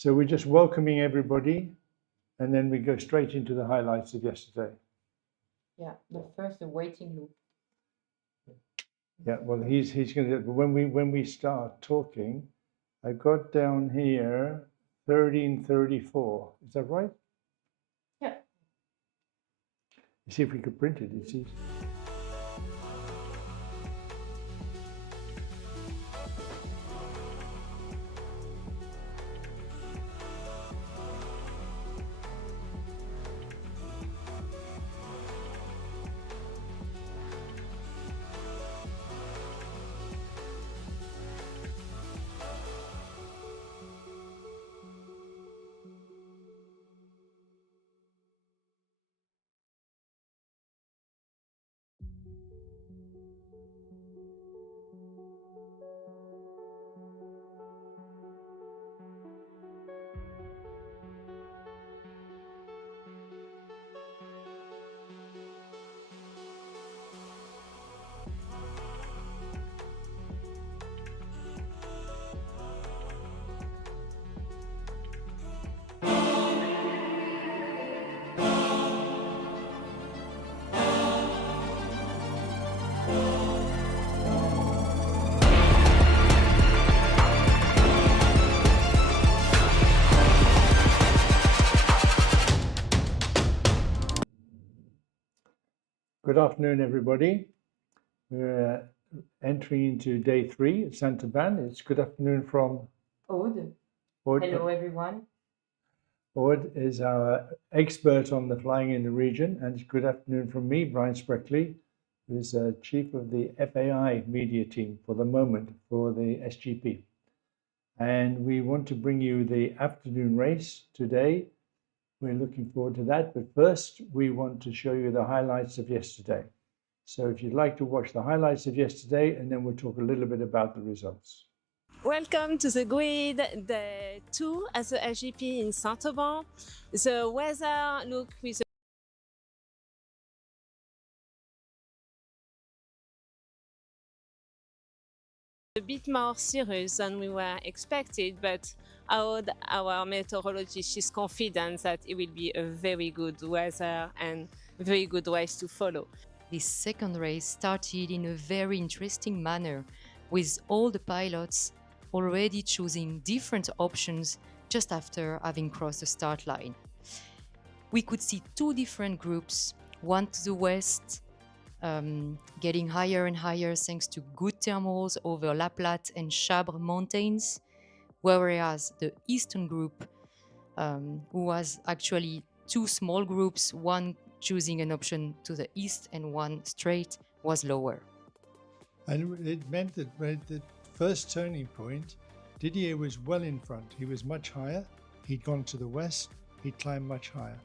So we're just welcoming everybody, and then we go straight into the highlights of yesterday. Yeah, but first the waiting loop. Yeah, well, he's going to. But when we start talking, I got down here 1334. Is that right? Yeah. See if we could print it. It's easy. Good afternoon, everybody. We're entering into day 3 at Saint-Auban. It's good afternoon from Aude. Aude. Hello, everyone. Aude is our expert on the flying in the region, and it's good afternoon from me, Brian Spreckley, who is chief of the FAI media team for the moment for the SGP. And we want to bring you the afternoon race today. We're looking forward to that, but first we want to show you the highlights of yesterday. So if you'd like to watch the highlights of yesterday, and then we'll talk a little bit about the results. Welcome to the grid, the 2 at the SGP in Saint-Auban. The weather look with a bit more serious than we were expected, but our meteorologist is confident that it will be a very good weather and very good race to follow. This second race started in a very interesting manner, with all the pilots already choosing different options just after having crossed the start line. We could see 2 different groups, one to the west, getting higher and higher thanks to good thermals over La Platte and Chabre mountains, whereas the eastern group, who was actually 2 small groups, one choosing an option to the east and one straight, was lower. And it meant that at the first turning point, Didier was well in front. He was much higher. He'd gone to the west. He'd climbed much higher.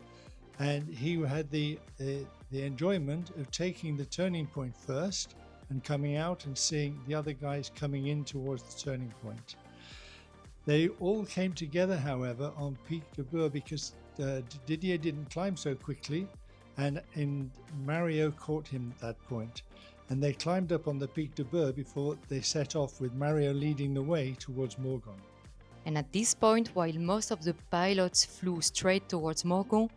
And he had the enjoyment of taking the turning point first and coming out and seeing the other guys coming in towards the turning point. They all came together, however, on Pic de Boer because Didier didn't climb so quickly, and Mario caught him at that point. And they climbed up on the Pic de Boer before they set off, with Mario leading the way towards Morgon. And at this point, while most of the pilots flew straight towards Morgon,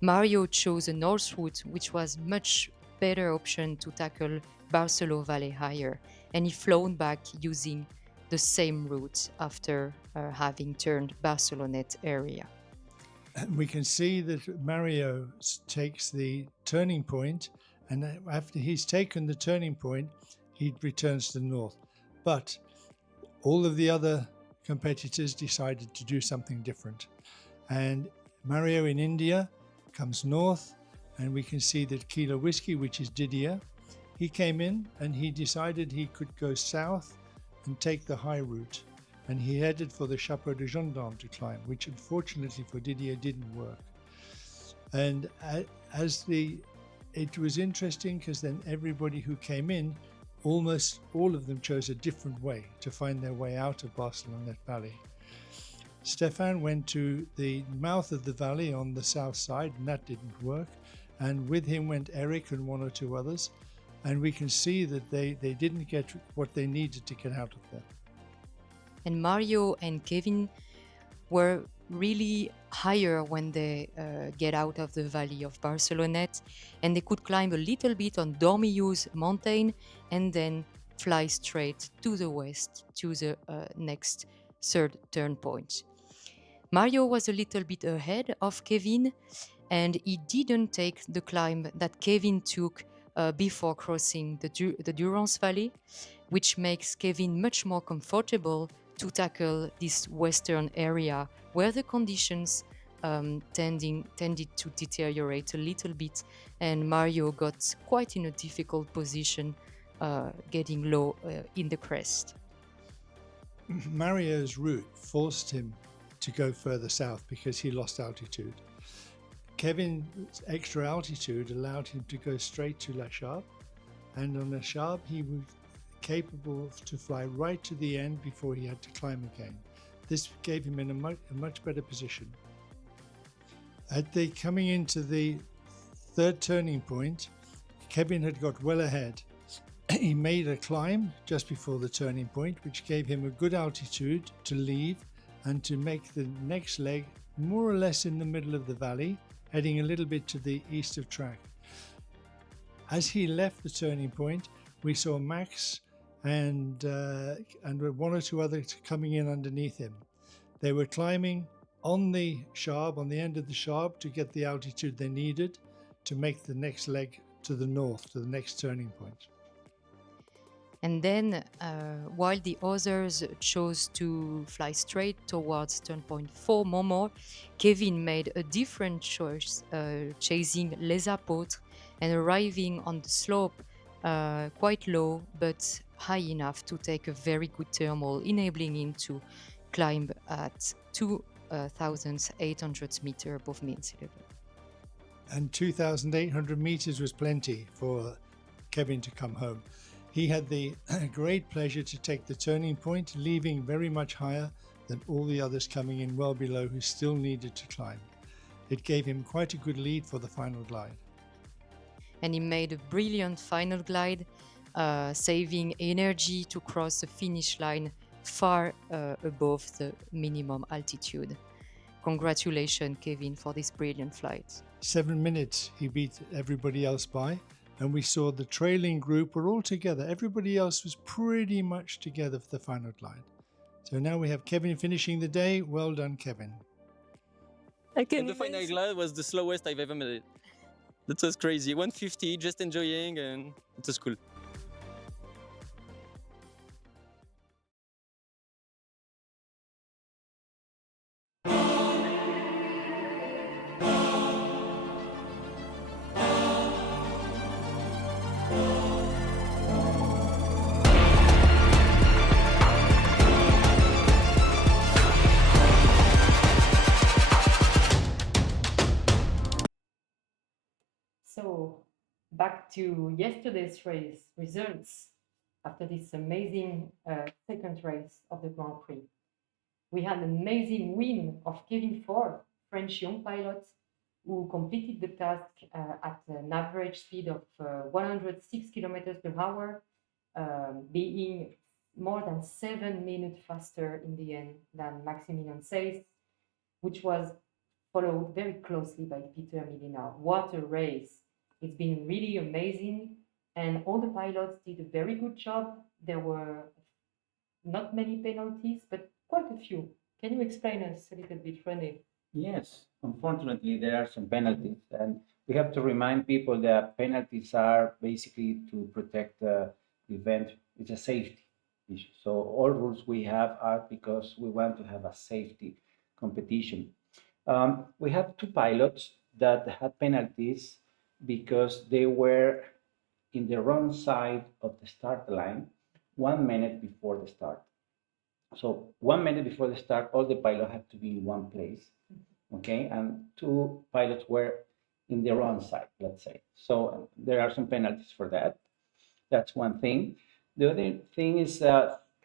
Mario chose a north route, which was much better option to tackle Barceló Valley higher, and he flown back using the same route after having turned Barcelonet area. And we can see that Mario takes the turning point, and after he's taken the turning point, he returns to the north. But all of the other competitors decided to do something different. And Mario in India comes north, and we can see that Kilo Whiskey, which is Didier, he came in and he decided he could go south and take the high route. And he headed for the Chapeau de Gendarme to climb, which unfortunately for Didier didn't work. And it was interesting because then everybody who came in, almost all of them chose a different way to find their way out of Barcelonet Valley. Stéphane went to the mouth of the valley on the south side, and that didn't work. And with him went Eric and 1 or 2 others. And we can see that they didn't get what they needed to get out of there. And Mario and Kevin were really higher when they get out of the valley of Barcelonet, and they could climb a little bit on Dormius mountain and then fly straight to the west to the next third turn point. Mario was a little bit ahead of Kevin, and he didn't take the climb that Kevin took before crossing the Durance Valley, which makes Kevin much more comfortable to tackle this western area where the conditions tended to deteriorate a little bit, and Mario got quite in a difficult position, getting low in the crest. Mario's route forced him to go further south because he lost altitude. Kevin's extra altitude allowed him to go straight to La Charbe, and on La Charbe he was capable to fly right to the end before he had to climb again. This gave him in a much better position. Coming into the third turning point, Kevin had got well ahead. He made a climb just before the turning point, which gave him a good altitude to leave and to make the next leg more or less in the middle of the valley, heading a little bit to the east of track. As he left the turning point, we saw Max and one or two others coming in underneath him. They were climbing on the Charbe, on the end of the Charbe, to get the altitude they needed to make the next leg to the north, to the next turning point. And then, while the others chose to fly straight towards turn point 4 Montmort, Kevin made a different choice, chasing Les Apôtres and arriving on the slope quite low but high enough to take a very good thermal, enabling him to climb at 2,800 meters above mean sea level. And 2,800 meters was plenty for Kevin to come home. He had the great pleasure to take the turning point, leaving very much higher than all the others coming in well below who still needed to climb. It gave him quite a good lead for the final glide. And he made a brilliant final glide, saving energy to cross the finish line far above the minimum altitude. Congratulations, Kevin, for this brilliant flight. 7 minutes he beat everybody else by, and we saw the trailing group were all together. Everybody else was pretty much together for the final glide. So now we have Kevin finishing the day. Well done, Kevin. And the final glide was the slowest I've ever made. That was crazy. 150, just enjoying, and it was cool. So back to yesterday's race results after this amazing second race of the Grand Prix. We had an amazing win of Kevin Ford, French young pilot, who completed the task at an average speed of 106 kilometers per hour, being more than 7 minutes faster in the end than Maximilian Seis, which was followed very closely by Peter Milina. What a race! It's been really amazing, and all the pilots did a very good job. There were not many penalties, but quite a few. Can you explain us a little bit, René? Yes, unfortunately, there are some penalties, and we have to remind people that penalties are basically to protect the event. It's a safety issue. So all rules we have are because we want to have a safety competition. We have two pilots that had penalties because they were in the wrong side of the start line 1 minute before the start. So 1 minute before the start, all the pilots have to be in one place, okay? And two pilots were in the wrong side, let's say. So there are some penalties for that. That's one thing. The other thing is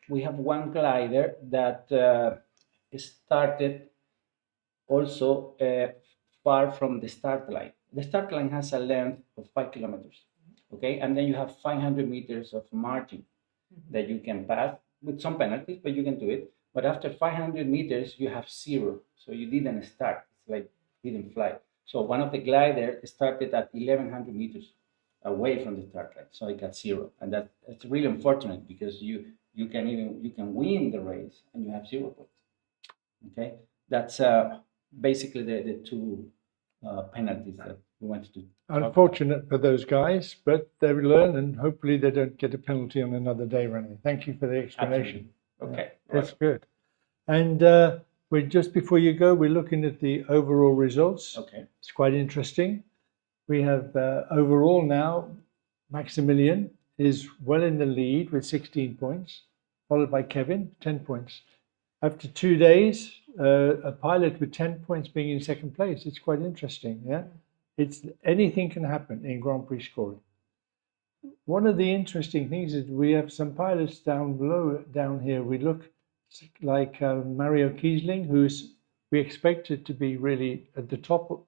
we have one glider that started also far from the start line. The start line has a length of 5 kilometers, okay? And then you have 500 meters of margin that you can pass with some penalties, but you can do it. But after 500 meters, you have zero. So you didn't start. It's like didn't fly. So one of the gliders started at 1,100 meters away from the start line, so it got 0, and that's really unfortunate because you can win the race and you have 0 points. Okay, that's basically the two penalties that we wanted to. Unfortunate for those guys, but they learn and hopefully they don't get a penalty on another day running. Thank you for the explanation. Absolutely. Okay, That's good. And we're just before you go, we're looking at the overall results. Okay. It's quite interesting. We have overall now, Maximilian is well in the lead with 16 points, followed by Kevin, 10 points. After 2 days, a pilot with 10 points being in second place. It's quite interesting, yeah? It's anything can happen in Grand Prix scoring. One of the interesting things is we have some pilots down below, down here. We look like Mario Kiesling, who's we expected to be really at the top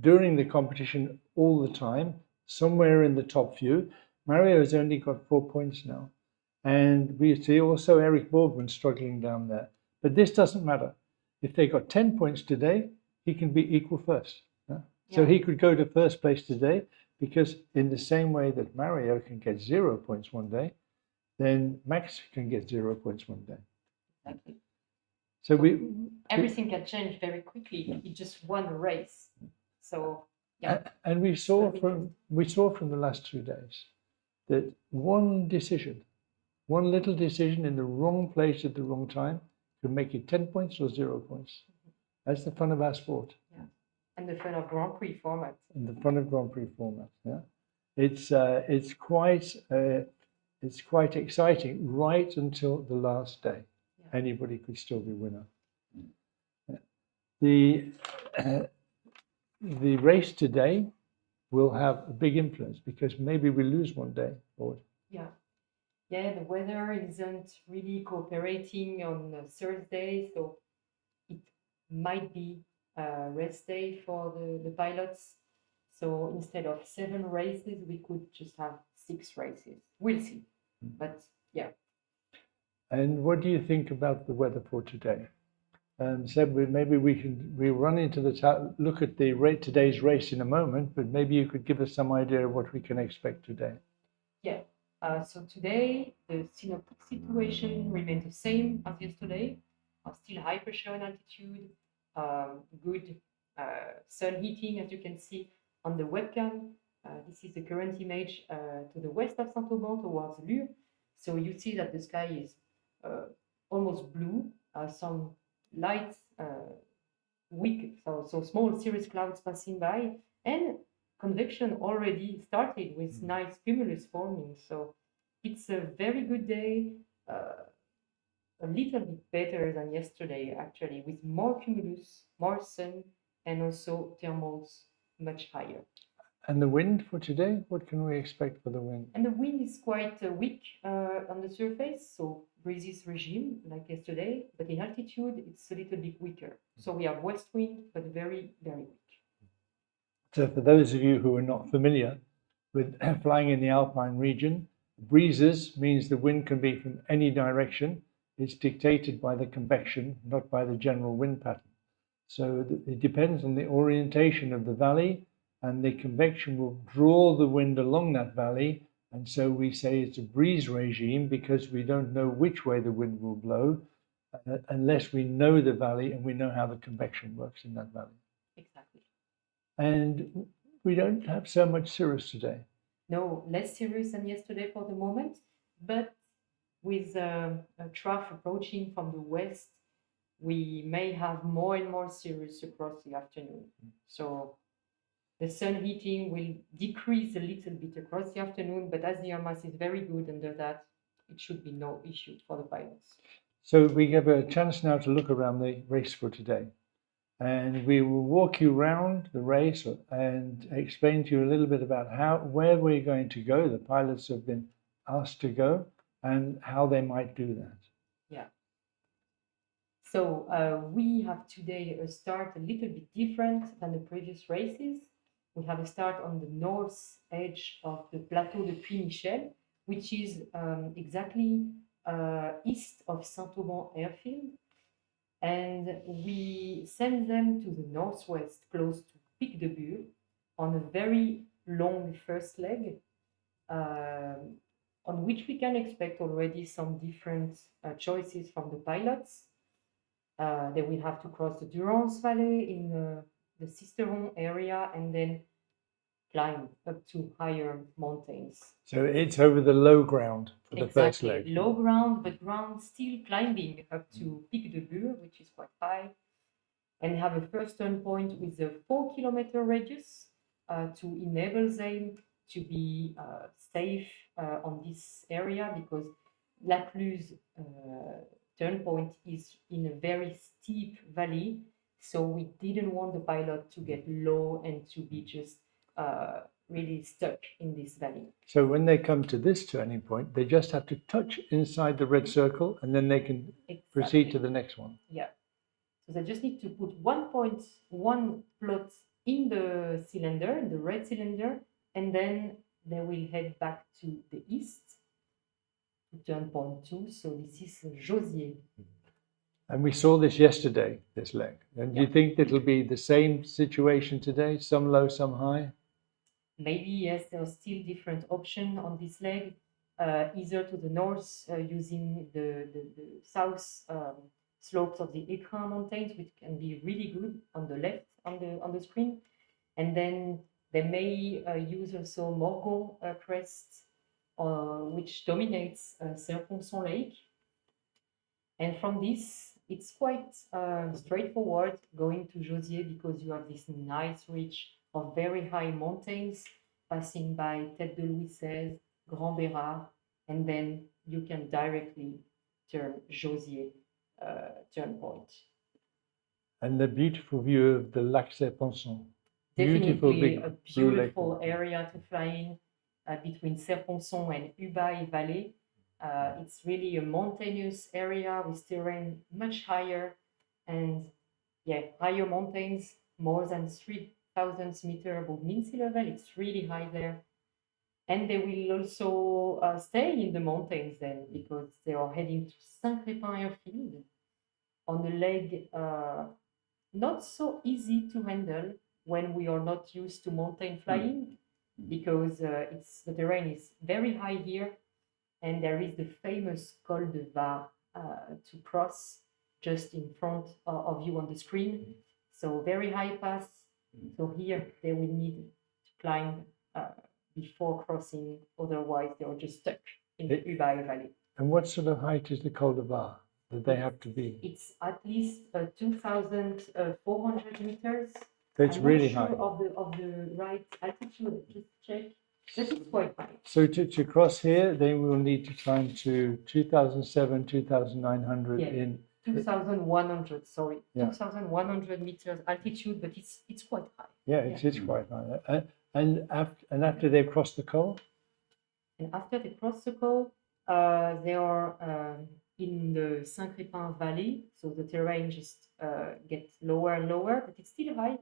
during the competition all the time, somewhere in the top few. Mario has only got 4 points now. And we see also Eric Borgman struggling down there. But this doesn't matter. If they got 10 points today, he can be equal first. Yeah? So he could go to first place today, because in the same way that Mario can get 0 points one day, then Max can get 0 points one day. Exactly. So everything can change very quickly. He just won a race. So yeah. And we saw from the last 2 days that one little decision in the wrong place at the wrong time could make it 10 points or 0 points. That's the fun of our sport. Yeah. And the fun of Grand Prix format. And the fun of Grand Prix format. Yeah, it's quite exciting right until the last day. Yeah. Anybody could still be winner. Yeah. The race today will have a big influence because maybe we lose one day. Yeah. Yeah, the weather isn't really cooperating on Thursday, so it might be a rest day for the pilots. So instead of 7 races, we could just have 6 races. We'll see. But yeah. And what do you think about the weather for today? Seb, maybe we'll run into look at today's race in a moment, but maybe you could give us some idea of what we can expect today. Yeah. So today, the synoptic situation remains the same as yesterday. Still high pressure and altitude, good sun heating, as you can see on the webcam. This is the current image to the west of Saint-Auban towards Lure. So you see that the sky is almost blue, some light, weak, so small cirrus clouds passing by, and convection already started with nice cumulus forming. So it's a very good day, a little bit better than yesterday, actually, with more cumulus, more sun, and also thermals much higher. And the wind for today, what can we expect for the wind? And the wind is quite weak on the surface, so breezes regime like yesterday, but in altitude it's a little bit weaker. So we have west wind, but very, very weak. So for those of you who are not familiar with flying in the Alpine region, breezes means the wind can be from any direction. It's dictated by the convection, not by the general wind pattern. So it depends on the orientation of the valley, and the convection will draw the wind along that valley. And so we say it's a breeze regime because we don't know which way the wind will blow unless we know the valley and we know how the convection works in that valley. Exactly. And we don't have so much cirrus today. No, less cirrus than yesterday for the moment, but with a trough approaching from the west, we may have more and more cirrus across the afternoon. So the sun heating will decrease a little bit across the afternoon, but as the air mass is very good under that, it should be no issue for the pilots. So we have a chance now to look around the race for today. And we will walk you around the race and explain to you a little bit about where we're going to go. The pilots have been asked to go and how they might do that. Yeah. So we have today a start a little bit different than the previous races. We have a start on the north edge of the Plateau de Puy-Michel, which is exactly east of Saint-Auban airfield. and we send them to the northwest, close to Pic de Bure, on a very long first leg, on which we can expect already some different choices from the pilots. They will have to cross the Durance Valley in the Sisteron area and then climb up to higher mountains. So it's over the low ground for the first Exactly, leg. low ground, but ground still climbing up to Pic de Bure, which is quite high, and have a first turn point with a 4-kilometer radius to enable them to be safe on this area, because La Cluse turn point is in a very steep valley, so we didn't want the pilot to get low and to be just really stuck in this valley. So when they come to this turning point, they just have to touch inside the red circle and then they can proceed to the next one. Yeah. So they just need to put 1.1 plot in the cylinder, in the red cylinder, and then they will head back to the east to turn point 2. So this is Josier. And we saw this yesterday, this leg. And do you think it'll be the same situation today? Some low, some high? Maybe, yes, there are still different options on this leg, either to the north using the south slopes of the XII mountains, which can be really good on the left on the screen. And then they may use also Morgon crest, which dominates Serponçon Lake. And from this, it's quite straightforward going to Josier, because you have this nice reach of very high mountains, passing by Tête de Louis XVI, Grand Bérard, and then you can directly turn Josier turn point. And the beautiful view of the Lac Serponçon. Definitely a beautiful area to fly in between Serponçon and Ubaye Valley. It's really a mountainous area with terrain much higher, and higher mountains, more than 3,000 meters above mean sea level. It's really high there. And they will also stay in the mountains then, because they are heading to Saint-Crépin airfield on a leg not so easy to handle when we are not used to mountain flying, because the terrain is very high here, and there is the famous Col de Var to cross just in front of you on the screen. So very high pass. So here they will need to climb before crossing, otherwise they are just stuck in the Ubaye Valley. And what sort of height is the Col de Var that they have to be? It's at least 2,400 meters. So it's really high. Of the right altitude, just check. That is quite high. So to cross here, they will need to climb to 2,007, 2,900 in 2,100. Sorry, 2,100 meters altitude, but it's quite high. Yeah, it's quite high. And after they've crossed the col? And after they cross the col, they are in the Saint-Crépin Valley, so the terrain just gets lower and lower, but it's still high.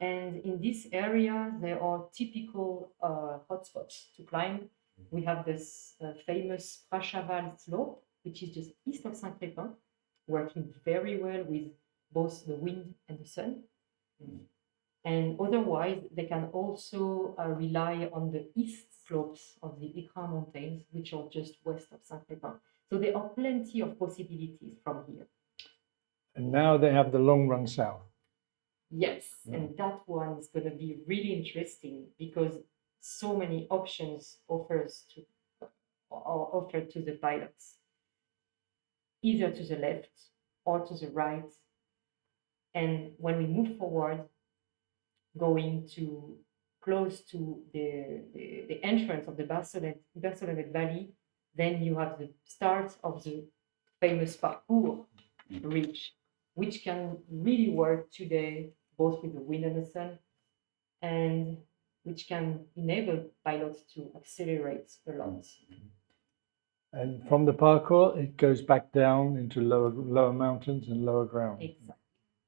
And in this area, there are typical hotspots to climb. We have this famous Prachaval slope, which is just east of Saint-Crépin, working very well with both the wind and the sun. And otherwise, they can also rely on the east slopes of the XII mountains, which are just west of Saint-Crépin. So there are plenty of possibilities from here. And now they have the long run south. Yes, and that one is going to be really interesting, because so many options are offered to the pilots, either to the left or to the right. And when we move forward, going to close to the entrance of the Barcelonnette Valley, then you have the start of the famous parcours ridge, which can really work today, both with the wind and the sun, and which can enable pilots to accelerate a lot. And from the parkour, it goes back down into lower mountains and lower ground. Exactly.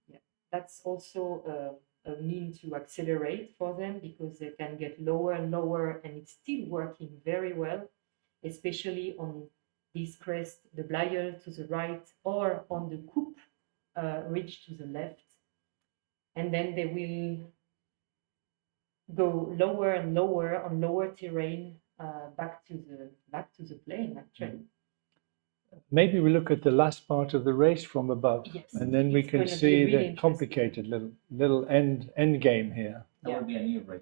Yeah, that's also a mean to accelerate for them, because they can get lower and lower, and it's still working very well, especially on this crest, the Blayeul to the right, or on the Coupe ridge to the left, and then they will go lower and lower on lower terrain back to the plane actually. Maybe we look at the last part of the race from above, Yes, and then we it's can gonna be see really the interesting. complicated little end game here. That will be a new race.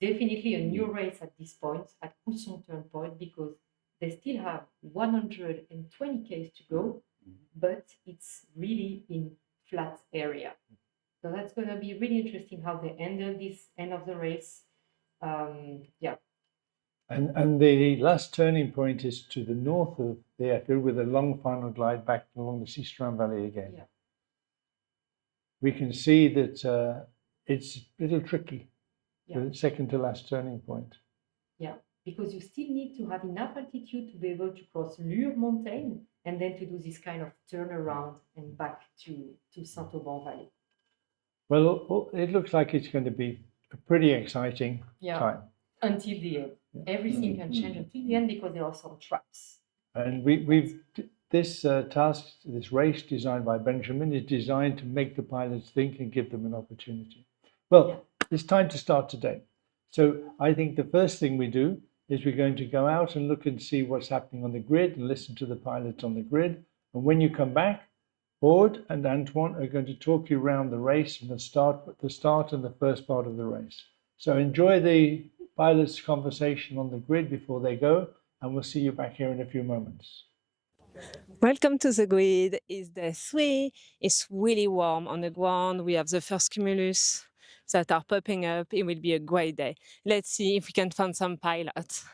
Definitely a new race at this point, at Cousson turn point, because they still have 120 k's to go, but it's really in flat area. So that's going to be really interesting how they handle this end of the race. Yeah. And the last turning point is to the north of the airfield with a long final glide back along the Seastrom Valley again. Yeah. We can see that it's a little tricky, Yeah. the second to last turning point. Yeah, because you still need to have enough altitude to be able to cross Lure Mountain and then to do this kind of turnaround and back to Saint-Auban Valley. Well, it looks like it's going to be a pretty exciting time. Until the end. Everything can change until the end because there are some traps. And this task, this race designed by Benjamin, is designed to make the pilots think and give them an opportunity. Well, it's time to start today. So I think the first thing we do is we're going to go out and look and see what's happening on the grid and listen to the pilots on the grid. And when you come back, Aude and Antoine are going to talk you around the race and the start and the first part of the race. So enjoy the pilots' conversation on the grid before they go, and we'll see you back here in a few moments. Welcome to the grid. It's day 3. It's really warm on the ground. We have the first cumulus that are popping up. It will be a great day. Let's see if we can find some pilots.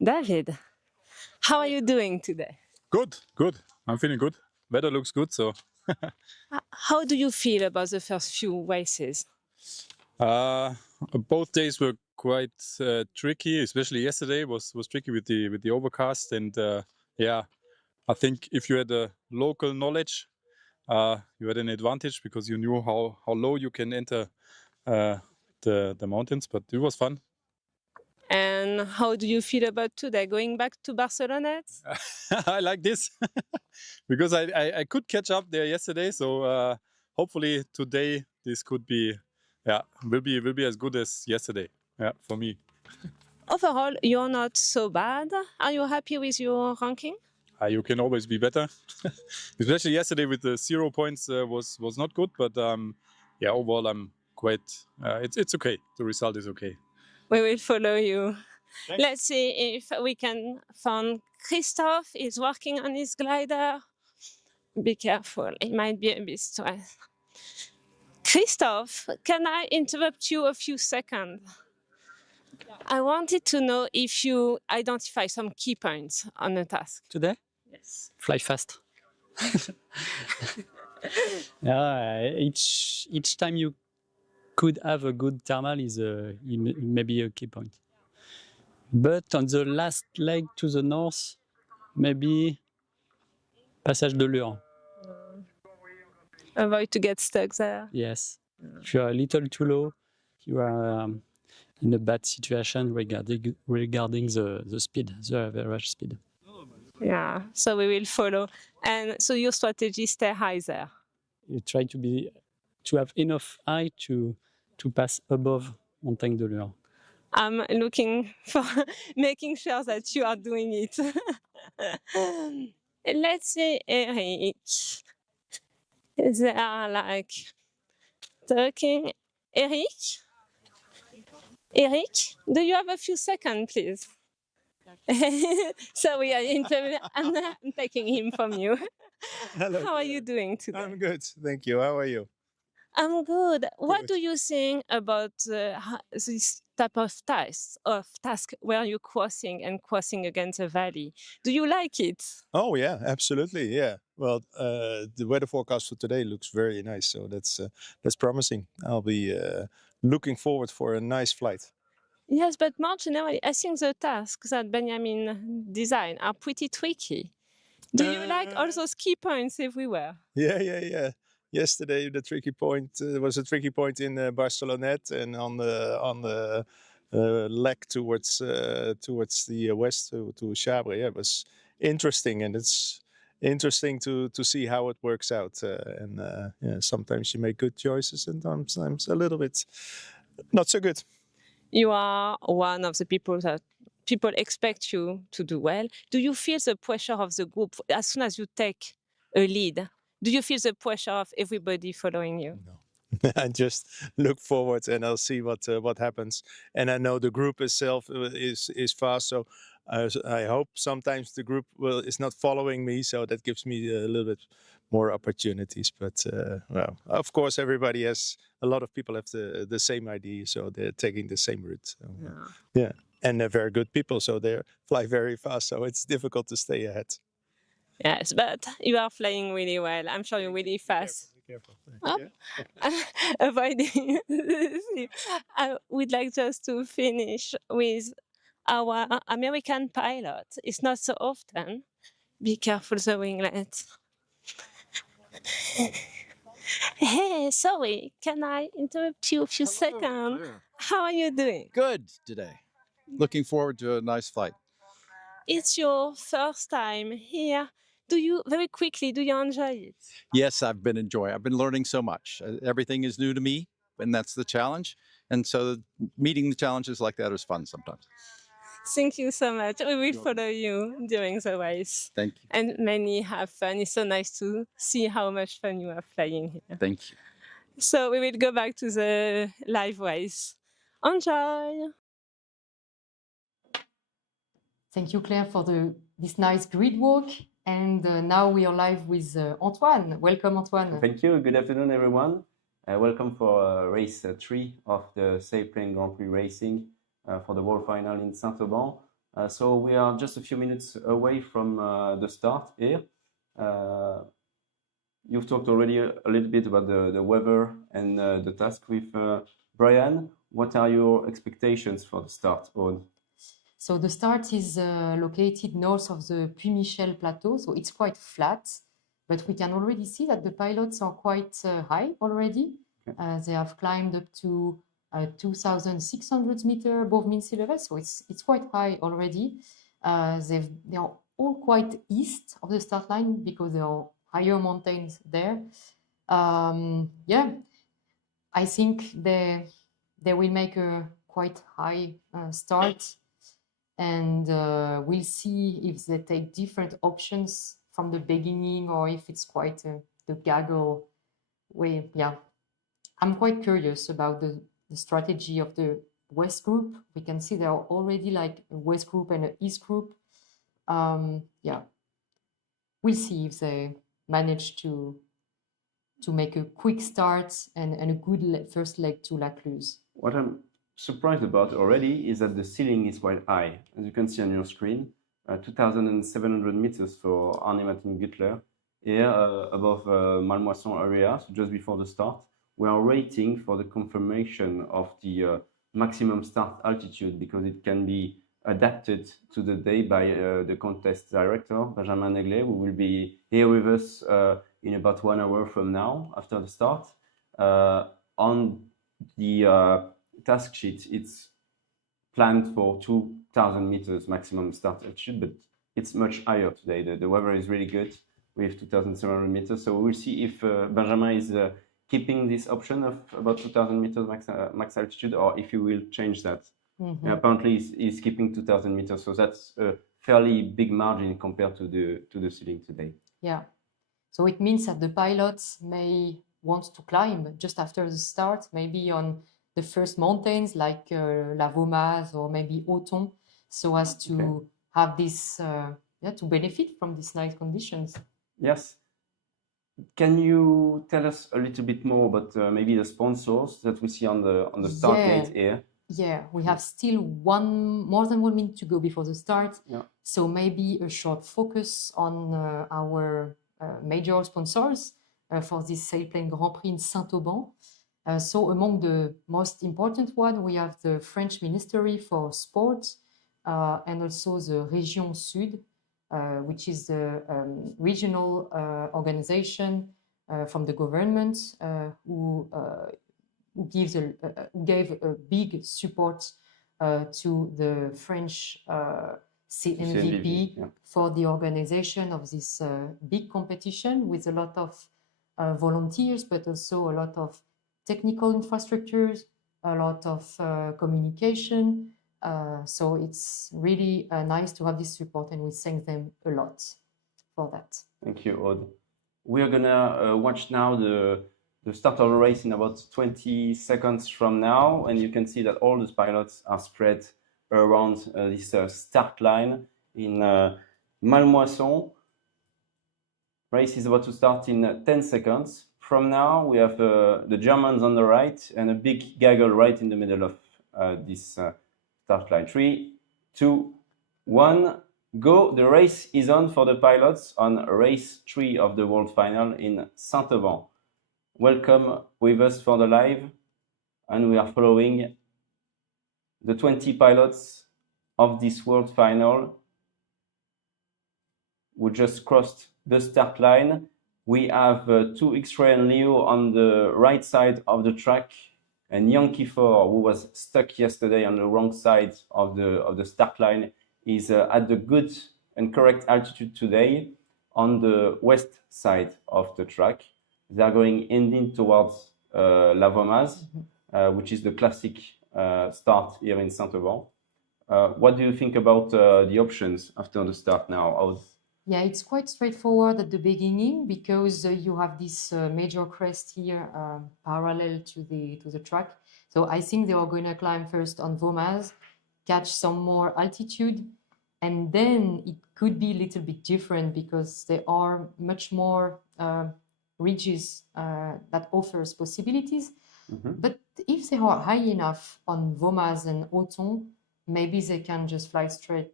David, how are you doing today? Good. I'm feeling good. Weather looks good, so. How do you feel about the first few races? Both days were quite tricky, especially yesterday was tricky with the overcast, and I think if you had a local knowledge, you had an advantage because you knew how low you can enter the mountains, but it was fun. And how do you feel about today, going back to Barcelona? I like this because I could catch up there yesterday, so hopefully today this could be will be as good as yesterday, for me. Overall, you're not so bad. Are you happy with your ranking? You can always be better, especially yesterday with the 0 points was not good, but overall I'm quite. It's okay. The result is okay. We will follow you. Thanks. Let's see if we can find Christophe. He's working on his glider. Be careful, it might be a bit stressed. Christophe, can I interrupt you a few seconds? I wanted to know if you identify some key points on the task. Today? Yes. Fly fast. Each time you could have a good thermal is maybe a key point. But on the last leg to the north, maybe Passage de Lure. Avoid to get stuck there. Yes. If you are a little too low, you are in a bad situation regarding the speed, the average speed. Yeah, so we will follow. And so your strategy, stay high there. You try to have enough height to pass above Montagne de Lure. I'm looking for making sure that you are doing it. Let's see, Eric. They are like talking. Eric? Eric, do you have a few seconds, please? So we are I'm taking him from you. Hello. How are you doing today? I'm good, thank you. How are you? I'm good. What Good. do you think about this type of task where you're crossing against a valley? Do you like it? Oh yeah, absolutely. Yeah. Well, the weather forecast for today looks very nice, so that's promising. I'll be looking forward for a nice flight. Yes, but more generally, I think the tasks that Benjamin designed are pretty tricky. Do you like all those key points everywhere? Yeah. Yesterday, the tricky point was a tricky point in Barcelonette and on the leg towards the west to Serie. Yeah, it was interesting, and interesting to see how it works out. And yeah, sometimes you make good choices, and sometimes a little bit not so good. You are one of the people that people expect you to do well. Do you feel the pressure of the group as soon as you take a lead? Do you feel the pressure of everybody following you? No. I just look forward and I'll see what happens. And I know the group itself is fast, so I hope sometimes the group is not following me, so that gives me a little bit more opportunities. But well, of course, everybody has a lot of people have the same idea, so they're taking the same route. So, yeah, and they're very good people, so they fly very fast, so it's difficult to stay ahead. Yes, but you are flying really well. I'm sure you're really fast. Be careful. Avoiding. I would like just to finish with our American pilot. It's not so often. Be careful the winglet. Hey, sorry, can I interrupt you a few seconds? Claire. How are you doing? Good today. Looking forward to a nice flight. It's your first time here. Do you enjoy it? Yes, I've been learning so much. Everything is new to me, and that's the challenge. And so meeting the challenges like that is fun sometimes. Thank you so much. We will follow you during the race. Thank you. And many have fun. It's so nice to see how much fun you are flying here. Thank you. So we will go back to the live race. Enjoy! Thank you, Claire, for this nice grid walk. And now we are live with Antoine. Welcome, Antoine. Thank you. Good afternoon, everyone. Welcome for race 3 of the Sailplane Grand Prix racing for the World Final in Saint-Auban. So we are just a few minutes away from the start here. You've talked already a little bit about the weather and the task with Brian. What are your expectations for the start, Aude? So the start is located north of the Puy Michel plateau, so it's quite flat, but we can already see that the pilots are quite high already. Okay. They have climbed up to 2,600 meters above mean sea level, so it's quite high already. They are all quite east of the start line because there are higher mountains there. Yeah, I think they will make a quite high start. And we'll see if they take different options from the beginning or if it's quite the gaggle way. Yeah, I'm quite curious about the strategy of the West group. We can see there are already like a West group and an East group. Yeah, we'll see if they manage to make a quick start and a good first leg to La Cluse. What I'm surprised about already is that the ceiling is quite high. As you can see on your screen, 2,700 meters for Arne Martin Güttler here above Malmoisson area, so just before the start. We are waiting for the confirmation of the maximum start altitude because it can be adapted to the day by the contest director, Benjamin Neglet, who will be here with us in about 1 hour from now after the start. On the task sheet, it's planned for 2,000 meters maximum start altitude, but it's much higher today. The weather is really good with 2,700 meters. So we'll see if Benjamin is keeping this option of about 2,000 meters max altitude, or if he will change that. Mm-hmm. Apparently, he's keeping 2,000 meters, so that's a fairly big margin compared to the ceiling today. Yeah. So it means that the pilots may want to climb just after the start, maybe on the first mountains like La Vaumas or maybe Auton, so as to have this, to benefit from these nice conditions. Yes. Can you tell us a little bit more about maybe the sponsors that we see on the start gate here? Yeah, we have still more than 1 minute to go before the start. Yeah. So maybe a short focus on our major sponsors for this Sailplane Grand Prix in Saint-Auban. So among the most important one, we have the French Ministry for Sport and also the Région Sud, which is the regional organization from the government who gave a big support to the French MVP for the organization of this big competition with a lot of volunteers, but also a lot of technical infrastructures, a lot of communication. So it's really nice to have this support, and we thank them a lot for that. Thank you, Aude. We are gonna watch now the start of the race in about 20 seconds from now, and you can see that all the pilots are spread around this start line in Mallemoisson. Race is about to start in 10 seconds. From now, we have the Germans on the right and a big gaggle right in the middle of this start line. 3, 2, 1, go. The race is on for the pilots on race 3 of the World Final in Saint-Auban. Welcome with us for the live, and we are following the 20 pilots of this World Final who just crossed the start line. We have two X-Ray and Leo on the right side of the track, and Yankee 4, who was stuck yesterday on the wrong side of the start line, is at the good and correct altitude today on the west side of the track. They are going ending towards La Vomaz, which is the classic start here in Saint-Auban. What do you think about the options after the start now? Yeah, it's quite straightforward at the beginning because you have this major crest here parallel to the track. So I think they are going to climb first on Vomaz, catch some more altitude, and then it could be a little bit different because there are much more ridges that offers possibilities. But if they are high enough on Vomaz and Auton, maybe they can just fly straight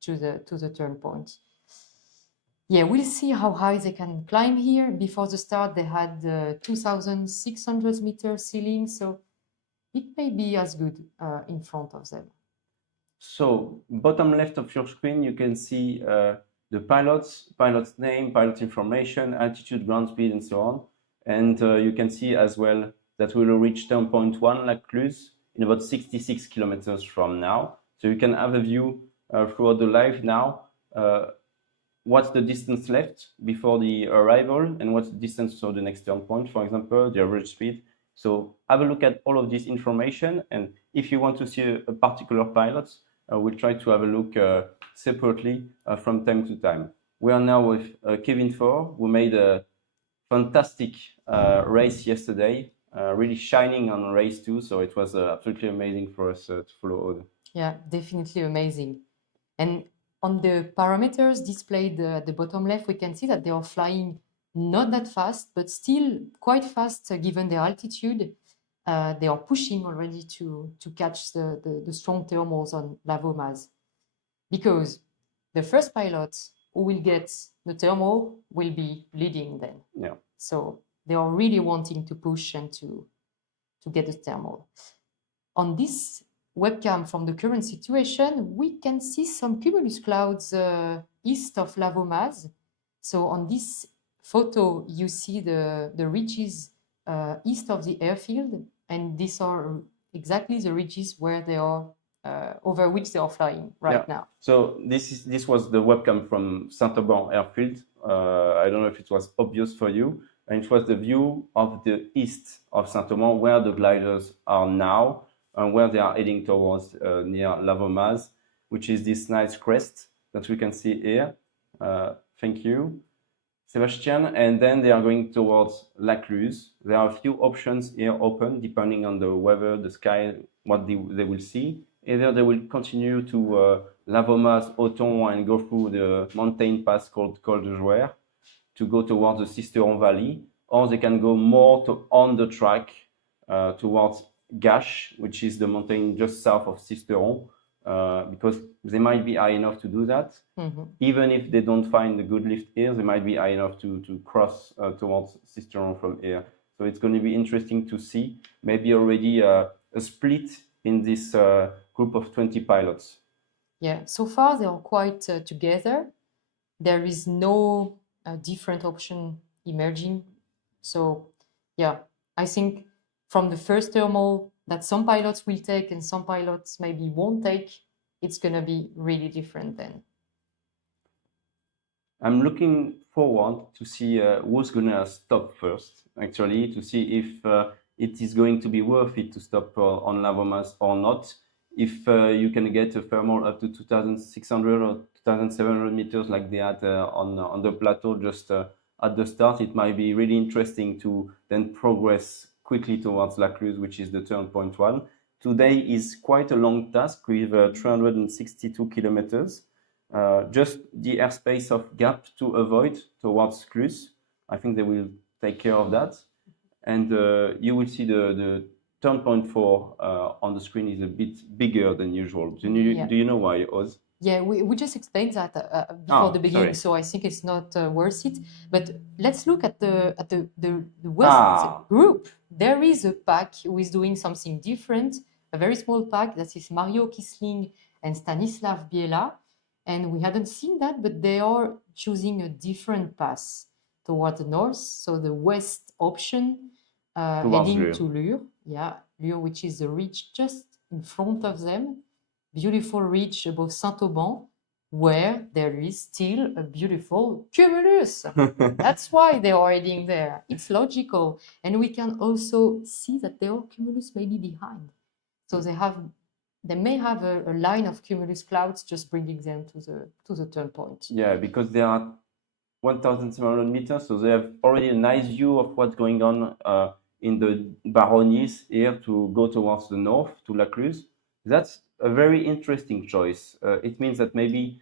to the turn point. Yeah, we'll see how high they can climb here. Before the start, they had 2,600 meter ceiling, so it may be as good in front of them. So, bottom left of your screen, you can see the pilot's name, pilot information, altitude, ground speed, and so on. And you can see as well that we will reach turn point 1, La Cluse, in about 66 kilometers from now. So you can have a view throughout the live now. What's the distance left before the arrival, and what's the distance to the next turn point, for example, the average speed. So have a look at all of this information, and if you want to see a particular pilot, we'll try to have a look separately from time to time. We are now with Kevin 4, who made a fantastic race yesterday, really shining on race 2, so it was absolutely amazing for us to follow Aude. Yeah, definitely amazing. And on the parameters displayed at the bottom left, we can see that they are flying not that fast, but still quite fast given their altitude. They are pushing already to catch the strong thermals on La Vomaz, because the first pilot who will get the thermal will be leading then. Yeah. So they are really wanting to push and to get the thermal. On this webcam from the current situation, we can see some cumulus clouds east of La Vomaz. So on this photo, you see the ridges east of the airfield, and these are exactly the ridges where they are over which they are flying right now. So this was the webcam from Saint-Auban airfield. I don't know if it was obvious for you, and it was the view of the east of Saint-Auban, where the gliders are now, and where they are heading towards near La Vomaz, which is this nice crest that we can see here. Thank you, Sebastian. And then they are going towards La Cluse. There are a few options here open, depending on the weather, the sky, what they will see. Either they will continue to La Vomaz, Auton, and go through the mountain pass called Col de Jouer to go towards the Sisteron Valley, or they can go more on the track towards Gache, which is the mountain just south of Sisteron, because they might be high enough to do that. Even if they don't find a good lift here, they might be high enough to cross towards Sisteron from here. So it's going to be interesting to see maybe already a split in this group of 20 pilots. Yeah, so far they are quite together. There is no different option emerging. So yeah, I think from the first thermal that some pilots will take and some pilots maybe won't take, it's going to be really different then. I'm looking forward to see who's gonna stop first, actually, to see if it is going to be worth it to stop on La Vomas or not. If you can get a thermal up to 2,600 or 2,700 meters like they had on the plateau just at the start, it might be really interesting to then progress quickly towards La Cluse, which is the turn point one. Today is quite a long task with 362 kilometers. Just the airspace of Gap to avoid towards Cluse. I think they will take care of that. And you will see the turn point 4 on the screen is a bit bigger than usual. Do you know why, Oz? Yeah, we just explained that before the beginning, sorry. so I think it's not worth it. But let's look at the West group. There is a pack who is doing something different, a very small pack that is Mario Kisling and Stanislav Biela. And we hadn't seen that, but they are choosing a different path towards the north. So the west option heading Lure. to Lure. Yeah, Lure, which is the ridge just in front of them. Beautiful ridge above Saint-Auban, where there is still a beautiful cumulus. That's why they are heading there. It's logical. And we can also see that their cumulus may be behind. So they may have a line of cumulus clouds just bringing them to the turn point. Yeah, because they are 1,700 meters, so they have already a nice view of what's going on in the Baronnies here to go towards the north, to La Cluse. That's a very interesting choice. It means that maybe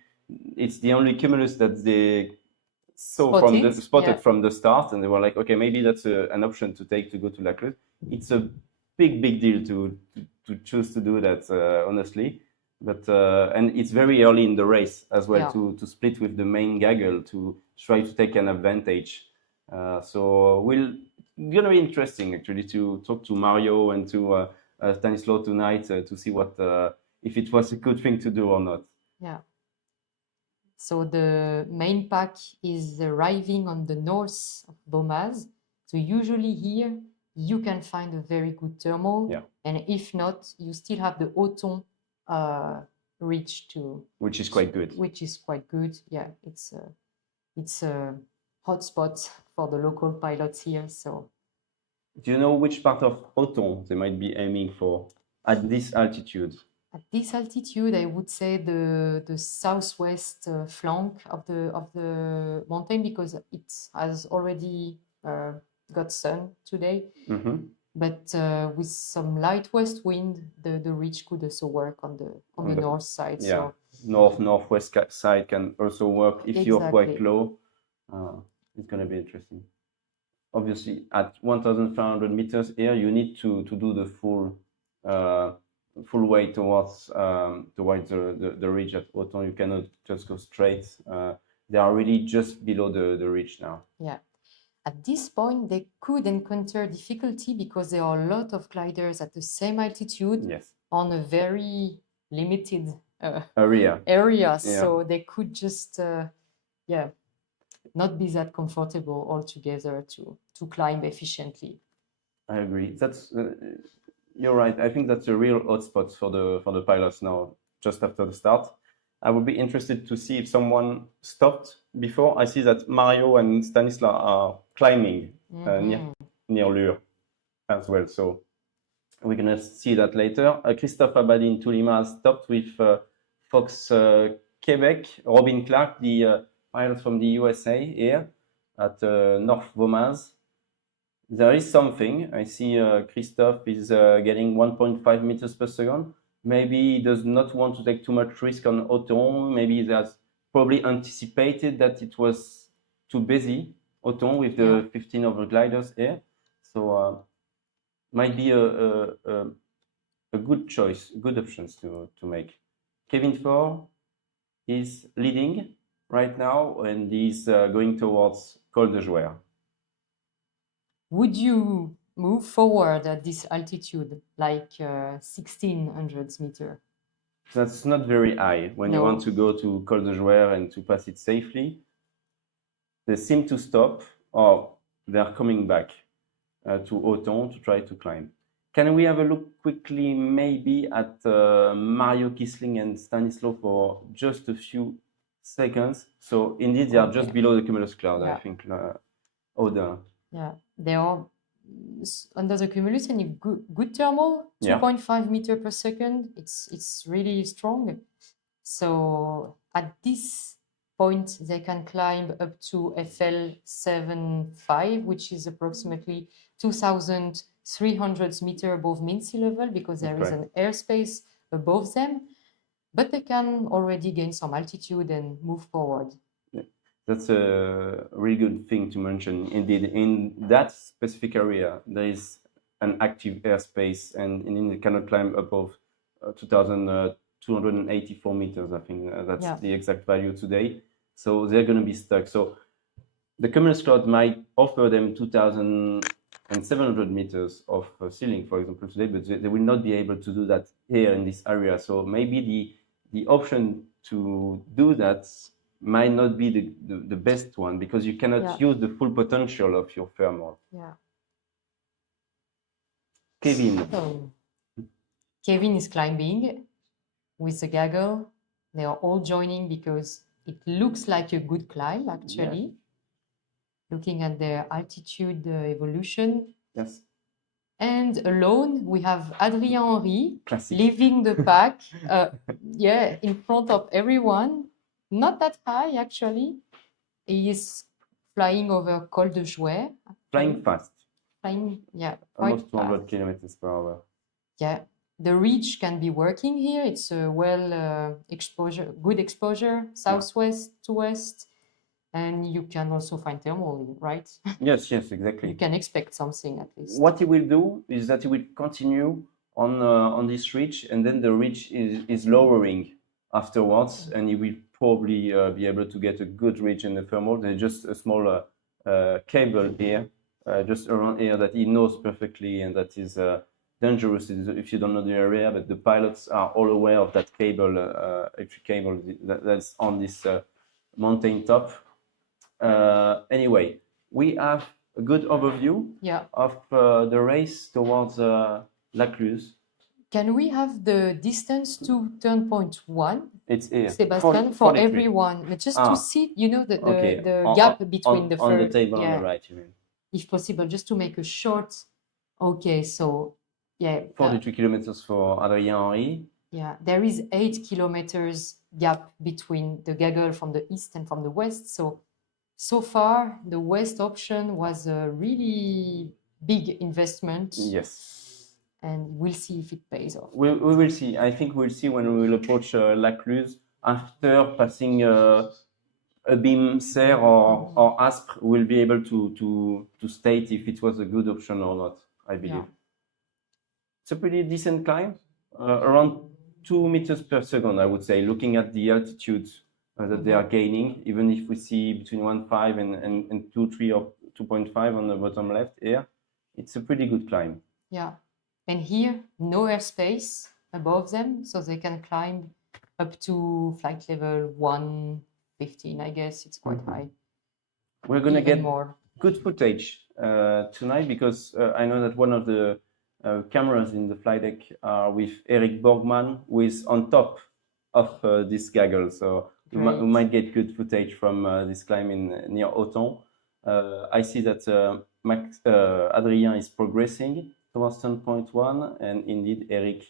it's the only cumulus that they saw spotted from the start, and they were like, okay, maybe that's an option to take to go to La Cluse. It's a big deal to choose to do that, honestly. But and it's very early in the race as well to split with the main gaggle to try to take an advantage. So gonna be interesting actually to talk to Mario and to Stanislaw tonight to see what if it was a good thing to do or not. Yeah. So the main pack is arriving on the north of Beaumaz. So usually here you can find a very good thermal, and if not, you still have the Auton ridge to, which is quite good. Yeah, it's a hotspot for the local pilots here. So, do you know which part of Auton they might be aiming for at this altitude? At this altitude, I would say the southwest flank of the mountain, because it has already got sun today. Mm-hmm. But with some light west wind, the ridge could also work on the north side. Yeah, so northwest side can also work if you're quite low. It's going to be interesting. Obviously, at 1,500 meters here, you need to do the full way towards the ridge at Auton. You cannot just go straight. They are really just below the ridge now. Yeah. At this point, they could encounter difficulty because there are a lot of gliders at the same altitude on a very limited area. Yeah. So they could just, not be that comfortable altogether to climb efficiently. I agree. That's you're right. I think that's a real hotspot for the pilots now. Just after the start, I would be interested to see if someone stopped before. I see that Mario and Stanislav are climbing near Lure as well. So we're going to see that later. Christophe Abadi in Toulima stopped with Fox Quebec. Robin Clark, the pilot from the USA here at North Beaumaz. There is something. I see Christophe is getting 1.5 meters per second. Maybe he does not want to take too much risk on Auton. Maybe he has probably anticipated that it was too busy, Auton, with the 15 overgliders here. So might be a good choice, good options to make. Kevin Faure is leading right now, and he's going towards Col de Jouer. Would you move forward at this altitude, like 1,600 meters? That's not very high when you want to go to Col de Jouer and to pass it safely. They seem to stop, or they are coming back to Auton to try to climb. Can we have a look quickly maybe at Mario Kisling and Stanislaw for just a few seconds? So indeed, they are just below the cumulus cloud, I think. Odin. Yeah, they are under the cumulus and good thermal, 2.5 meter per second. It's really strong. So at this point, they can climb up to FL75, which is approximately 2,300 meters above mean sea level, because there is an airspace above them. But they can already gain some altitude and move forward. Yeah. That's a really good thing to mention. Indeed, in that specific area, there is an active airspace, and it cannot climb above 2,284 meters. I think that's the exact value today. So they're going to be stuck. So the cumulus cloud might offer them 2,700 meters of ceiling, for example, today, but they will not be able to do that here in this area. So maybe the option to do that might not be the best one, because you cannot use the full potential of your thermal. Yeah. Kevin. So, Kevin is climbing with the gaggle. They are all joining because it looks like a good climb, actually. Looking at their altitude evolution. Yes. And alone, we have Adrien Henry leaving the pack, in front of everyone. Not that high, actually. He is flying over Col de Jouer. Flying fast. Flying, almost 200 kilometers per hour. Yeah, the reach can be working here. It's a good exposure, southwest to west. And you can also find thermal, right? Yes, exactly. You can expect something at least. What he will do is that he will continue on this ridge, and then the ridge is lowering afterwards, and he will probably be able to get a good ridge in the thermal. There's just a small cable here, just around here, that he knows perfectly, and that is dangerous if you don't know the area, but the pilots are all aware of that cable, electric cable that's on this mountain top. Anyway, we have a good overview of the race towards La Cluse. Can we have the distance to turn point 1? It's here. Sebastian, for everyone, but just to see, the gap between the on the table on the right, you mean? If possible, just to make a short. Okay, so 43 kilometers for Adrien Henry. Yeah, there is 8 kilometers gap between the gaggle from the east and from the west. So far, the west option was a really big investment. Yes. And we'll see if it pays off. We will see. I think we'll see when we will approach La Cluse. After passing a beam Serie or Aspre, we'll be able to state if it was a good option or not, I believe. Yeah. It's a pretty decent climb, around 2 meters per second, I would say, looking at the altitude that they are gaining, even if we see between 1.5 and 2.3 or 2.5 on the bottom left here. It's a pretty good climb. Yeah. And here, no airspace above them, so they can climb up to flight level 115, I guess. It's quite high. We're going to get good footage tonight, because I know that one of the cameras in the flight deck are with Eric Borgman, who is on top of this gaggle. So we might get good footage from this climb near Auton. I see that Adrien is progressing towards 10.1, and indeed Eric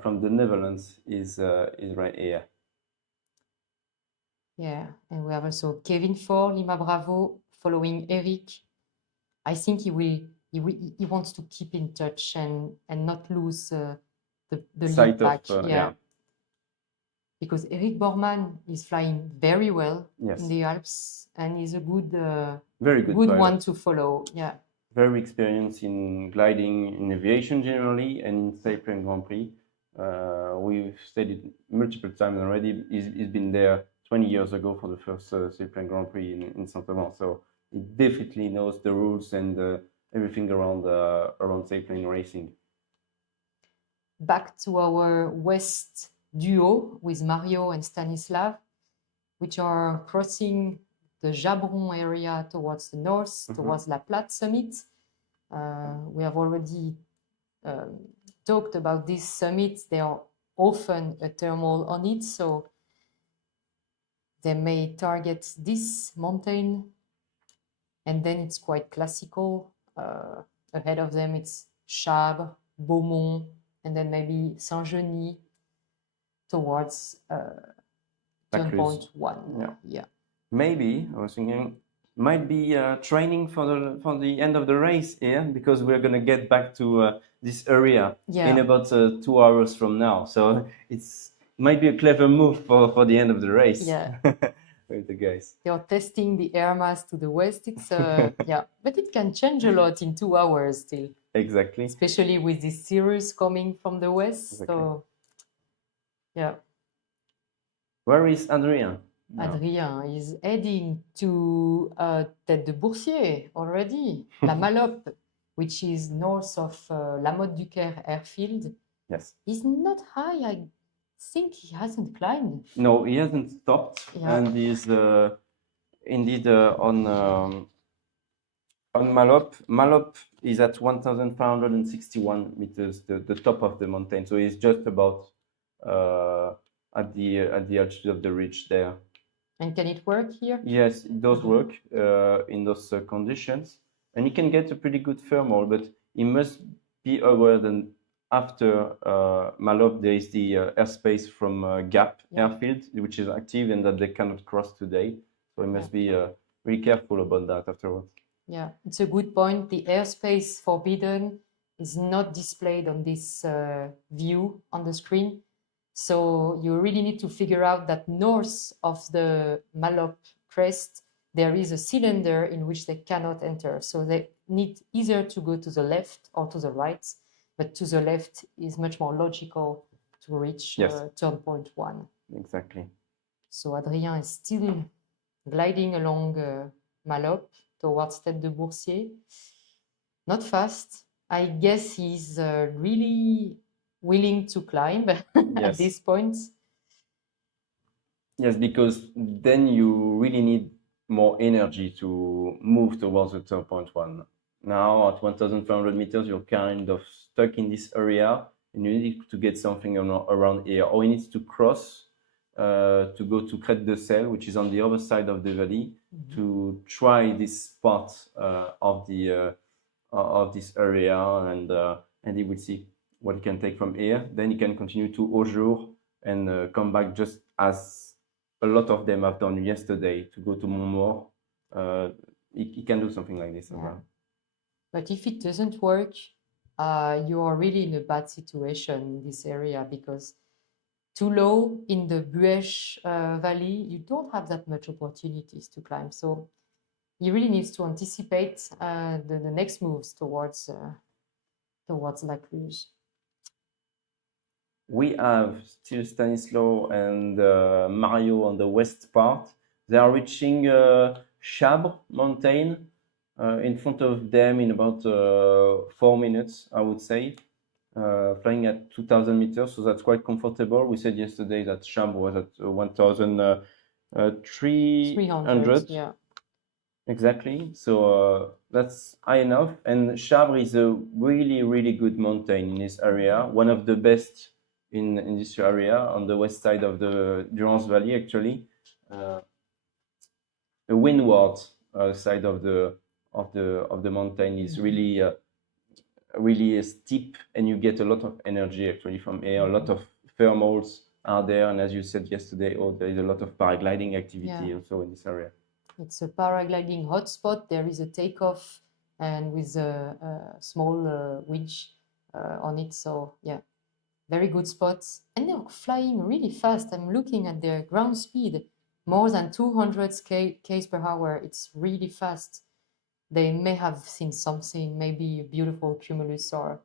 from the Netherlands is right here. Yeah, and we have also Kevin for Lima Bravo following Eric. I think he wants to keep in touch and not lose the lead back. Because Eric Borgman is flying very well in the Alps, and he's a very good one to follow. Yeah. Very experienced in gliding in aviation generally, and in Sailplane Grand Prix. We've studied multiple times already. He's been there 20 years ago for the first Sailplane Grand Prix in Saint-Auban. So he definitely knows the rules and everything around sailplane racing. Back to our west duo with Mario and Stanislav, which are crossing the Jabron area towards the north, towards La Platte summit. We have already talked about these summits, there are often a thermal on it, so they may target this mountain, and then it's quite classical. Ahead of them, it's Chabre, Beaumont, and then maybe Saint-Genis towards Lacluse. 10.1. Yeah. Maybe I was thinking might be training for the end of the race here, because we're going to get back to this area in about 2 hours from now. So it's might be a clever move for the end of the race. Yeah. With the guys. They are testing the air mass to the west. It's yeah, but it can change a lot in 2 hours still. Exactly. Especially with this cirrus coming from the west. Exactly. So yeah. Where is Adrien? Adrien is heading to Tête de Boursier already, La Maloppe, which is north of La Motte-du-Caire airfield. Yes. He's not high. I think he hasn't climbed. No, he hasn't stopped, and he's indeed on Maloppe. Maloppe is at 1,561 meters, the top of the mountain. So he's just about at the altitude of the ridge there. And can it work here? Yes, it does work in those conditions, and he can get a pretty good thermal. But he must be aware that after Maloppe there is the airspace from Gap airfield, which is active and that they cannot cross today. So he must be really careful about that afterwards. Yeah, it's a good point. The airspace forbidden is not displayed on this view on the screen. So you really need to figure out that north of the Maloppe crest, there is a cylinder in which they cannot enter. So they need either to go to the left or to the right, but to the left is much more logical to reach turn point 1. Exactly. So Adrien is still gliding along Maloppe towards Tête de Boursier. Not fast. I guess he's really willing to climb at this point. Yes, because then you really need more energy to move towards the turn point 1. Now at 1,500 meters, you're kind of stuck in this area, and you need to get something around here, or you need to cross to go to Crête de Sel, which is on the other side of the valley, to try this part of this area, and he will see what he can take from here. Then he can continue to Aujour and come back just as a lot of them have done yesterday to go to Montmort. He can do something like this as well. But if it doesn't work, you are really in a bad situation in this area, because too low in the Buèche Valley, you don't have that much opportunities to climb. So he really needs to anticipate the next moves towards Lacluse. We have still Stanislau and Mario on the west part. They are reaching Chabre mountain in front of them in about 4 minutes, I would say, flying at 2,000 meters, so that's quite comfortable. We said yesterday that Chabre was at 1,300. Yeah. Exactly. So that's high enough. And Chabre is a really, really good mountain in this area, one of the best in this area on the west side of the Durance Valley, actually. The windward side of the mountain is really really steep, and you get a lot of energy actually from here. A lot of thermals are there, and as you said yesterday, there is a lot of paragliding activity also in this area. It's a paragliding hotspot. There is a takeoff and with a small winch on it. So yeah, very good spots. And they're flying really fast. I'm looking at their ground speed, more than 200 km per hour. It's really fast. They may have seen something, maybe a beautiful cumulus or...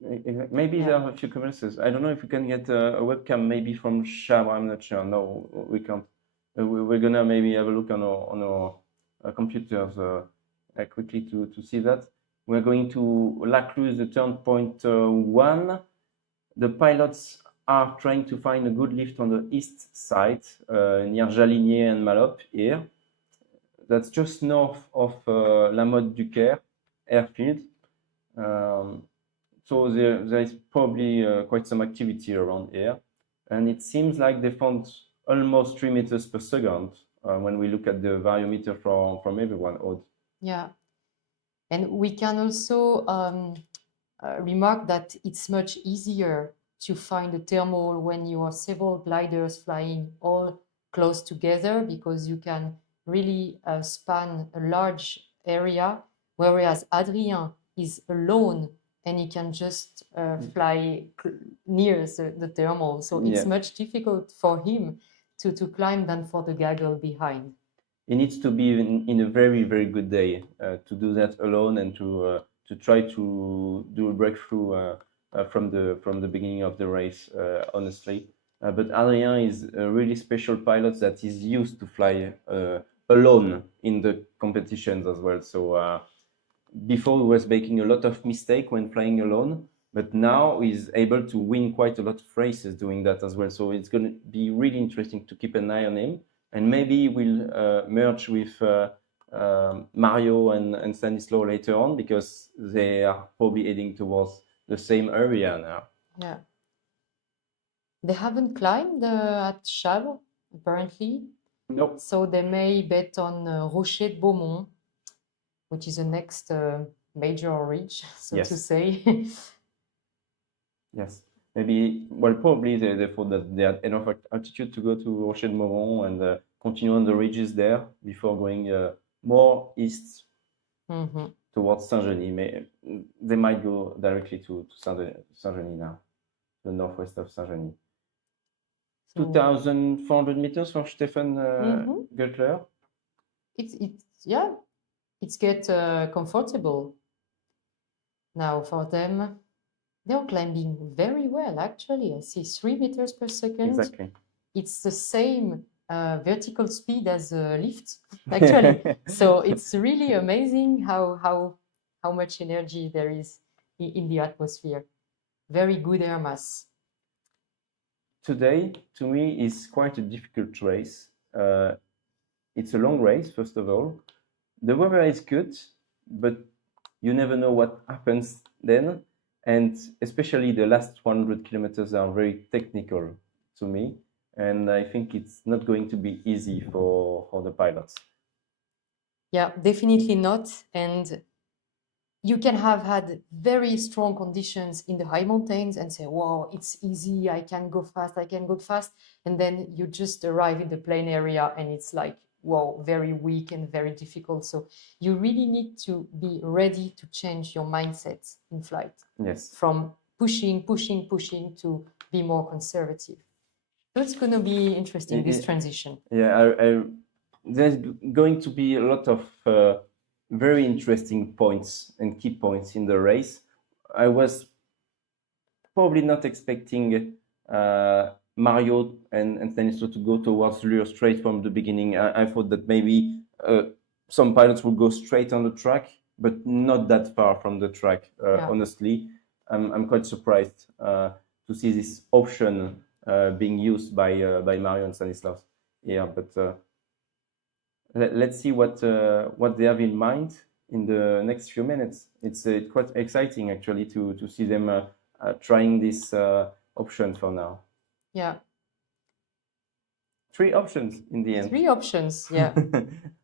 Maybe there are a few cumuluses. I don't know if we can get a webcam maybe from Chabre. I'm not sure. No, we can't. We're gonna maybe have a look on our computers quickly to see that. We're going to Lacluse, the turn point 1. The pilots are trying to find a good lift on the east side near Jalinier and Maloppe here. That's just north of La Motte-du-Caire airfield. So there is probably quite some activity around here. And it seems like they found almost 3 meters per second when we look at the variometer from everyone. Yeah. And we can also remark that it's much easier to find a thermal when you are several gliders flying all close together, because you can really span a large area, whereas Adrien is alone and he can just fly near the thermal. So it's much difficult for him to climb than for the gaggle behind. It needs to be in a very, very good day to do that alone and to try to do a breakthrough from the beginning of the race, honestly. But Adrien is a really special pilot that is used to fly alone in the competitions as well. So before he was making a lot of mistakes when flying alone, but now he's able to win quite a lot of races doing that as well. So it's going to be really interesting to keep an eye on him. And maybe we'll merge with Mario and Stanislaw later on, because they are probably heading towards the same area now. Yeah. They haven't climbed at Challes, apparently. Nope. So they may bet on Rocher de Beaumont, which is the next major ridge, so to say. Yes. Maybe, well, probably they thought that they had enough altitude to go to Rocher de Beaumont and continue on the ridges there before going more east towards Saint-Genis. They might go directly to Saint-Genis now, the northwest of Saint-Genis. 2,400 meters for Stefan Göttler. It's get comfortable now for them. They're climbing very well, actually. I see 3 meters per second. Exactly. It's the same vertical speed as a lift, actually. So it's really amazing how much energy there is in the atmosphere. Very good air mass. Today, to me, is quite a difficult race. It's a long race, first of all. The weather is good, but you never know what happens then. And especially the last 100 kilometers are very technical to me. And I think it's not going to be easy for the pilots. Yeah, definitely not. And you can have had very strong conditions in the high mountains and say, wow, it's easy, I can go fast. And then you just arrive in the plain area and it's like, wow, very weak and very difficult. So you really need to be ready to change your mindset in flight. Yes. From pushing to be more conservative. So it's going to be interesting, this transition. Yeah, there's going to be a lot of very interesting points and key points in the race. I was probably not expecting Mario and Stanislaw to go towards Lure straight from the beginning. I thought that maybe some pilots would go straight on the track, but not that far from the track. Honestly, I'm quite surprised to see this option being used by Mario and Stanislaw here. But let's see what they have in mind in the next few minutes. It's quite exciting actually to see them trying this option for now. Yeah. 3 options in the end. 3 options, yeah.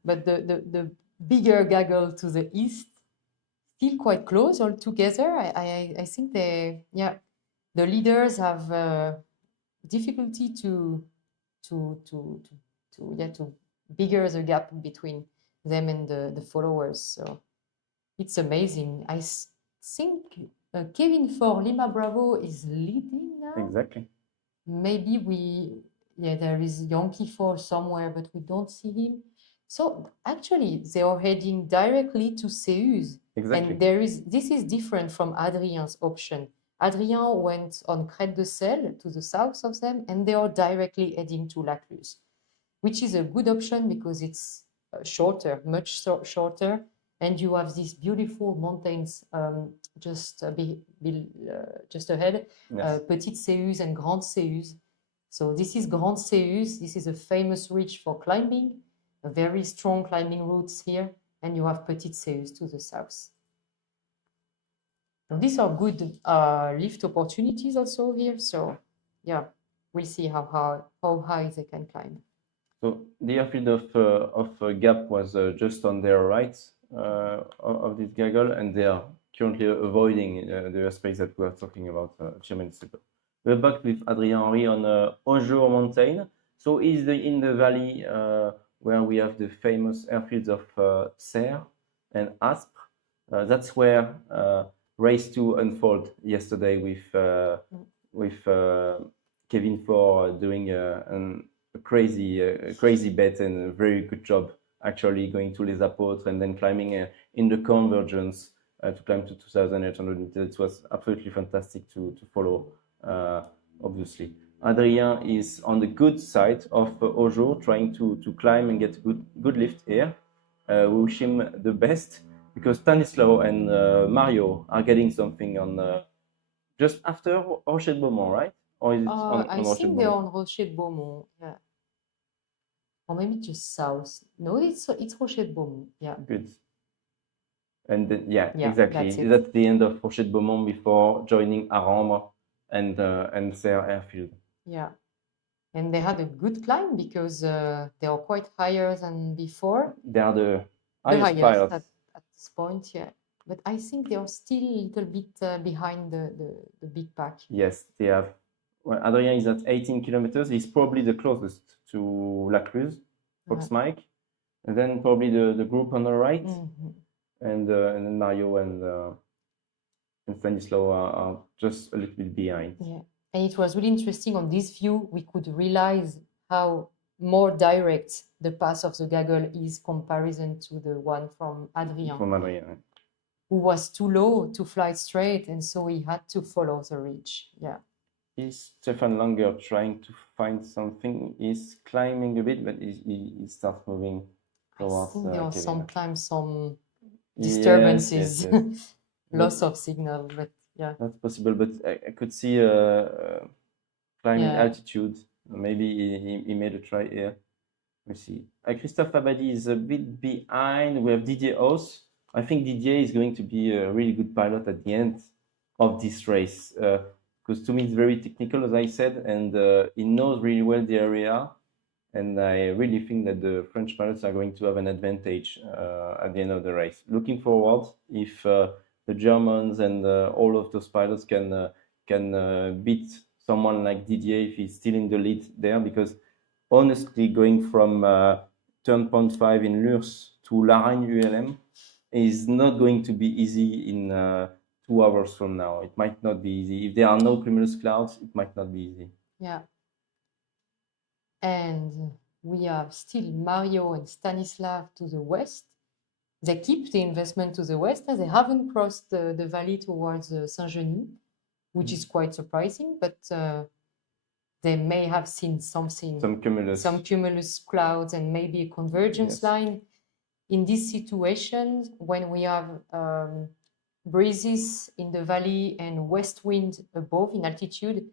But the bigger gaggle to the east, still quite close all together. I think the leaders have difficulty to bigger the gap between them and the followers. So it's amazing. I think Kevin for Lima Bravo is leading now. Exactly. Maybe there is Yankee 4 somewhere, but we don't see him. So actually, they are heading directly to Seuse. Exactly. And this is different from Adrien's option. Adrien went on Crête de Sel to the south of them, and they are directly heading to Lacluse, which is a good option because it's shorter, much shorter, and you have these beautiful mountains just ahead, yes. Petite Seuse and Grande Seuse. So this is Grande Seuse. This is a famous ridge for climbing, a very strong climbing routes here, and you have Petite Seuse to the south. So these are good lift opportunities also here. So yeah, we'll see how high they can climb. So the airfield of Gap was just on their right of this gaggle, and they are currently avoiding the airspace that we were talking about a few minutes ago. We're back with Adrien Henry on Aujour mountain. So is in the valley where we have the famous airfields of Serie and Aspre. That's where race 2 unfolded yesterday with Kevin for doing a crazy bet and a very good job actually going to Les Apôtres and then climbing in the convergence to climb to 2,800 meters. It was absolutely fantastic to follow, obviously. Adrien is on the good side of Aujour, trying to climb and get good lift here. We wish him the best, because Stanislaw and Mario are getting something on just after Rocher de Beaumont, right? Or is it on I Rocher de think they're Beaumont? on Rocher de Beaumont, yeah. Or maybe just south. No, it's Rocher de Beaumont, yeah. Good. And then, yeah, Yeah, exactly. that's it. That's the end of Rocher de Beaumont before joining Arambre and Serre Airfield. Yeah. And they had a good climb because they are quite higher than before. They are the The highest highest pilots. at this point, yeah. But I think they are still a little bit behind the big pack. Yes, they have. Well, Adrien is at 18 kilometers. He's probably the closest to La Cruz, Fox Mike, and then probably the group on the right, and then Mario and Stanislaw are just a little bit behind. Yeah, and it was really interesting on this view. We could realize how more direct the path of the gaggle is comparison to the one from Adrien, who was too low to fly straight, and so he had to follow the ridge. Yeah. Is Stefan Langer trying to find something? He's climbing a bit, but he starts moving towards I think there are Kevin. sometimes some Yes, disturbances, yes. loss of signal, but yeah. That's possible, but I could see climbing altitude. Maybe he made a try here. Let's see. Christophe Abadi is a bit behind. We have Didier Haus. I think Didier is going to be a really good pilot at the end of this race, because to me it's very technical, as I said, and he knows really well the area. And I really think that the French pilots are going to have an advantage at the end of the race. Looking forward, if the Germans and all of those pilots can beat someone like Didier if he's still in the lead there, because honestly, going from turn point 5 in Lurs to Laragne ULM is not going to be easy in 2 hours from now. It might not be easy. If there are no cumulus clouds, it might not be easy. Yeah. And we have still Mario and Stanislav to the west. They keep the investment to the west, as they haven't crossed the valley towards Saint-Genis, which is quite surprising, but they may have seen something, some cumulus clouds and maybe a convergence line. In this situation, when we have breezes in the valley and west wind above in altitude,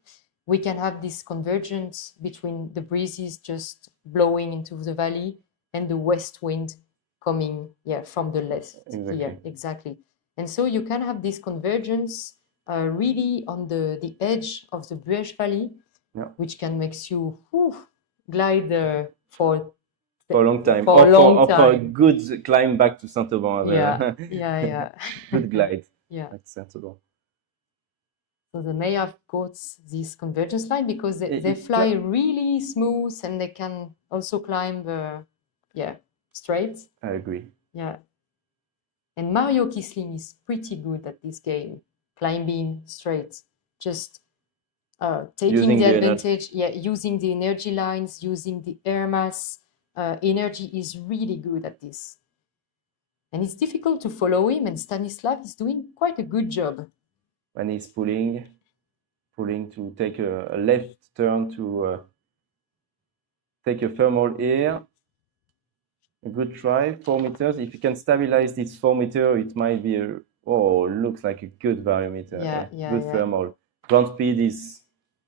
we can have this convergence between the breezes just blowing into the valley and the west wind coming from the left. Exactly. Yeah, exactly. And so you can have this convergence really on the edge of the Buège Valley, which can make you glide for a long time. For a good climb back to Saint-Auban. Yeah. Good glide at Saint-Auban. So they may have got this convergence line because they fly really smooth and they can also climb straight. I agree. Yeah. And Mario Kisling is pretty good at this game, climbing straight, just taking the advantage, using the energy lines, using the air mass. Energy is really good at this. And it's difficult to follow him, and Stanislav is doing quite a good job. When he's pulling to take a left turn to take a thermal air. A good try, 4 meters. If you can stabilize this 4 meter, it might be looks like a good variometer. Good thermal. Ground speed is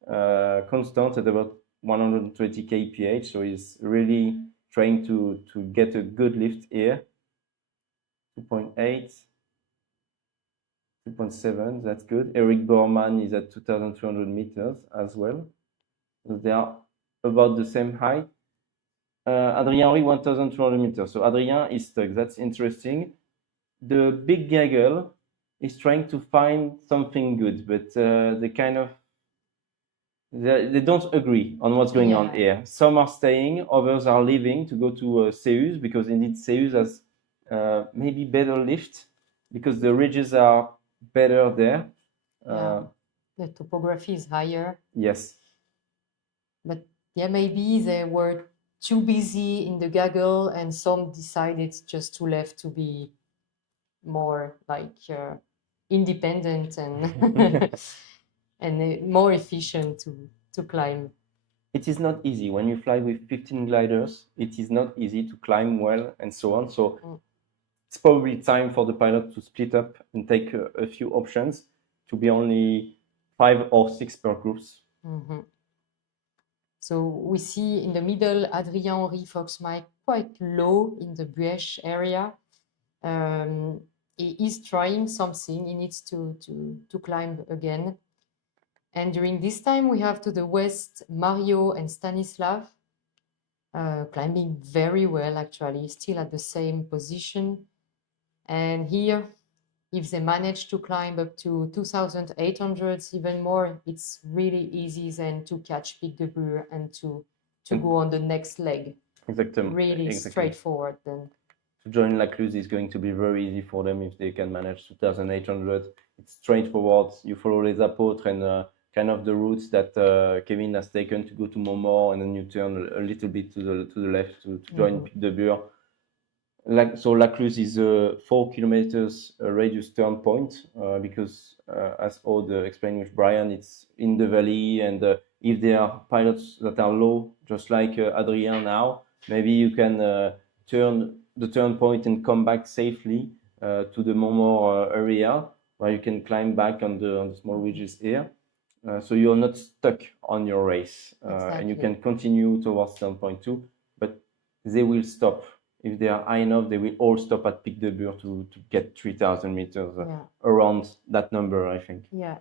constant at about 120 kph, so he's really trying to get a good lift here. 2.8. 3.7, that's good. Eric Borman is at 2,200 meters as well. So they are about the same height. Adrien Henry, 1,200 meters. So Adrien is stuck. That's interesting. The big gaggle is trying to find something good, but they don't agree on what's going on here. Some are staying, others are leaving to go to Seus, because indeed Seus has maybe better lift because the ridges are better there. The topography is higher. Yes. But yeah, maybe they were too busy in the gaggle and some decided just to left to be more like independent and and more efficient to climb. It is not easy when you fly with 15 gliders. It is not easy to climb well and so on. So it's probably time for the pilot to split up and take a few options, to be only 5 or 6 per groups. So we see in the middle Adrien Henry Fox Mike quite low in the Bueche area. He is trying something. He needs to climb again. And during this time, we have to the west Mario and Stanislav climbing very well, actually, still at the same position. And here, if they manage to climb up to 2,800, even more, it's really easy then to catch Pic de Bure and to go on the next leg. Exactly. Really straightforward then. To join Lacluse is going to be very easy for them if they can manage 2,800. It's straightforward. You follow Les Apôtres and kind of the routes that Kevin has taken to go to Montmort, and then you turn a little bit to the left to join Pic de Bure. So Lacluse is a 4 kilometers radius turn point because, as Aude explained with Brian, it's in the valley, and if there are pilots that are low, just like Adrien now, maybe you can turn the turn point and come back safely to the Montmort area, where you can climb back on the small ridges here. So you're not stuck on your race, and you can continue towards turn point 2, but they will stop. If they are high enough, they will all stop at Pic de Bure to get 3,000 meters, around that number, I think. Yeah.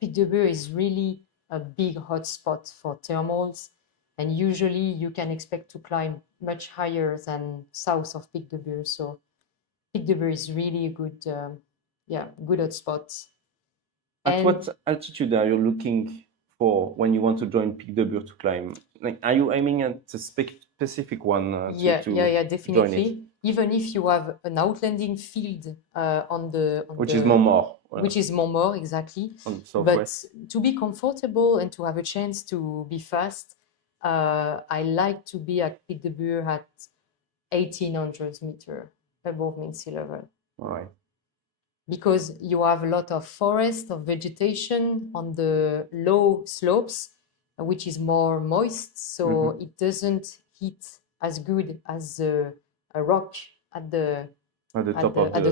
Pic de Bure is really a big hotspot for thermals, and usually you can expect to climb much higher than south of Pic de Bure. So Pic de Bure is really a good, good hotspot. At what altitude are you looking for when you want to join Pic de Bure to climb? Like, are you aiming at a specific one definitely. join it? Even if you have an outlanding field which is Montmort. Which is Montmort, exactly. But to be comfortable and to have a chance to be fast, I like to be at Pic de Bure at 1,800 meters above mean sea level. All right. Because you have a lot of forest, of vegetation on the low slopes, which is more moist, so it doesn't hit as good as a rock at the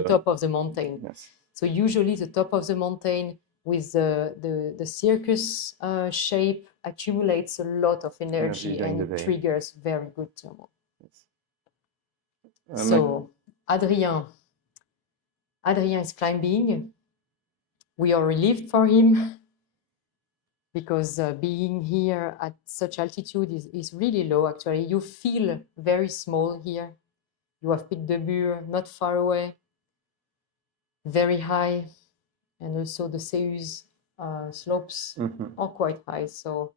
top of the mountain. Yes. So usually the top of the mountain with the circus shape accumulates a lot of energy and triggers very good thermal. Yes. So Adrien is climbing. We are relieved for him because being here at such altitude is really low, actually. You feel very small here. You have Pic de Bure not far away, very high, and also the Seus slopes are quite high. So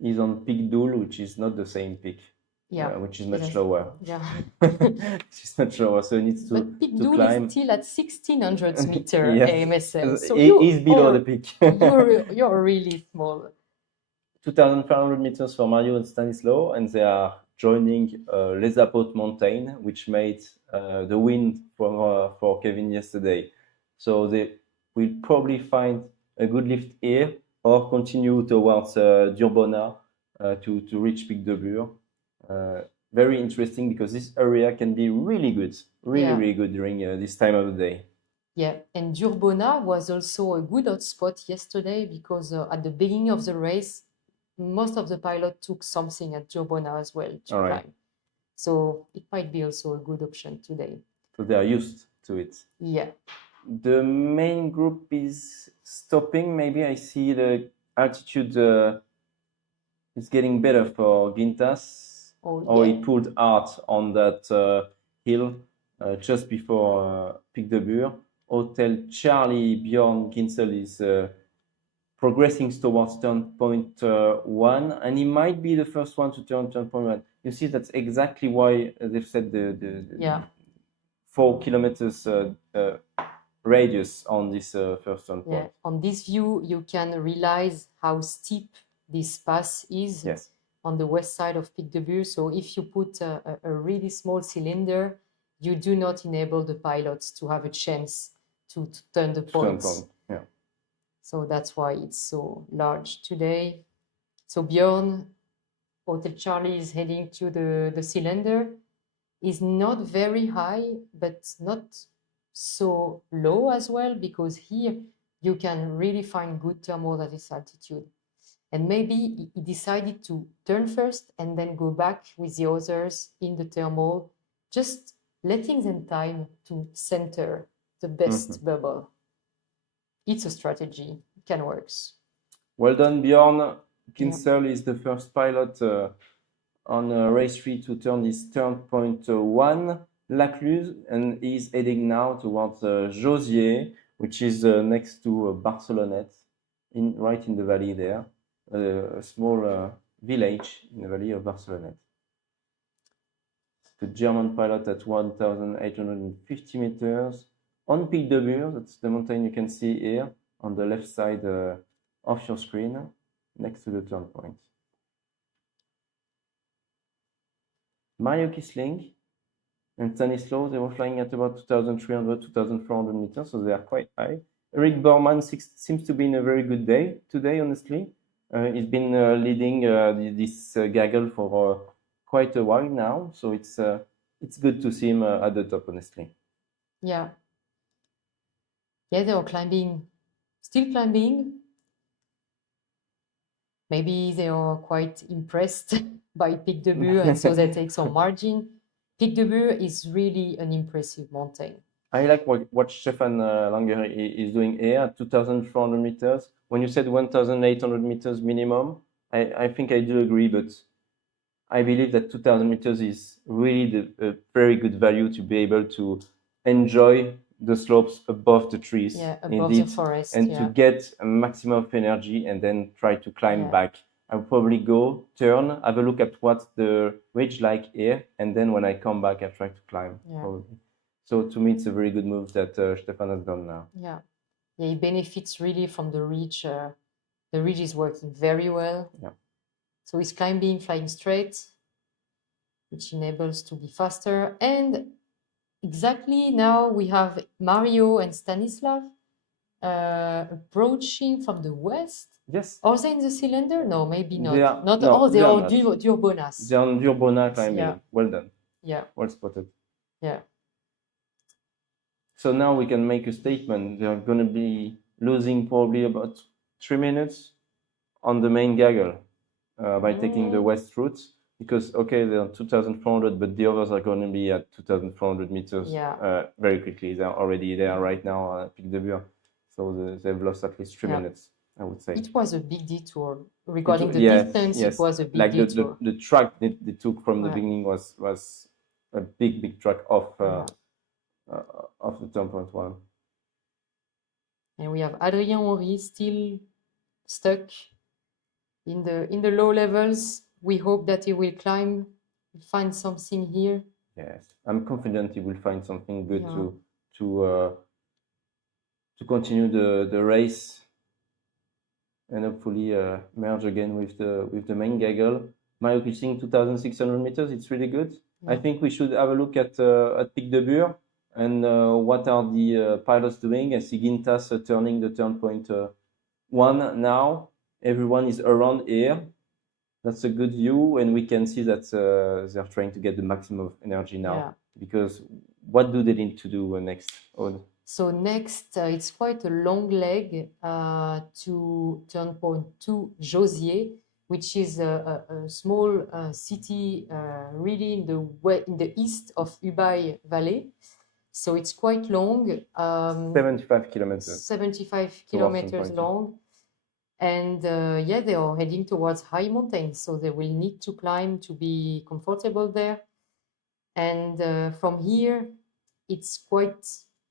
he's on Pic d'Oul, which is not the same peak. Which is much lower. Yeah. She's much lower, so he needs to But Pic d'Oul is still at 1,600 meters AMSL. So he's below the peak. you're really small. 2,500 meters for Mario and Stanislaw, and they are joining Les Apôtres mountain, which made the win for Kevin yesterday. So they will probably find a good lift here or continue towards Durbona to reach Pic de Bure. Very interesting because this area can be really good, really good during this time of the day. Yeah, and Durbona was also a good hotspot yesterday because at the beginning of the race, most of the pilots took something at Durbona as well to climb. So it might be also a good option today. So they are used to it. Yeah. The main group is stopping. Maybe I see the altitude is getting better for Gintas. Or he pulled out on that hill just before Pic de Bure. Hotel Charlie Bjorn Kinsel is progressing towards turn point 1, and he might be the first one to turn point 1. You see, that's exactly why they've said the 4 kilometers radius on this first turn point. On this view, you can realize how steep this pass is on the west side of Pic de Bure. So if you put a really small cylinder, you do not enable the pilots to have a chance to turn the points. So that's why it's so large today. So Bjorn, Hotel Charlie is heading to the cylinder. Is not very high, but not so low as well, because here you can really find good thermal at this altitude. And maybe he decided to turn first and then go back with the others in the thermal, just letting them time to center the best bubble. It's a strategy, it can work. Well done, Bjorn. Kinsel is the first pilot on race 3 to turn this turn point 1, Lacluse, and he's heading now towards Josier, which is next to Barcelonnette, right in the valley there, a small village in the valley of Barcelonnette. The German pilot at 1,850 meters on Pic de Bure. That's the mountain you can see here on the left side of your screen, next to the turn point. Mario Kisling and Stanislaw, they were flying at about 2,300, 2,400 meters, so they are quite high. Eric Borman seems to be in a very good day today, honestly. He's been leading this gaggle for quite a while now, so it's good to see him at the top, honestly. Yeah, they are climbing, still climbing. Maybe they are quite impressed by Pic de Bure, and so they take some margin. Pic de Bure is really an impressive mountain. I like what Stefan Langer is doing here at 2,400 meters. When you said 1,800 meters minimum, I think I do agree, but I believe that 2,000 meters is really a very good value to be able to enjoy the slopes above the trees, above the forest, and to get a maximum of energy and then try to climb back. I will probably go, turn, have a look at what's the ridge like here, and then when I come back, I try to climb. Probably. So to me, it's a very good move that Stefan has done now. Yeah, he benefits really from the ridge. The ridge is working very well. Yeah. So he's climbing, flying straight, which enables to be faster. And exactly now we have Mario and Stanislav approaching from the west. Yes. Are they in the cylinder? No, maybe not. They are not. No, oh, they are are not. Durbonas. They're on Durbona climbing. Yeah. Well done. Yeah. Well spotted. Yeah. So now we can make a statement. They're going to be losing probably about 3 minutes on the main gaggle by taking the west route. Because, okay, they're 2,400, but the others are going to be at 2,400 meters very quickly. They're already there right now at Pic de Bure. So they've lost at least 3 minutes, I would say. It was a big detour. Regarding the distance, it was a big detour. The track they took from the beginning was a big track off the turn point 1. And we have Adrien Henry still stuck in the low levels. We hope that he will climb, find something here. Yes, I'm confident he will find something good to continue the race and hopefully merge again with the main gaggle. Mario Kisling 2,600 meters, it's really good. I think we should have a look at Pic de Bure and what are the pilots doing. I see Gintas turning the turn point 1 now. Everyone is around here. That's a good view, and we can see that they're trying to get the maximum of energy now. Because what do they need to do next? So next, it's quite a long leg to turn point 2 Josier, which is a small city really in the east of Ubaye Valley. So it's quite long. 75 kilometers. 75 towards kilometers St. long. And yeah, they are heading towards high mountains, so they will need to climb to be comfortable there. And from here, it's quite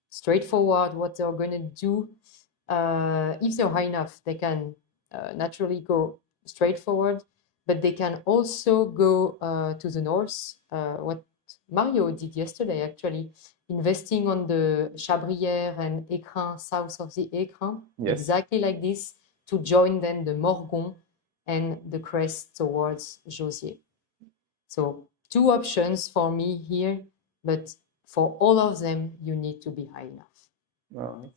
straightforward what they're going to do. If they're high enough, they can naturally go straight forward, but they can also go to the north, what Mario did yesterday, actually, investing on the Chabrière and Écrin, south of the Écrin, Yes. exactly like this, to join then the Morgon and the crest towards Josier. So 2 options for me here, but for all of them, you need to be high enough. Right.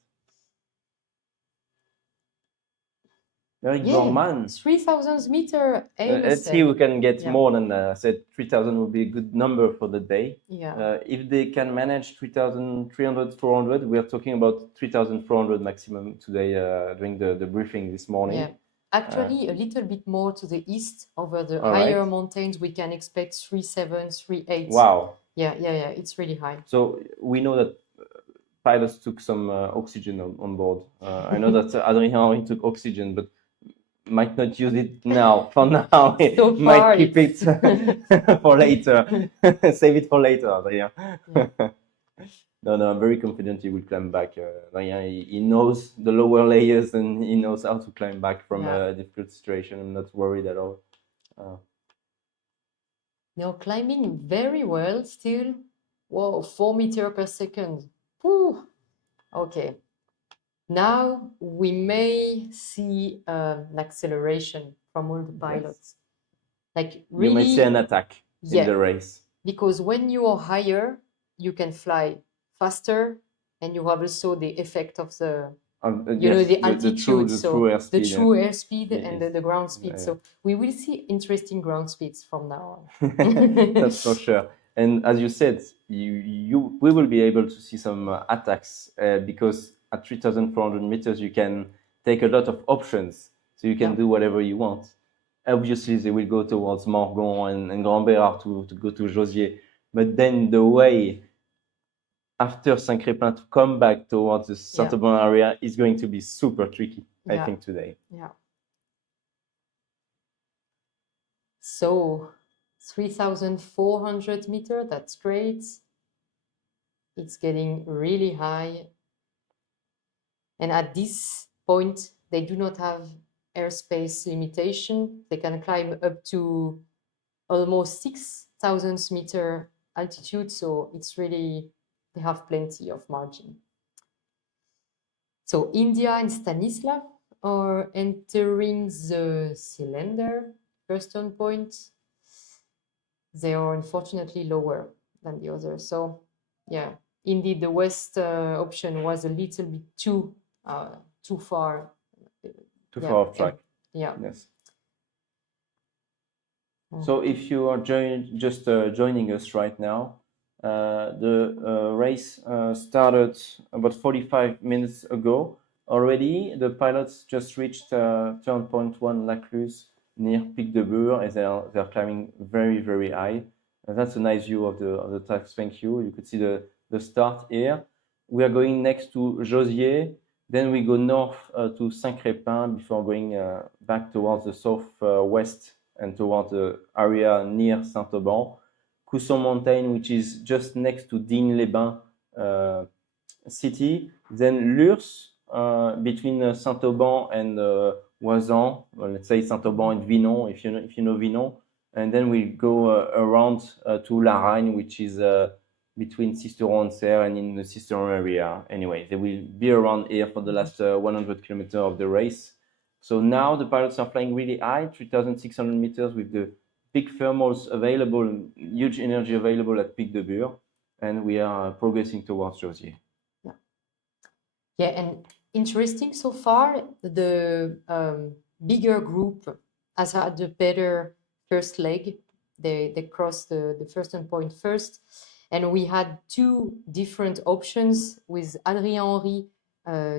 Very Yeah, gourmand. 3,000 meter aim Let's see who can get Yeah. more than I said 3,000 would be a good number for the day. Yeah. If they can manage 3,300, 400, we are talking about 3,400 maximum today during the briefing this morning. Yeah. Actually, a little bit more to the east, over the All higher right. mountains, we can expect 3,700, 3,800. Wow. Yeah, it's really high. So we know that pilots took some oxygen on board. I know that Adrien Henry took oxygen, but might not use it now. For now, So might far, keep it it's- for later. Save it for later, Adrien. Yeah. No, I'm very confident he will climb back. Adrien, he knows the lower layers and he knows how to climb back from Yeah. a difficult situation. I'm not worried at all. They're climbing very well still. Whoa, 4 meters per second. Whew. Okay. Now we may see an acceleration from all the pilots. Like really, You may see an attack yeah, in the race. because when you are higher, you can fly faster, and you have also the effect of the you know, Yes, the altitude, the so true the airspeed. true airspeed Yeah, and yes. the ground speed. Yeah, So we will see interesting ground speeds from now on. That's for sure. And as you said, we will be able to see some attacks because at 3,400 meters you can take a lot of options, so you can Yeah. do whatever you want. Obviously, they will go towards Morgon and Grand Bérard to go to Josier, but then the way after Saint-Crépin to come back towards the Saint-Auban area is going to be super tricky, I Yeah. think, today. Yeah. So 3,400 meters, that's great. It's getting really high. And at this point, they do not have airspace limitation. They can climb up to almost 6,000 meter altitude. So it's really, they have plenty of margin. So India and Stanislav are entering the cylinder first turn point. They are unfortunately lower than the others. So yeah, indeed, the west option was a little bit too far. Too far off track. Yeah. Yes. So if you are joining us right now, the race started about 45 minutes ago already. The pilots just reached turn point 1 Lacluse near Pic de Bure, and they're climbing very, very high. That's a nice view of the tracks. Thank you. You could see the start here. We are going next to Josier. Then we go north to Saint-Crépin before going back towards the southwest and towards the area near Saint-Auban. Cousson Mountain, which is just next to Digne-les-Bains city. Then Lurs, between Saint-Auban and Oisan, let's say Saint-Auban and Vinon, if you know Vinon. And then we go around to Laragne, which is between Sisteron and Serre and in the Sisteron area. Anyway, they will be around here for the last 100 kilometers of the race. So now the pilots are flying really high, 3,600 meters with the big thermals available, huge energy available at Pic de Bure, and we are progressing towards Josier. Yeah, and interesting so far, the bigger group has had a better first leg. They crossed the first turn point first, and we had 2 different options with Adrien Henry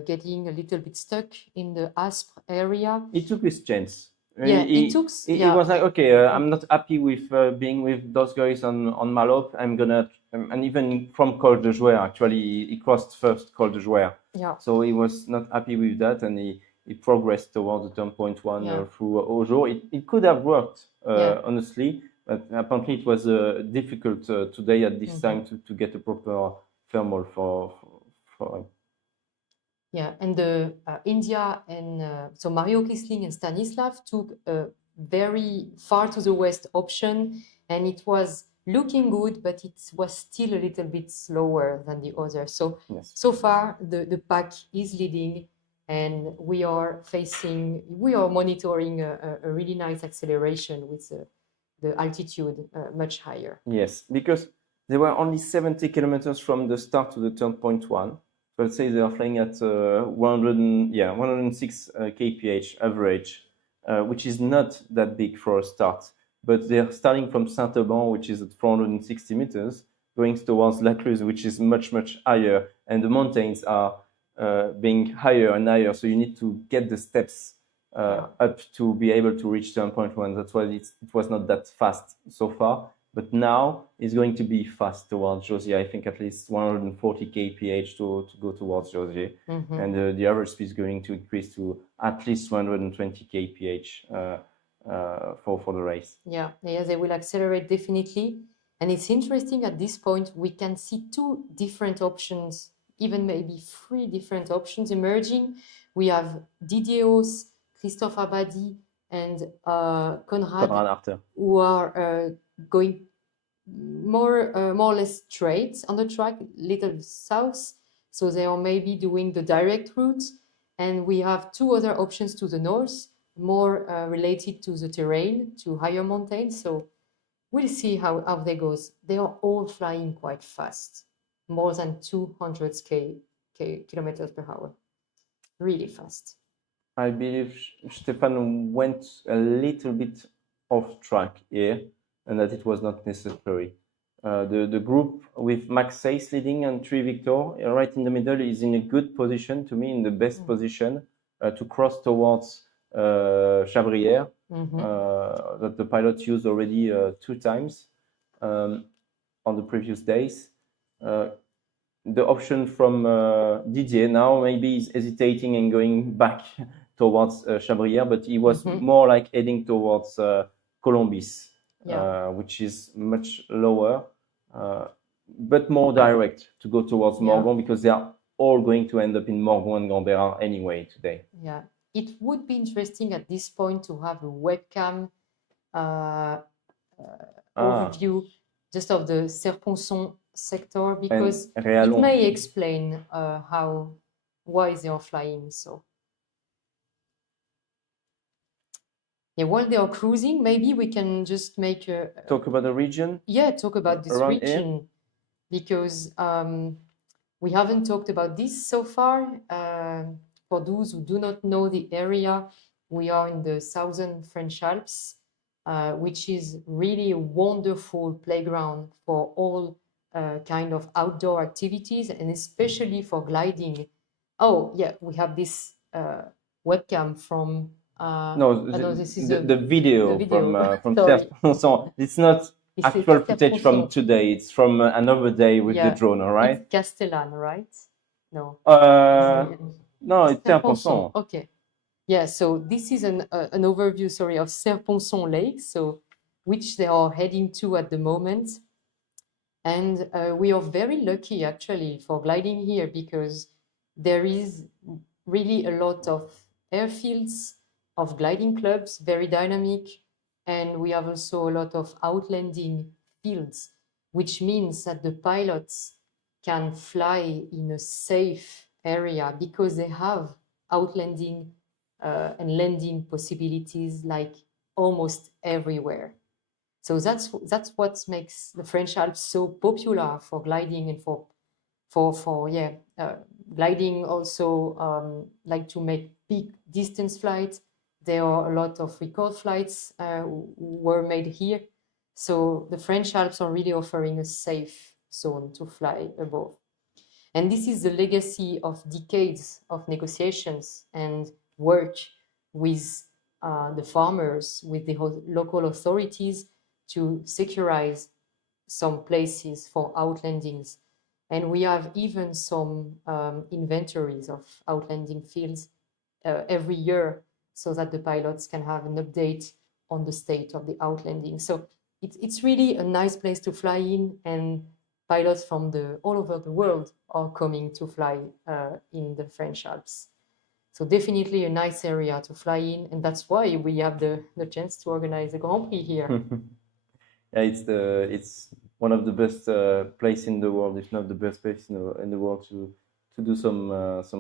getting a little bit stuck in the Aspre area. He took his chance. Yeah, he, it took. he Yeah, was like, okay, I'm not happy with being with those guys on Malop. I'm gonna, and even from Col de Jouer, actually, he crossed first Col de Jouer. yeah, So he was not happy with that, and he progressed towards the turn point one Yeah. through Ojo. It could have worked, Yeah. honestly, but apparently it was difficult today at this Mhm. time to get a proper thermal for him. Yeah, and the India and so Mario Kisling and Stanislav took a very far to the west option, and it was looking good, but it was still a little bit slower than the others. So Yes. so far the pack is leading, and we are monitoring a really nice acceleration with the altitude much higher. Yes, because they were only 70 kilometers from the start to the turn point one. So let's say they are flying at 106 kph average, which is not that big for a start. But they're starting from Saint-Auban, which is at 460 meters, going towards La Cluse, which is much, much higher. And the mountains are being higher and higher. So you need to get the steps up to be able to reach turn point one. That's why it was not that fast so far. But now it's going to be fast towards Josier. I think at least 140 kph to go towards Josier. Mhm. And the average speed is going to increase to at least 120 kph for the race. Yeah, they will accelerate definitely. And it's interesting at this point, we can see two different options, even maybe three different options emerging. We have Didier Haus, Christophe Abadi, and Conrad, Conrad Arter. who are going more or less straight on the track, little south. So they are maybe doing the direct route. And we have two other options to the north, more related to the terrain, to higher mountains. So we'll see how they goes. They are all flying quite fast, more than 200 kilometers per hour. Really fast. I believe Stefan went a little bit off track here, and that it was not necessary. The group with Max Seis leading and Tri Victor right in the middle is in a good position, to me, in the best position to cross towards Chabrière, that the pilot used already 2 times on the previous days. The option from Didier now maybe is hesitating and going back towards Chabrière, but he was more like heading towards Colombis, which is much lower, but more direct to go towards Morgon, because they are all going to end up in Morgon and Gambera anyway today. Yeah, it would be interesting at this point to have a webcam overview just of the Serponçon sector, because it may explain why they are flying so. Yeah, while they are cruising, maybe we can just make a talk about the region. Yeah, talk about this region, because we haven't talked about this so far. For those who do not know the area, we are in the southern French Alps, which is really a wonderful playground for all kind of outdoor activities, and especially for gliding. Oh, yeah, we have this webcam from... this is the video from Serponçon. It's not actual footage from today. It's from another day with the drone, all right? It's Castellane, right? No. No, it's Serponçon. Okay. Yeah, so this is an overview, of Serponçon Lake, which they are heading to at the moment. And we are very lucky, actually, for gliding here, because there is really a lot of airfields, of gliding clubs, very dynamic, and we have also a lot of outlanding fields, which means that the pilots can fly in a safe area because they have outlanding and landing possibilities like almost everywhere. So that's what makes the French Alps so popular for gliding and for gliding also like to make big distance flights. There are a lot of record flights were made here. So the French Alps are really offering a safe zone to fly above. And this is the legacy of decades of negotiations and work with the farmers with the local authorities to securize some places for outlandings. And we have even some inventories of outlanding fields every year so that the pilots can have an update on the state of the outlanding. So it's really a nice place to fly in, and pilots from all over the world are coming to fly in the French Alps. So definitely a nice area to fly in, and that's why we have the chance to organize a Grand Prix here. Yeah, it's one of the best place in the world, if not the best place in the world to do some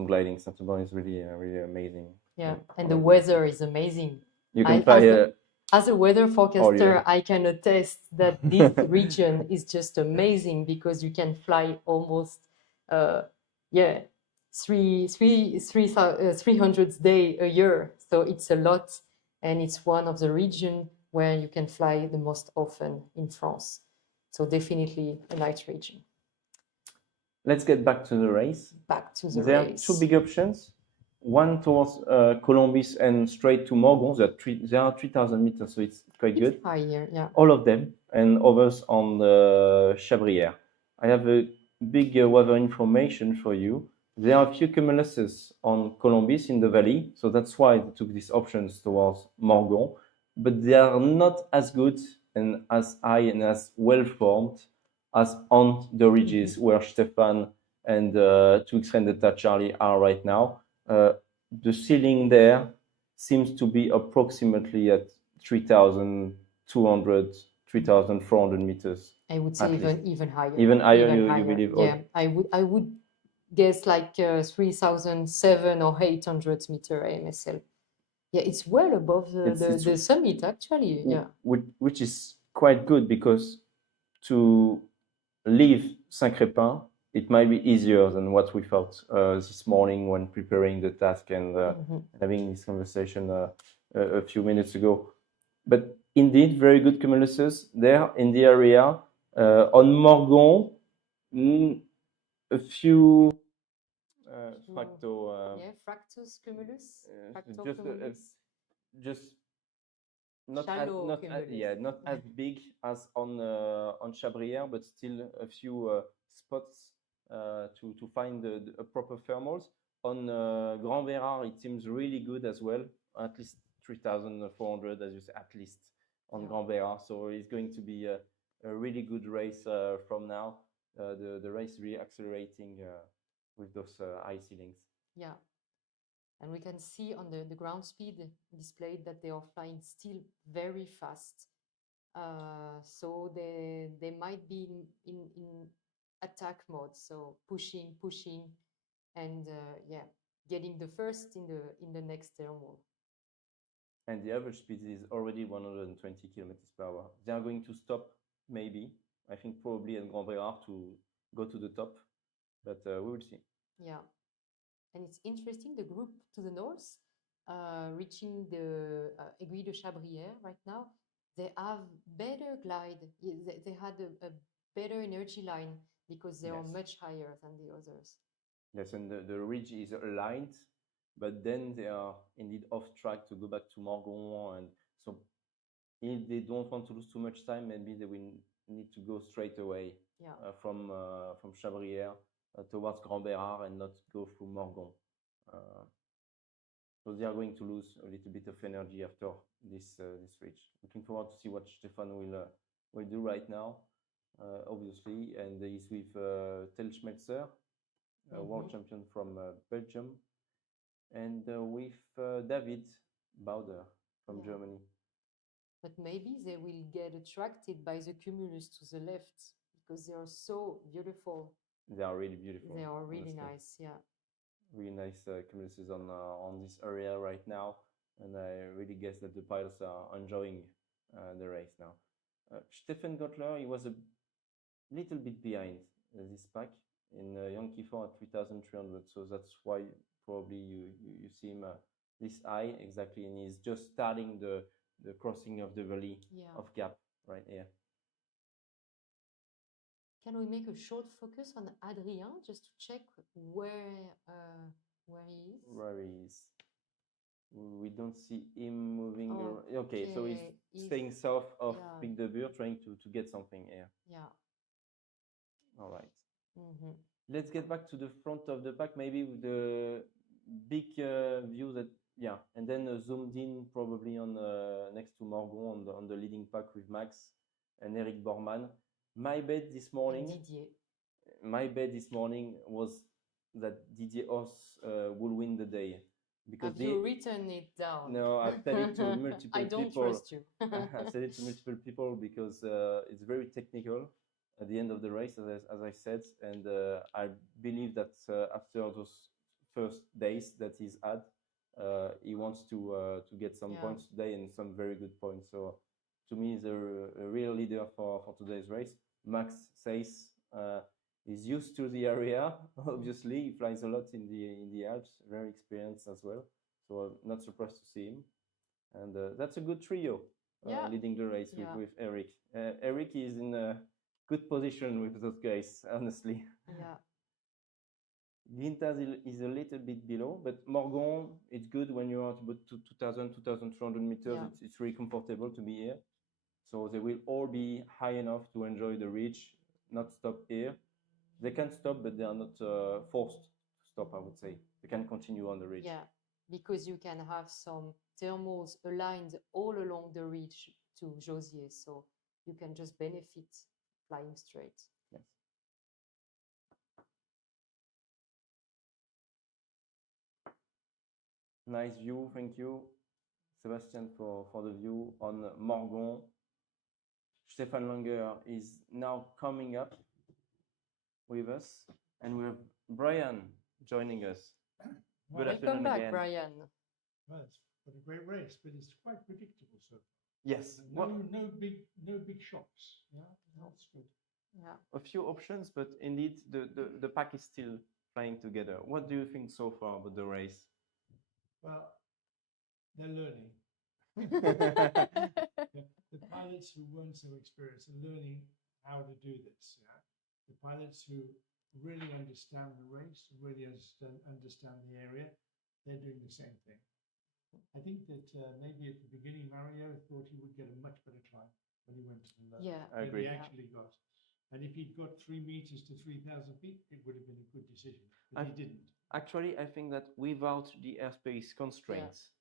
gliding. Saint-Auban is really really amazing. Yeah, and the weather is amazing. You can fly. As a weather forecaster, yeah. I can attest that this region is just amazing because you can fly almost, 300 days a year. So it's a lot, and it's one of the regions where you can fly the most often in France. So definitely a nice region. Let's get back to the race. Back to the there race. Are two big options. One towards Colombis and straight to Morgon. There are 3,000 meters, so it's quite good. Higher, yeah. All of them, and others on the Chabrière. I have a big weather information for you. There are a few cumuluses on Colombis in the valley, so that's why they took these options towards Morgon, but they are not as good and as high and as well formed as on the ridges where Stefan and to extend the Charlie are right now. The ceiling there seems to be approximately at 3,200, 3,400 meters. I would say even higher. Even higher, you believe? Yeah, I would guess like 3,700 or 800 meter AMSL. Yeah, it's well above the summit actually. Yeah, which is quite good because to leave Saint-Crépin, it might be easier than what we felt this morning when preparing the task and having this conversation a few minutes ago. But indeed, very good cumuluses there in the area. On Morgon, a few fractus cumulus. Just not as big as on Chabrière, but still a few spots to find a proper thermals. On Grand Verard, it seems really good as well, at least 3,400, as you say, at least on Grand Verard. So it's going to be a really good race from now. The race really accelerating with those high ceilings. Yeah. And we can see on the ground speed displayed that they are flying still very fast. So they might be in attack mode, so pushing, and getting the first in the next thermal. And the average speed is already 120 kilometers per hour. They are going to stop, maybe. I think probably at Grand Verard to go to the top, but we will see. Yeah. And it's interesting, the group to the north, reaching the Aiguille de Chabrière right now, they have better glide. They had a better energy line because they are much higher than the others. Yes, and the ridge is aligned, but then they are indeed off track to go back to Morgon. And so if they don't want to lose too much time, maybe they will need to go straight away from Chabrière towards Grand Verard and not go through Morgon. So they are going to lose a little bit of energy after this ridge. Looking forward to see what Stefan will do right now, obviously, and he's with Tel Schmelzer, world champion from Belgium, and with David Bauder from Germany. But maybe they will get attracted by the cumulus to the left because they are so beautiful. They are really beautiful. They are really nice, yeah. Really nice cumuluses on this area right now, and I really guess that the pilots are enjoying the race now. Stefan Gottler, he was a little bit behind this pack in Yankee 4 at 3,300, so that's why probably you see him this high exactly, and he's just starting the crossing of the valley of Gap right here. Can we make a short focus on Adrien just to check where he is? Where he is. We don't see him moving around. Okay, so he's if- staying south of yeah. Pic de Bure, trying to get something here. Yeah. All right. Mhm. Let's get back to the front of the pack, maybe with the big view that, yeah, and then zoomed in probably on next to Morgon on the leading pack with Max and Eric Bormann. My bet this morning. And Didier. My bet this morning was that Didier Os will win the day. Because Have you written it down? No, I've said it to multiple I don't people. trust you. I've said it to multiple people because it's very technical at the end of the race, as I said, and I believe that after those first days that he's had, he wants to get some points today and some very good points. So to me, he's a real leader for today's race. Max says he's used to the area. Obviously, he flies a lot in the Alps, very experienced as well. So I'm not surprised to see him. And that's a good trio leading the race with Eric. Eric is in a good position with those guys, honestly. Yeah. Gintas is a little bit below, but Morgon, it's good when you're at about 2,000, 2,200 meters. Yeah. It's really comfortable to be here. So they will all be high enough to enjoy the ridge, not stop here. They can stop, but they are not forced to stop, I would say. They can continue on the ridge. Yeah, because you can have some thermals aligned all along the ridge to Josier, so you can just benefit flying straight. Yes. Nice view, thank you, Sebastian, for the view on Morgon. Stefan Langer is now coming up with us, and we have Brian joining us. Good Welcome afternoon back, again. Brian. Well, it's been a great race, but it's quite predictable so far. Yes. No big shocks. Yeah, that's good. Yeah. A few options, but indeed the pack is still flying together. What do you think so far about the race? Well, they're learning. The pilots who weren't so experienced are learning how to do this. Yeah, the pilots who really understand the race, really understand the area, they're doing the same thing. I think that maybe at the beginning, Mario thought he would get a much better climb when he went to the low. Yeah, I agree. He actually got. And if he'd got 3 meters to 3,000 feet, it would have been a good decision. But he didn't. Actually, I think that without the airspace constraints,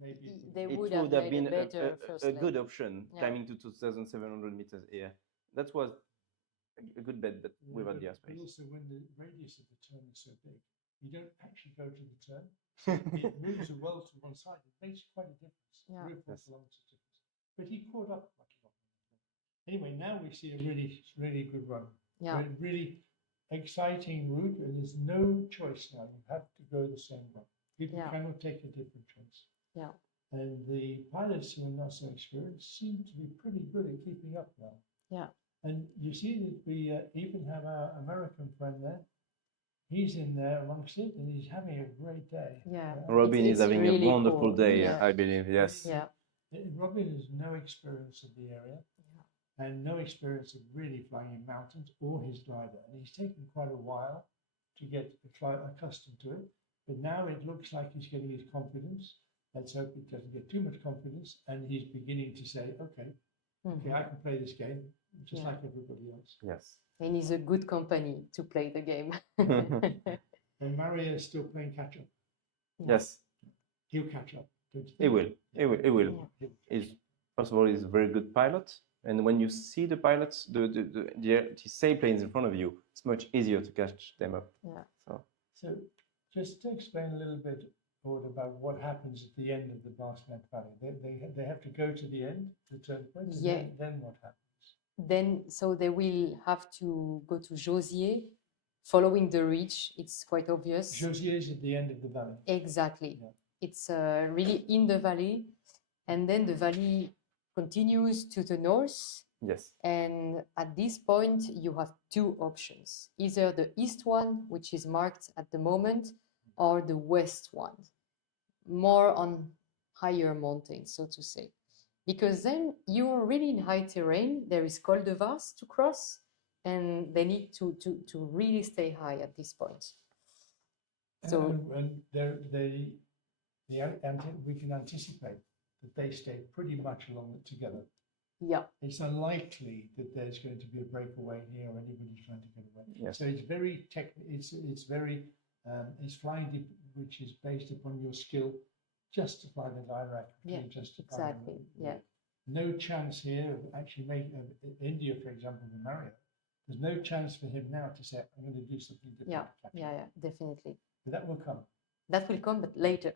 Maybe They it would would have have made been a better first a good leg. option, Yeah. climbing to 2,700 meters here. That was a good bet, but without the But airspace. also, when the radius of the turn is so big, you don't actually go to the turn. It moves well to one side. It makes quite a difference. Yeah. 3 or 4 kilometers difference. But he caught up much longer. Anyway, now we see a really good run. Yeah. Really exciting route, and there's no choice now. You have to go the same way. People cannot take a different choice. Yeah. And the pilots who are not so experienced seem to be pretty good at keeping up now. Yeah. And you see that we even have our American friend there. He's in there amongst it, and he's having a great day. Yeah. Robin is having really a wonderful cool. day, Yeah. I believe. Yes. Yeah. Robin has no experience of the area and no experience of really flying in mountains or his glider. And he's taken quite a while to get accustomed to it. But now it looks like he's getting his confidence. Let's hope he doesn't get too much confidence. And he's beginning to say, okay, I can play this game just like everybody else. Yes. And he's a good company to play the game. And Mario is still playing catch up. Yes. He'll catch up. Don't you He think? will. He will. He will. First of all, he's a very good pilot. And when you see the pilots, the sailplanes in front of you, it's much easier to catch them up. Yeah. So just to explain a little bit about what happens at the end of the Basque-Net Valley. They have to go to the end, the turn point, and then what happens? Then, so they will have to go to Josier, following the ridge. It's quite obvious. Josier is at the end of the valley. Exactly. Yeah. It's really in the valley. And then the valley continues to the north. Yes. And at this point, you have 2 options. Either the east one, which is marked at the moment, or the west one, more on higher mountains, so to say. Because then you're really in high terrain. There is Col de Vars to cross, and they need to really stay high at this point. So and the we can anticipate that they stay pretty much along it together. Yeah. It's unlikely that there's going to be a breakaway here or anybody's trying to get away. Yes. So it's very it's very it's flying deep, which is based upon your skill just to fly the direct. Yeah, just to exactly. Yeah. No chance here of actually making India, for example, with Mario. There's no chance for him now to say, I'm going to do something different. Yeah, yeah, definitely. But that will come. That will come, but later.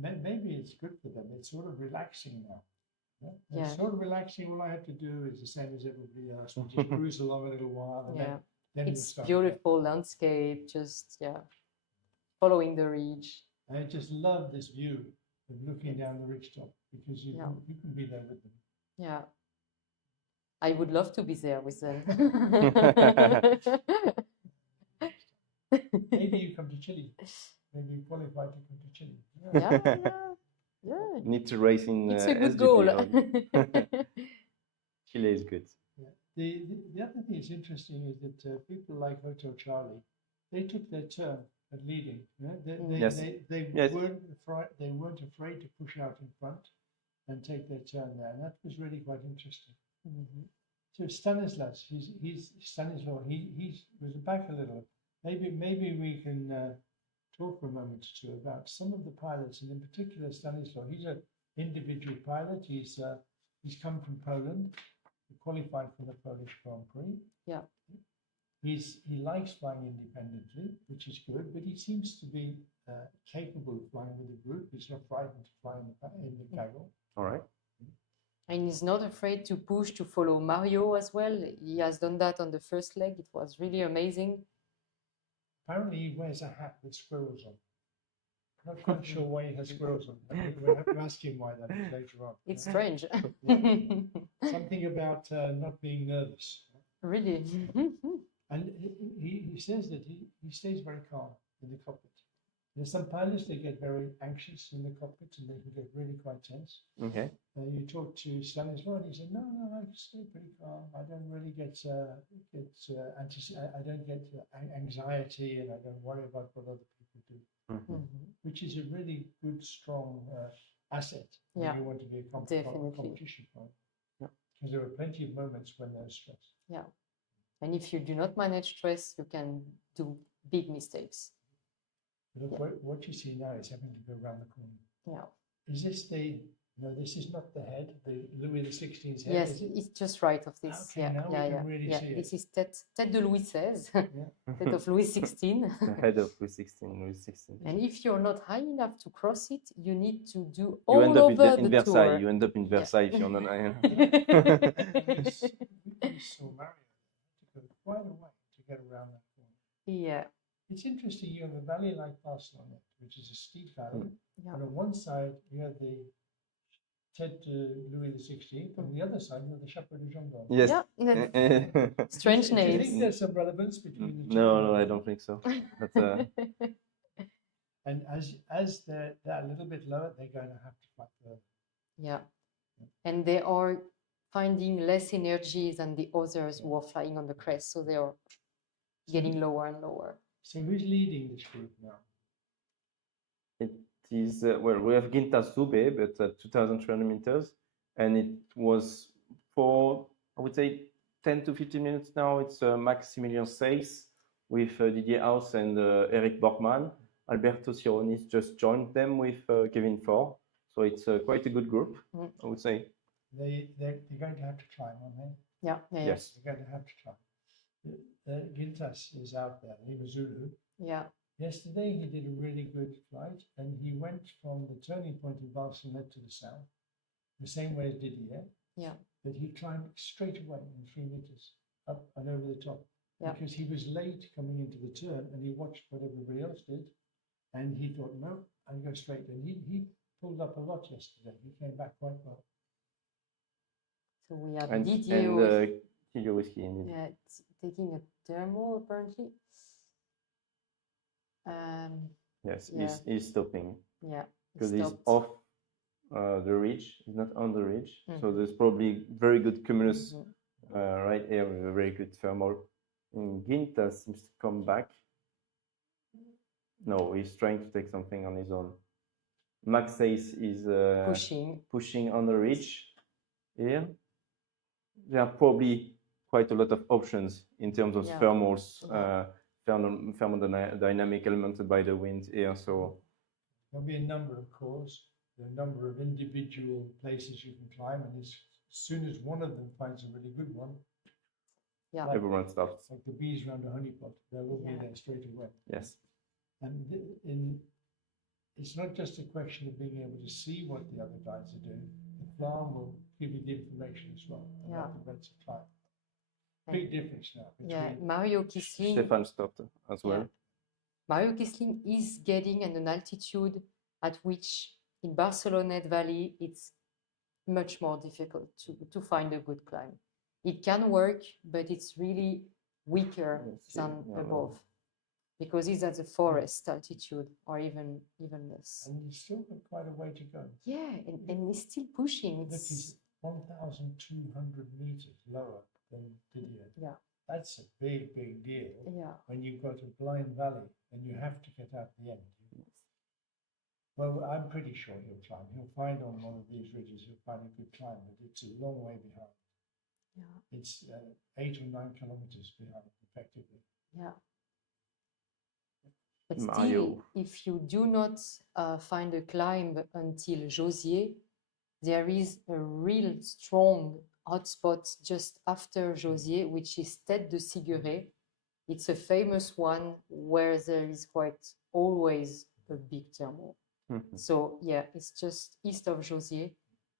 Maybe it's good for them. It's sort of relaxing now. Yeah. It's sort of relaxing. All I have to do is the same as everybody else. We just cruise along a little while. And Yeah. then It's beautiful landscape, just, following the ridge. I just love this view of looking down the ridgetop because you can be there with them. Yeah. I would love to be there with them. Maybe you come to Chile. Maybe you qualify to come to Chile. Yeah. Need to race in It's a good SGP, goal. Chile is good. Yeah. The other thing that's interesting is that people like Hotel Charlie, they took their turn at leading. Yes. They Yes. weren't afraid to push out in front and take their turn there, and that was really quite interesting. So Stanislas, he was back a little. Maybe we can talk for a moment or two about some of the pilots, and in particular Stanislaw. He's an individual pilot. He's come from Poland. He qualified for the Polish Grand Prix. Yeah. He likes flying independently, which is good, but he seems to be capable of flying with a group. He's not frightened to fly in the cargo. All right. And he's not afraid to push to follow Mario as well. He has done that on the first leg. It was really amazing. Apparently he wears a hat with squirrels on. Not quite sure why he has squirrels on. We'll have to ask him why that is later on. It's strange. Something about not being nervous. Really? And he says that he stays very calm in the cockpit. There's some pilots, they get very anxious in the cockpit and they can get really quite tense. Okay. You talk to Stanislaw and he said, no, I stay pretty calm. I don't really get I don't get anxiety and I don't worry about what other people do, which is a really good, strong asset when you want to be a competition pilot. Because there are plenty of moments when there's stress. Yeah. And if you do not manage stress, you can do big mistakes. Look, what you see now is having to go around the corner. Yeah. Is this no, this is not the head, the Louis XVI's head. Yes, it's just right of this. Okay, now we can really see This it. is tête de Louis XVI, tête of Louis XVI. The head of Louis XVI. And if you're not high enough to cross it, you need to do You all end up over in the Versailles. tour. You end up in Versailles if you're not high enough. We saw Mario to go quite a way to get around that corner. Yeah. It's interesting, you have a valley like Barcelona, which is a steep valley. Yeah. And on one side, you have the Tête de Louis XVI, on the other side, you have the Chapeau de Gendarme. Yes. Yeah. Strange Do you names. think there's some relevance between the two? No, I don't think so. But, and as they're a little bit lower, they're going to have to fly further. Yeah. And they are finding less energy than the others who are flying on the crest, so they are getting lower and lower. So who's leading this group now? it is, well, we have Ginta Sube, but at 2,300 meters, and it was for, I would say, 10 to 15 minutes now. It's Maximilian Seix with Didier Haus and Eric Borgman. Alberto Cironis just joined them with Kevin Faure. So it's quite a good group, I would say. They're going to have to climb, aren't they? Yeah. Yes. They're going to have to climb. Gintas is out there, Lima Zulu. Yeah. Yesterday he did a really good flight and he went from the turning point in Barcelona to the south, the same way as Didier. Yeah. But he climbed straight away in 3 meters, up and over the top. Yeah. Because he was late coming into the turn and he watched what everybody else did. And he thought, no, I'll go straight. And he pulled up a lot yesterday. He came back quite well. So we have And Didier Kilo Whiskey, indeed. taking a thermal apparently. Yes, yeah. he's stopping. Yeah. Because he's stopped. off the ridge, he's not on the ridge. So there's probably very good cumulus right here with a very good thermal. And Ginta seems to come back. No, he's trying to take something on his own. Max Ace is pushing on the ridge here. There are probably quite a lot of options in terms of thermals, thermodynamic elements by the wind here. So there'll be a number of cores, a number of individual places you can climb, and as soon as one of them finds a really good one, everyone stops. like the bees around a honeypot, they will be there straight away. Yes. And it's not just a question of being able to see what the other guys are doing. The plan will give you the information as well about the rate of climb. Big difference now. Mario Kisling. Stefan stopped as well. Mario Kisling is getting at an altitude at which in Barcelonette Valley it's much more difficult to find a good climb. It can work, but it's really weaker than above because it's at the forest altitude or even less. And he's still got quite a way to go. Yeah, and he's still pushing. He's 1,200 meters lower than Didier. Yeah. That's a big, big deal. Yeah. When you've got a blind valley and you have to get out the end. Well, I'm pretty sure he'll climb. He'll find on one of these ridges, he'll find a good climb, but it's a long way behind. Yeah. It's 8 or 9 kilometers behind, effectively. Yeah. But still, if you do not find a climb until Josier, there is a real strong hotspot just after Josier, which is Tête de Siguret. It's a famous one where there is quite always a big thermal. So yeah, it's just east of Josier,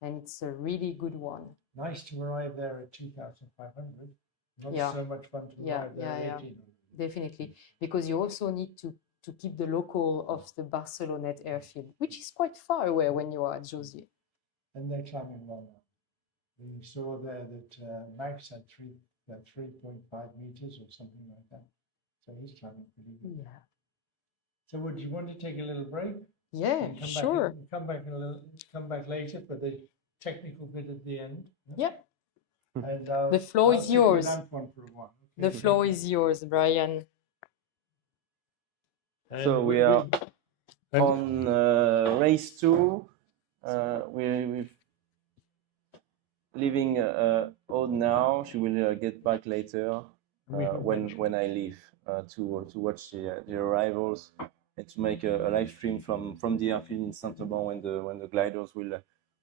and it's a really good one. Nice to arrive there at 2,500. Not so much fun to arrive there at 1,800. Definitely, because you also need to keep the local of the Barcelonette airfield, which is quite far away when you are at Josier. And they're climbing well now. We saw there that Max had 3.5 meters or something like that. So he's climbing pretty good. Yeah. So would you want to take a little break? Yeah, sure. Come back later for the technical bit at the end. Yeah. And the floor is yours. The Okay. floor is yours, Brian. So we are on race 2. We're leaving Aude now. She will get back later when I leave to watch the arrivals and to make a live stream from the airfield in Saint-Auban when the gliders will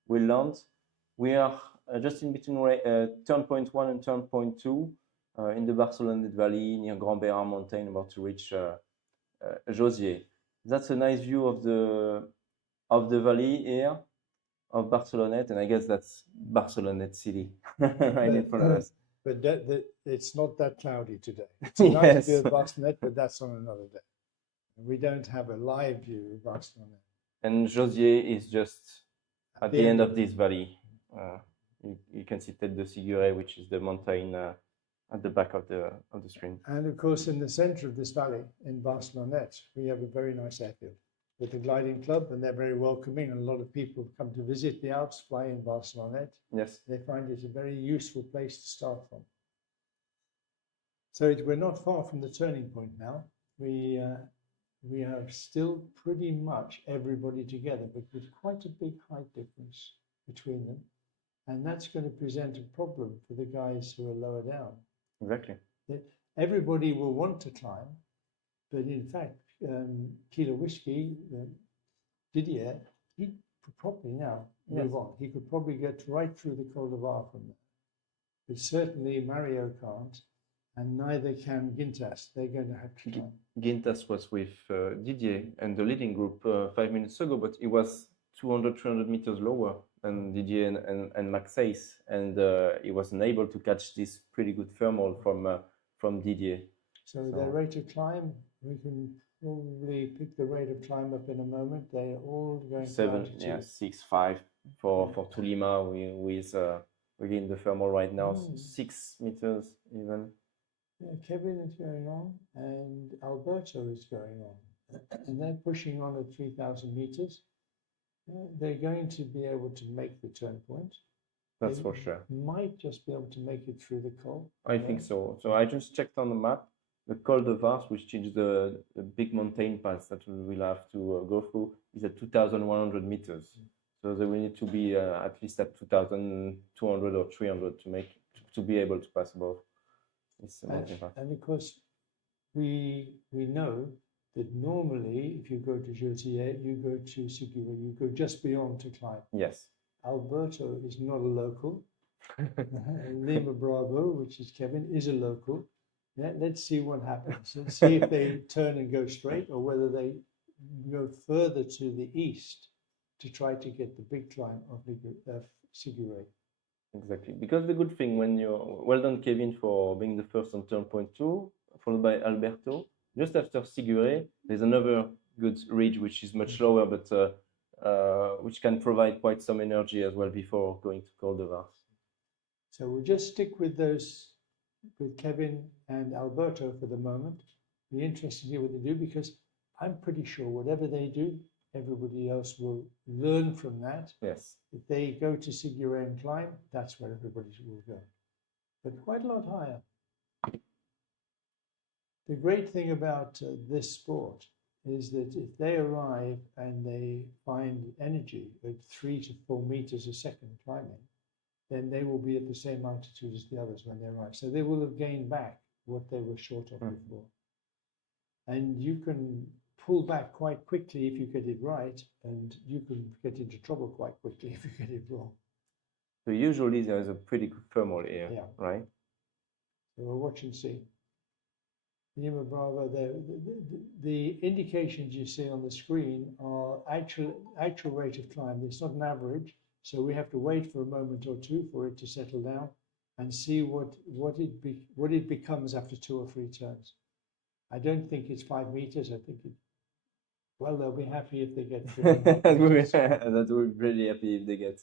land. We are just in between turn point 1 and turn point 2 in the Barcelonette Valley near Grand Bérard Mountain, about to reach Josier. That's a nice view of the valley here of Barcelonette, and I guess that's Barcelonette city right in front of us. But it's not that cloudy today. It's a nice view of Barcelonette, but that's on another day. We don't have a live view of Barcelonette. And Josier is just at the end of this valley. You can see Tête de Siguret, which is the mountain at the back of the screen. And of course, in the center of this valley, in Barcelonette, we have a very nice airfield with the gliding club, and they're very welcoming. And a lot of people come to visit the Alps, fly in Barcelonette. Yes. They find it a very useful place to start from. So we're not far from the turning point now. We have still pretty much everybody together, but with quite a big height difference between them. And that's going to present a problem for the guys who are lower down. Exactly. Everybody will want to climb, but in fact, Kilo Whiskey, Didier, he could probably now move on. He could probably get right through the Col de Var from there. But certainly Mario can't, and neither can Gintas. They're going to have to climb. Gintas was with Didier and the leading group 5 minutes ago, but he was 200, 300 meters lower than Didier and Max Ace, and he wasn't able to catch this pretty good thermal from Didier. So their rate of climb, we can probably pick the rate of climb up in a moment. They're all going 6.5 for Tulima. We're in the thermal right now, 6 meters even. Yeah, Kevin is going on, and Alberto is going on, and they're pushing on at 3,000 meters. They're going to be able to make the turn point. That's for sure. Might just be able to make it through the col. I think so. So I just checked on the map. The Col de Vars, which is the big mountain pass that we will have to go through, is at 2,100 meters. So they will need to be at least at 2,200 or 300 to be able to pass above this mountain pass. And of course, we know that normally, if you go to XII, you go to Serie, you go just beyond to climb. Yes. Alberto is not a local. Lima Bravo, which is Kevin, is a local. Yeah, let's see what happens. Let's see if they turn and go straight or whether they go further to the east to try to get the big climb of Serie. Exactly. Because the good thing when you're well done, Kevin, for being the first on turn point 2, followed by Alberto. Just after Serie, there's another good ridge which is much lower, but which can provide quite some energy as well before going to Col de Vars. So we'll just stick with those, with Kevin and Alberto for the moment. Be interested to hear what they do, because I'm pretty sure whatever they do, everybody else will learn from that. Yes. If they go to Serie and climb, that's where everybody will go. But quite a lot higher. The great thing about this sport is that if they arrive and they find energy at 3 to 4 meters a second climbing, then they will be at the same altitude as the others when they arrive. So they will have gained back what they were short of before. And you can pull back quite quickly if you get it right, and you can get into trouble quite quickly if you get it wrong. So usually there is a pretty good thermal here, Yeah. right? So we'll watch and see. Lima Bravo, the indications you see on the screen are actual rate of climb. It's not an average, so we have to wait for a moment or two for it to settle down and see what it becomes after 2 or 3 turns. I don't think it's 5 meters. I think well, they'll be happy if they get 3.5 That we're really happy if they get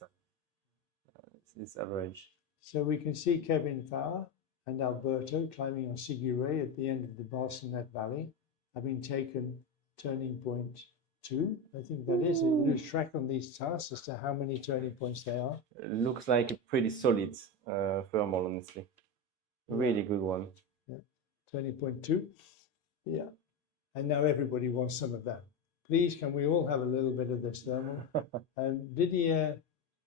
this average. So we can see Kevin Fowler and Alberto climbing on Serie at the end of the Barcelonette Valley, having taken turning point 2. I think that is. You lose track on these tasks as to how many turning points there are. It looks like a pretty solid thermal, honestly. Really good one. Yeah. Turning point 2. Yeah. And now everybody wants some of that. Please, can we all have a little bit of this thermal? And Didier,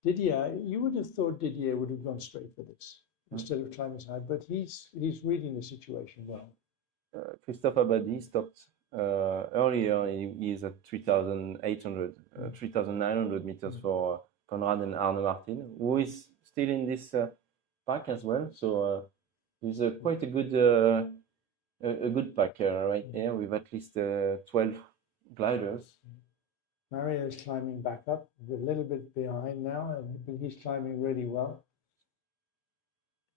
you would have thought Didier would have gone straight for this instead of climbing high, but he's reading the situation well. Christophe Abadi stopped earlier. He is at 3,800, 3,900 meters for Conrad and Arne Martin, who is still in this pack as well. So it's quite a good pack right here with at least 12 gliders. Mario's climbing back up, a little bit behind now, but he's climbing really well.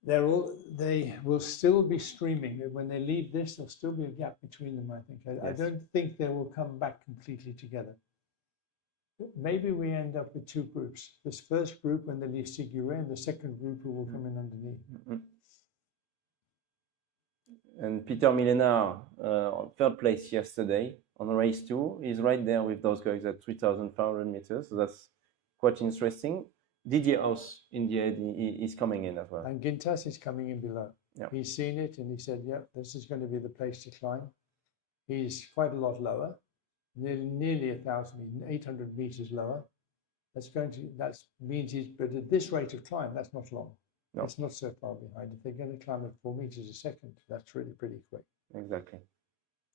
They will still be streaming. When they leave this, there'll still be a gap between them, I think. I don't think they will come back completely together. Maybe we end up with 2 groups. This first group when they leave Serie, and the second group who will come in underneath. And Peter Millenard, on 3rd place yesterday on race 2, is right there with those guys at 3,500 meters. So that's quite interesting. Didier Haus in the end is coming in as well. And Gintas is coming in below. Yep. He's seen it and he said, yeah, this is going to be the place to climb. He's quite a lot lower, nearly 1,800 meters lower. That means but at this rate of climb, that's not long. No. It's not so far behind. If they're going to climb at 4 meters a second, that's really pretty quick. Exactly.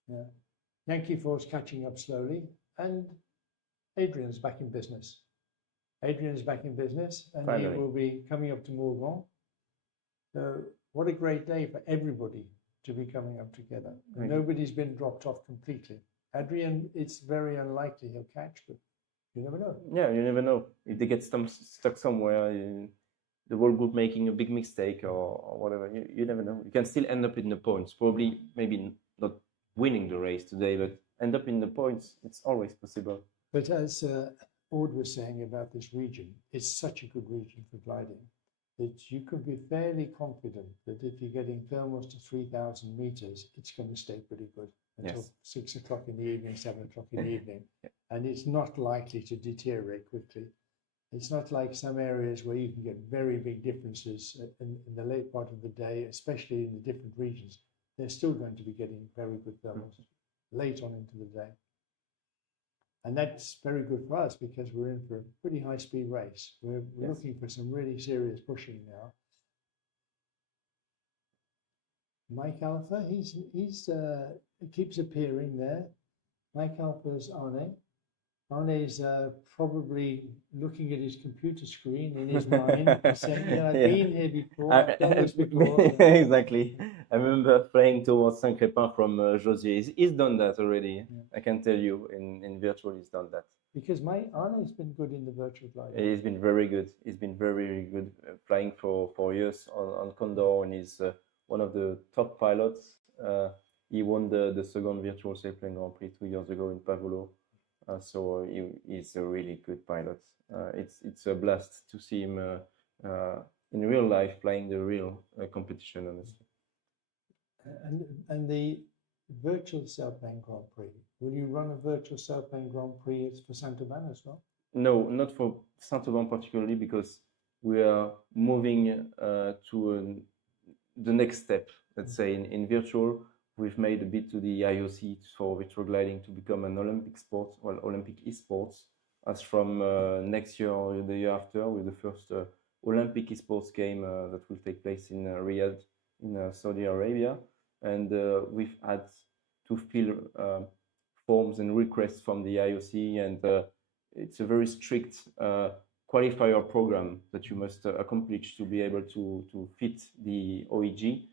Yeah. Yankee Force catching up slowly, and Adrian's back in business. Adrian's back in business, and Finally. He will be coming up to Morgon. So what a great day for everybody to be coming up together. Nobody's been dropped off completely. Adrian, it's very unlikely he'll catch, but you never know. Yeah, you never know. If they get stuck somewhere, the whole group making a big mistake or whatever, you never know. You can still end up in the points. Probably, maybe not winning the race today, but end up in the points. It's always possible. But as Aude was saying about this region, it's such a good region for gliding that you can be fairly confident that if you're getting thermals to 3,000 meters, it's going to stay pretty good until 6 o'clock in the evening, 7 o'clock in the evening. And it's not likely to deteriorate quickly. It's not like some areas where you can get very big differences in the late part of the day, especially in the different regions. they're still going to be getting very good levels late on into the day. And that's very good for us because we're in for a pretty high speed race. We're looking for some really serious pushing now. Mike Alpha, he keeps appearing there. Mike Alpha's Arne. Arne's probably looking at his computer screen in his mind, saying, I've been here before, I've done this before. Exactly. I remember playing towards Saint-Crépin from Josier. He's done that already. I can tell you, in virtual, he's done that. Because Arne's been good in the virtual gliding. He's been very good. He's been very good flying for years on Condor, and he's one of the top pilots. He won the second virtual Sailplane Grand Prix 2 years ago in Pavolo. So he's a really good pilot. It's a blast to see him in real life flying the real competition, honestly. And the virtual Sailplane Grand Prix, will you run a virtual Sailplane Grand Prix for Saint-Auban as well? No, not for Saint-Auban particularly, because we are moving to the next step. Let's say in virtual, we've made a bid to the IOC for virtual gliding to become an Olympic sport, well, Olympic esports, as from next year or the year after, with the first Olympic esports game that will take place in Riyadh, in Saudi Arabia. And we've had to fill forms and requests from the IOC, and it's a very strict qualifier program that you must accomplish to be able to fit the OEG.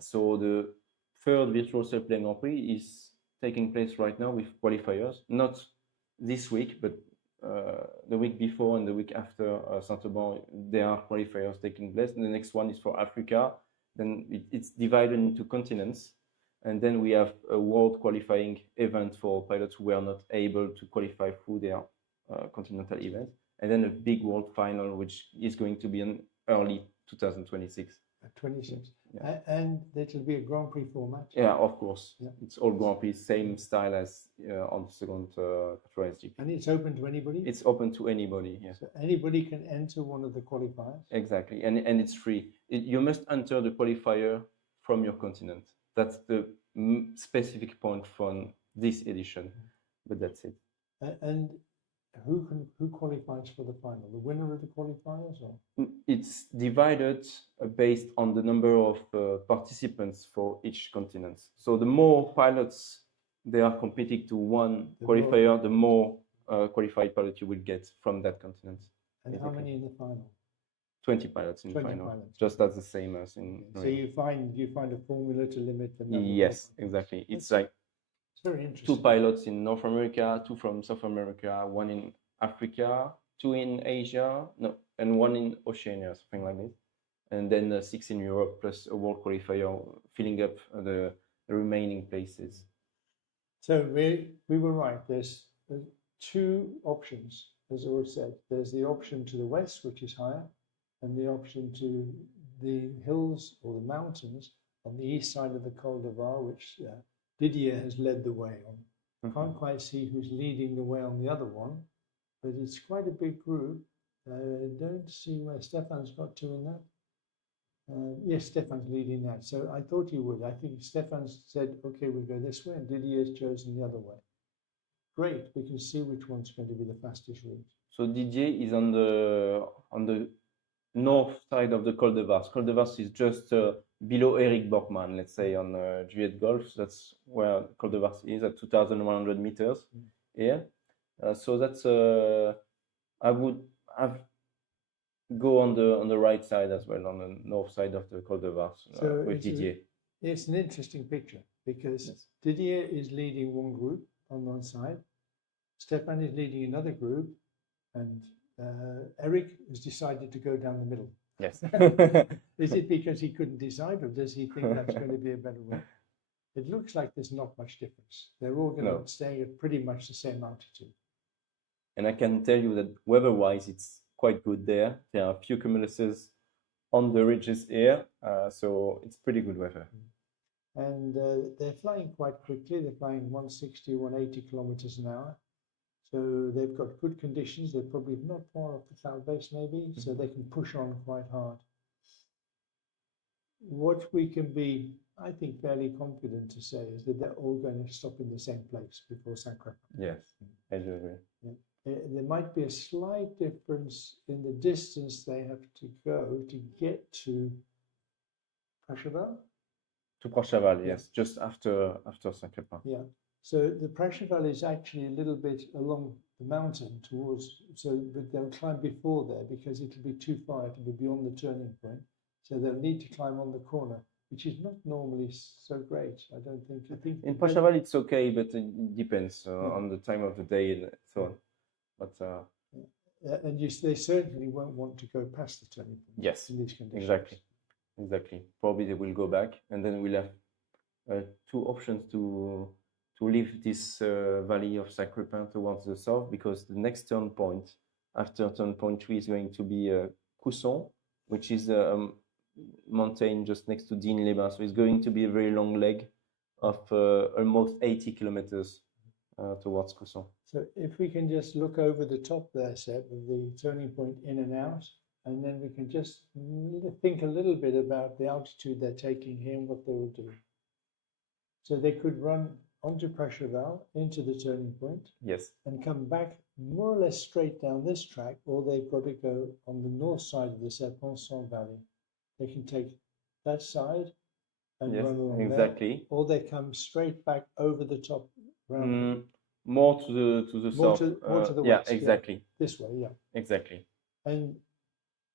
So the third virtual Sailplane Grand Prix is taking place right now with qualifiers, not this week, but the week before and the week after Saint-Auban, there are qualifiers taking place. And the next one is for Africa. Then it's divided into continents. And then we have a world qualifying event for pilots who were not able to qualify through their continental event. And then a big world final, which is going to be in early 2026. 26. Yeah. And it will be a Grand Prix format? Yeah, of course. Yeah. It's all Grand Prix, same style as on the second Prix SGP. And it's open to anybody? It's open to anybody, yeah. So anybody can enter one of the qualifiers? Exactly, and it's free. You must enter the qualifier from your continent. That's the specific point from this edition, but that's it. And who qualifies for the final? The winner of the qualifiers, or? It's divided based on the number of participants for each continent. So the more pilots they are competing to one qualifier, the more qualified pilots you will get from that continent. And basically. How many in the final? 20 pilots in the final. Pilots. Just as the same as in. So you find a formula to limit the number. Yes, exactly. It's like. It's very interesting. 2 pilots in North America, 2 from South America, 1 in Africa, 2 in Asia, and 1 in Oceania, something like this. And then 6 in Europe, plus a world qualifier filling up the remaining places. So we were right. There's 2 options, as I was said. There's the option to the west, which is higher, and the option to the hills or the mountains on the east side of the Col de Var, which Didier has led the way on. Can't quite see who's leading the way on the other one, but it's quite a big group. I don't see where Stefan's got to in that. Yes, Stefan's leading that. So I thought he would. I think Stefan's said, okay, we'll go this way, and Didier's chosen the other way. Great, we can see which one's going to be the fastest route. So Didier is on the north side of the Col de Vars. Col de Vars is just below Eric Borkman, let's say, on Juliet Golf. That's where Col de Vars is at 2,100 meters here. So that's I would go on the right side as well, on the north side of the Col de Vars with Didier. It's an interesting picture because Didier is leading one group on one side, Stefan is leading another group, and Eric has decided to go down the middle. Yes. Is it because he couldn't decide, or does he think that's going to be a better way? It looks like there's not much difference. They're all going to stay at pretty much the same altitude. And I can tell you that weather-wise, it's quite good there. There are a few cumuluses on the ridges here, so it's pretty good weather. And they're flying quite quickly. They're flying 160, 180 kilometers an hour. So they've got good conditions. They're probably not far off the cloud base, maybe, so they can push on quite hard. What we can be I think, fairly confident to say is that they're all going to stop in the same place before Saint-Auban. Yes, I do agree. There might be a slight difference in the distance they have to go to get to Prachevelle. To Prachevelle, yes, just after Saint-Auban. Yeah. So the Prachevelle is actually a little bit along the mountain towards, but they'll climb before there because it'll be too far, it'll be beyond the turning point. So they'll need to climb on the corner, which is not normally so great. I don't think. I think in Prachevelle it's okay, but it depends on the time of the day and so on. But and they certainly won't want to go past the turning point. Yes, in these conditions. Exactly. Probably they will go back, and then we'll have two options to leave this valley of Saint-Auban towards the south, because the next turn point after turn point 3 is going to be Cousson, which is a mountain just next to Digne-les-Bains. So it's going to be a very long leg of almost 80 kilometers towards Cousson. So if we can just look over the top there, Seb, of the turning point in and out, and then we can just think a little bit about the altitude they're taking here and what they will do. So they could run onto Prachevelle into the turning point, yes, and come back more or less straight down this track, or they've got to go on the north side of the Serpenson Valley. They can take that side and run along exactly there, or they come straight back over the top. More to the south. More to the west. Exactly. Yeah. This way, yeah. Exactly. And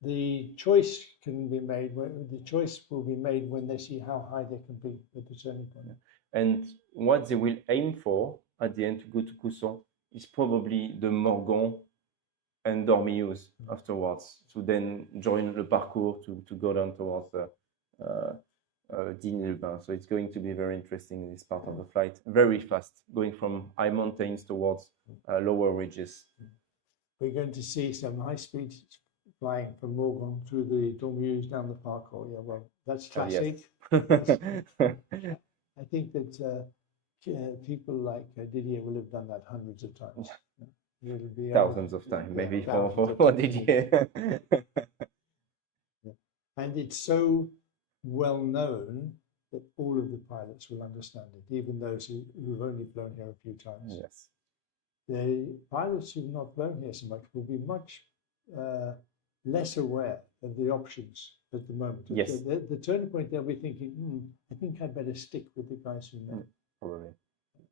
the choice can be made. The choice will be made when they see how high they can be at the turning point. And what they will aim for at the end to go to Cousson is probably the Morgon and Dormillouz afterwards, to then join the parcours to go down towards Digne-les-Bains. So it's going to be very interesting, this part of the flight. Very fast, going from high mountains towards lower ridges. We're going to see some high-speed flying from Morgon through the Dormillouz down the parcours. Yeah, well, that's classic. Yes. I think that people like Didier will have done that hundreds of times. It'll be thousands of times, maybe for Didier. And it's so well known that all of the pilots will understand it, even those who've only flown here a few times. Yes. The pilots who've not flown here so much will be much less aware of the options at the moment. Yes. The turning point, they'll be thinking, I think I'd better stick with the guys who know. Probably.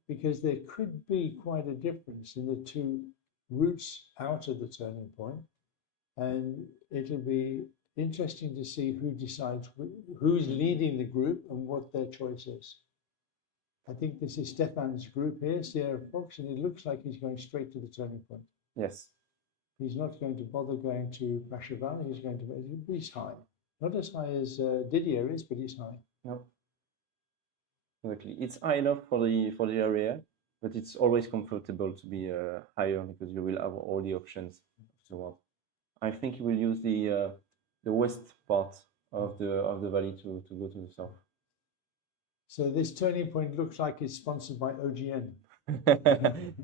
Because there could be quite a difference in the two routes out of the turning point, and it'll be interesting to see who decides who's leading the group and what their choice is. I think this is Stéphane's group here, Sierra Fox, and it looks like he's going straight to the turning point. Yes. He's not going to bother going to Prachevelle. He's high. Not as high as Didier is, but he's high. No. Exactly. It's high enough for the area, but it's always comfortable to be higher, because you will have all the options afterward. I think you will use the west part of the valley to go to the south. So this turning point looks like it's sponsored by OGN.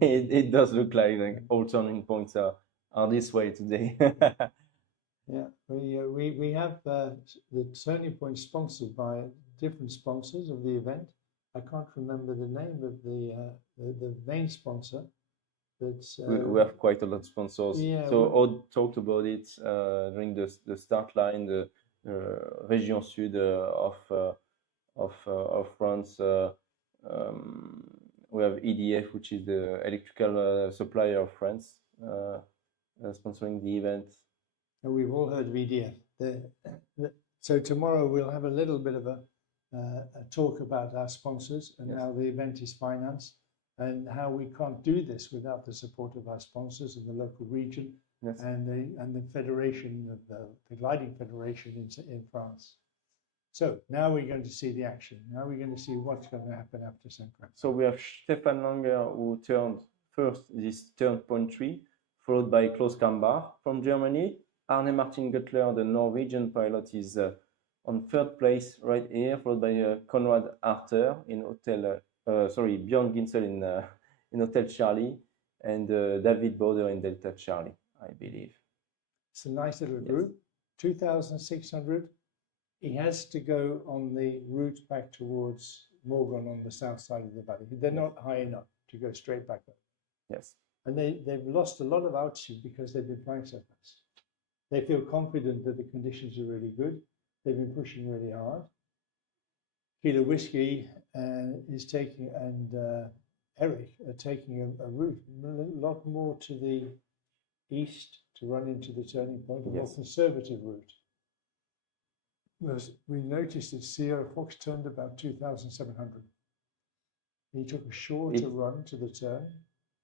It does look like all turning points are this way today. Yeah, we have the turning point sponsored by different sponsors of the event. I can't remember the name of the main sponsor, but we have quite a lot of sponsors. Yeah, so Aude talked about it during the start line. The Région Sud of France. We have EDF, which is the electrical supplier of France, sponsoring the event. And we've all heard of EDF. So tomorrow we'll have a little bit of a talk about our sponsors and how the event is financed, and how we can't do this without the support of our sponsors in the local region and the federation of the gliding federation in France. So now we're going to see the action. Now we're going to see what's going to happen after Saint-Auban. So we have Stéphane Langer, who turned first this turn point 3, followed by Klaus Kambach from Germany. Arne Martin Guttler, the Norwegian pilot, is on third place right here, followed by Konrad Arter in Björn Ginsel in Hotel Charlie, and David Boder in Delta Charlie, I believe. It's a nice little group, 2,600 he has to go on the route back towards Morgon on the south side of the valley. They're not high enough to go straight back up. Yes. And they've lost a lot of altitude because they've been flying so fast. They feel confident that the conditions are really good. They've been pushing really hard. Kilo Whiskey is taking, and Eric are taking a route a lot more to the east to run into the turning point, a more conservative route. Whereas we noticed that Sierra Fox turned about 2,700. He took a shorter run to the turn.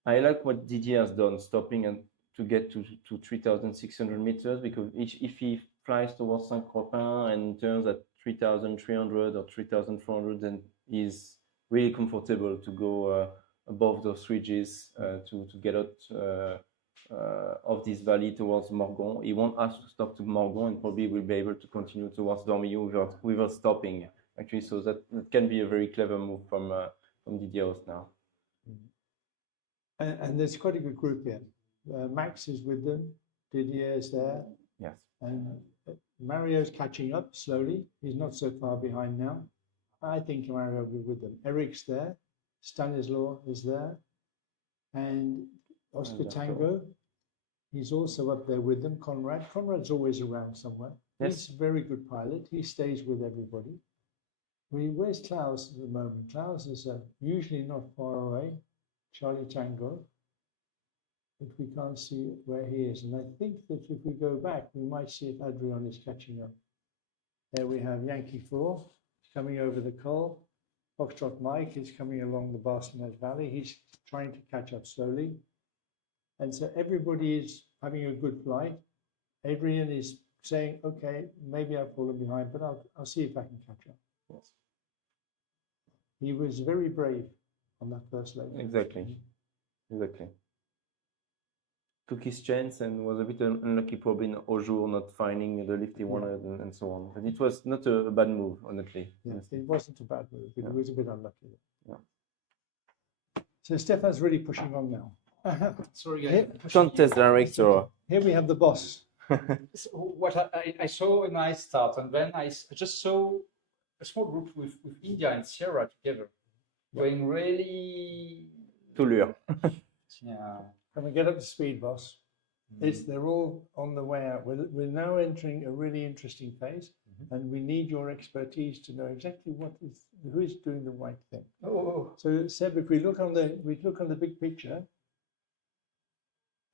I like what Didier has done, stopping and to get to 3,600 meters, because if he flies towards Saint-Auban and turns at 3,300 or 3,400, then he's really comfortable to go above those ridges to get out of this valley towards Morgon. He won't have to stop to Morgon, and probably will be able to continue towards Dormillo without stopping, actually. So that can be a very clever move from Didier now. And there's quite a good group here. Max is with them. Didier is there. Yes. And Mario's catching up slowly. He's not so far behind now. I think Mario will be with them. Eric's there. Stanislaw is there. And Oscar Tango, he's also up there with them. Conrad's always around somewhere. Yes. He's a very good pilot. He stays with everybody. Where's Klaus at the moment? Klaus is usually not far away. Charlie Tango, but we can't see where he is. And I think that if we go back, we might see if Adrian is catching up. There we have Yankee 4 coming over the Col. Foxtrot Mike is coming along the Barcelona Valley. He's trying to catch up slowly. And so everybody is having a good flight. Adrian is saying, okay, maybe I've fallen behind, but I'll see if I can catch up. Yes. He was very brave on that first leg. Exactly. Took his chance and was a bit unlucky probably in Aujour not finding the lift he wanted and so on. But it was not a bad move, honestly. Yeah, it wasn't a bad move, but it was a bit unlucky. Yeah. So Stefan's really pushing on now. Sorry, guys. Contest director. Here we have the boss. So what I saw a nice start, and then I just saw a small group with India and Sierra together. Going really to lure. Yeah. Can we get up to speed, boss? They're all on the way out. We're now entering a really interesting phase, and we need your expertise to know exactly who is doing the right thing. Oh. So, Seb, if we look on the big picture,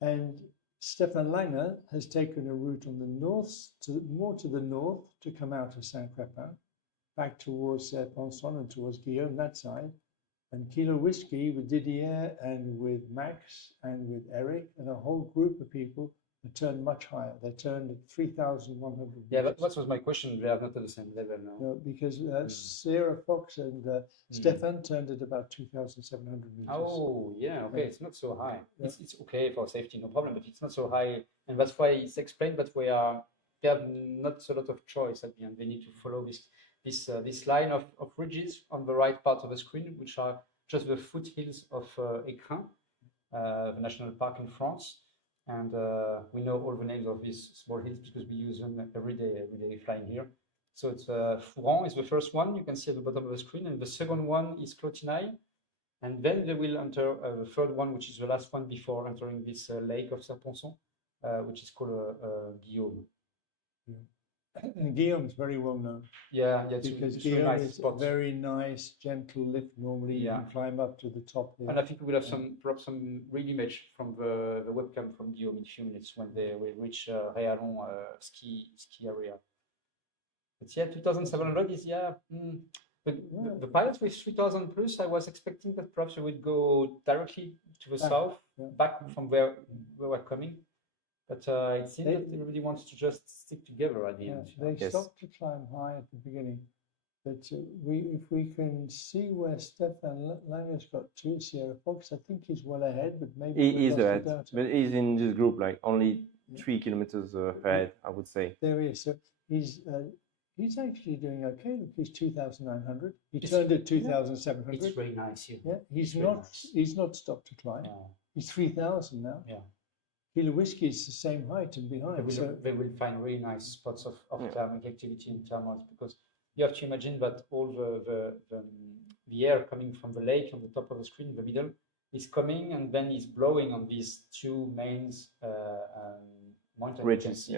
and Stefan Langer has taken a route on the north, more to the north, to come out of Saint-Crepin, back towards Ponson and towards Guillaume, that side. And Kilo Whiskey with Didier and with Max and with Eric and a whole group of people that turned much higher. They turned at 3,100 meters. Yeah, that was my question. They are not at the same level now. No, because Sarah Fox and Stefan turned at about 2,700 meters. Oh, yeah, okay. It's not so high. Yeah. It's okay for safety, no problem, but it's not so high. And that's why it's explained that they have not a lot of choice at the end. They need to follow this line of ridges on the right part of the screen, which are just the foothills of XII, the national park in France. And we know all the names of these small hills because we use them every day flying here. So it's Fouran is the first one you can see at the bottom of the screen, and the second one is Clotinay. And then they will enter the third one, which is the last one before entering this lake of Serponçon, which is called Guillaume. Yeah. And Guillaume's very well known. Yeah, because it's Guillaume really nice is spot. a very nice, gentle lift. Normally, you can climb up to the top here. And I think we will have perhaps some real image from the webcam from Guillaume in a few minutes when they will reach Réalon ski area. But yeah, 2,700 is the pilots with 3,000 plus. I was expecting that perhaps we would go directly to the south, back from where we were coming. But it seems that everybody wants to just stick together at the end. They stopped to climb high at the beginning. But if we can see where Stefan Langer's got to, Sierra Fox, I think he's well ahead, but maybe he is ahead. But he's in this group, like only 3 kilometers ahead, I would say. There he is. So he's actually doing okay. Look, he's 2,900. He turned at 2,700. It's very nice here. Yeah, he's not stopped to climb. He's 3,000 now. Yeah. Kilo Whiskey is the same height and behind. They will find really nice spots of thermic activity in thermals, because you have to imagine that all the air coming from the lake on the top of the screen in the middle is coming and then is blowing on these two main mountain ridges.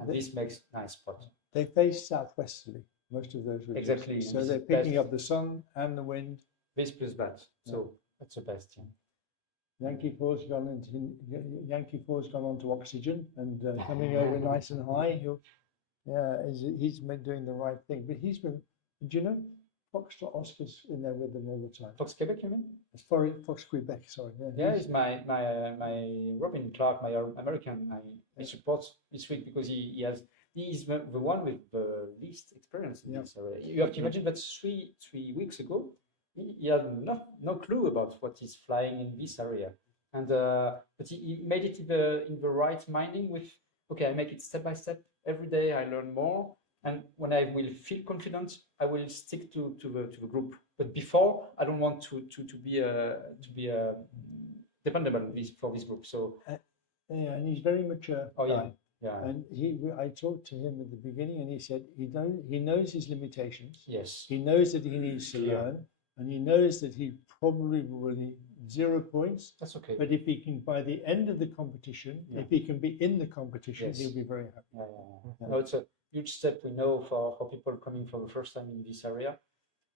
And this makes nice spots. They face southwesterly, most of those ridges. Exactly. So they're picking up the sun and the wind. This plus that. So that's the best. Yankee 4's gone on to oxygen and coming over nice and high. He's been doing the right thing. But he's been, do you know, Foxtrot Oscar's in there with them all the time. Fox Quebec, you mean? Fox Quebec, sorry. Yeah, he's my Robin Clark, my American. I support this week because he's the one with the least experience in this area. You have to imagine that three weeks ago, he had no clue about what is flying in this area, and but he made it in the right minding with, okay, I make it step by step. Every day I learn more, and when I will feel confident, I will stick to the group. But before, I don't want to be dependable for this group. So and he's very mature. Oh yeah. And I talked to him at the beginning, and he said he knows his limitations. Yes. He knows that he needs to learn. And he knows that he probably will need 0 points. That's okay. But if he can, by the end of the competition, if he can be in the competition, he'll be very happy. No, it's a huge step, we know, for people coming for the first time in this area.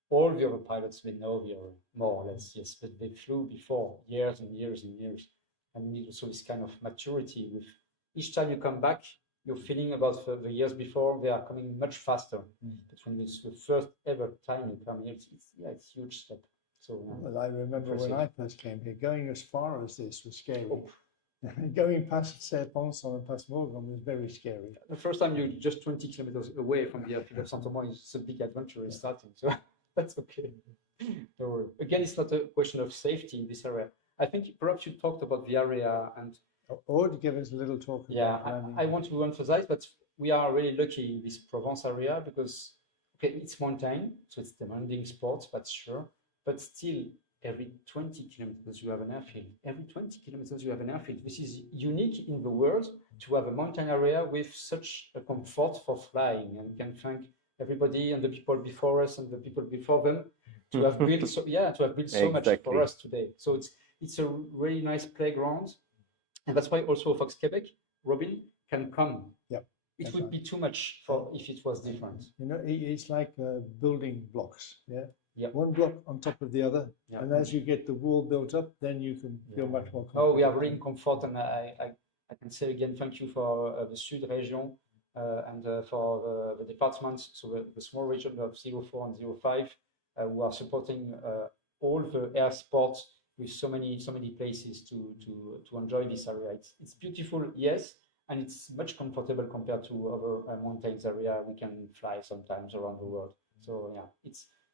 All the other pilots, they know the area, more or less, yes, but they flew before years and years and years. And you need also this kind of maturity. With each time you come back, your feeling about the years before, they are coming much faster. But when it's the first ever time you come here, it's a huge step. So well, I remember when I first came here, going as far as this was scary. Going past Sailplane and past Morgan was very scary. The first time you're just 20 kilometers away from the airfield of Saint-Auban, it's a big adventure is starting. So that's okay. Don't worry. Again, it's not a question of safety in this area. I think perhaps you talked about the area and. Or to give us a little talk. Yeah, I want to emphasize that we are really lucky in this Provence area because, okay, it's mountain, so it's demanding sports, that's sure. But still, every 20 kilometers you have an airfield. Every 20 kilometers you have an airfield. This is unique in the world to have a mountain area with such a comfort for flying. And we can thank everybody and the people before us and the people before them to have built so much for us today. So it's a really nice playground. And that's why also Fox Quebec, Robin, can come. Yeah, it would be too much for if it was different. You know, it's like building blocks. Yeah. Yeah. One block on top of the other, and as you get the wall built up, then you can feel much more comfortable. Oh, we are really in comfort, and I can say again, thank you for the Sud region and for the departments, so the small region of 04 and 05, who are supporting all the air sports with so many places to enjoy this area. It's beautiful, yes, and it's much comfortable compared to other mountains area. We can fly sometimes around the world. So yeah,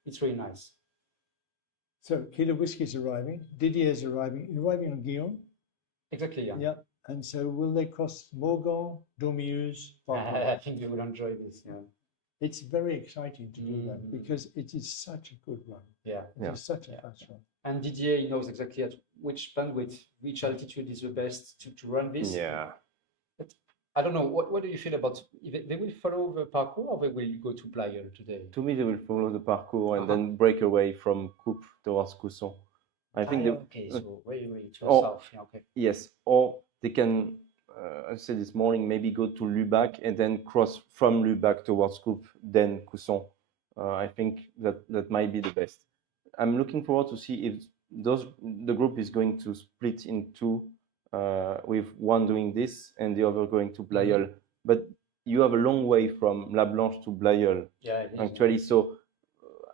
it's really nice. So Kilo Whiskey is arriving. Didier is arriving on Guillaume. Exactly. Yeah. Yeah. And so will they cross Morgan, Dormieuse? I think you will enjoy this. Yeah. It's very exciting to do that because it is such a good run. Yeah. It is such a fast run. And Didier knows exactly at which bandwidth, which altitude is the best to run this. Yeah. But I don't know. What do you feel about? They will follow the parcours or they will go to Pleyel today? To me, they will follow the parcours and then break away from Coupe towards Cousson. I think okay, so way to the south. Yeah, okay. Yes, or they can. I said this morning, maybe go to Lubac and then cross from Lubac towards Coupe, then Cousson. I think that might be the best. I'm looking forward to see if the group is going to split in two, with one doing this and the other going to Pleyel. But you have a long way from La Blanche to Pleyel, actually. So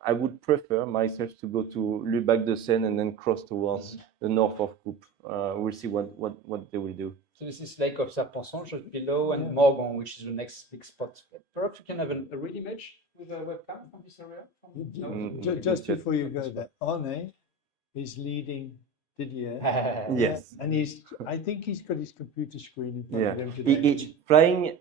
I would prefer myself to go to Lubac de Seine and then cross towards the north of Coupe. We'll see what they will do. So this is Lake of Serpenson just below, and Morgan, which is the next big spot. Perhaps you can have a real image with a webcam from this area. Just before you go there, Arne is leading Didier. Yes, and I think he's got his computer screen in front of him today. Flying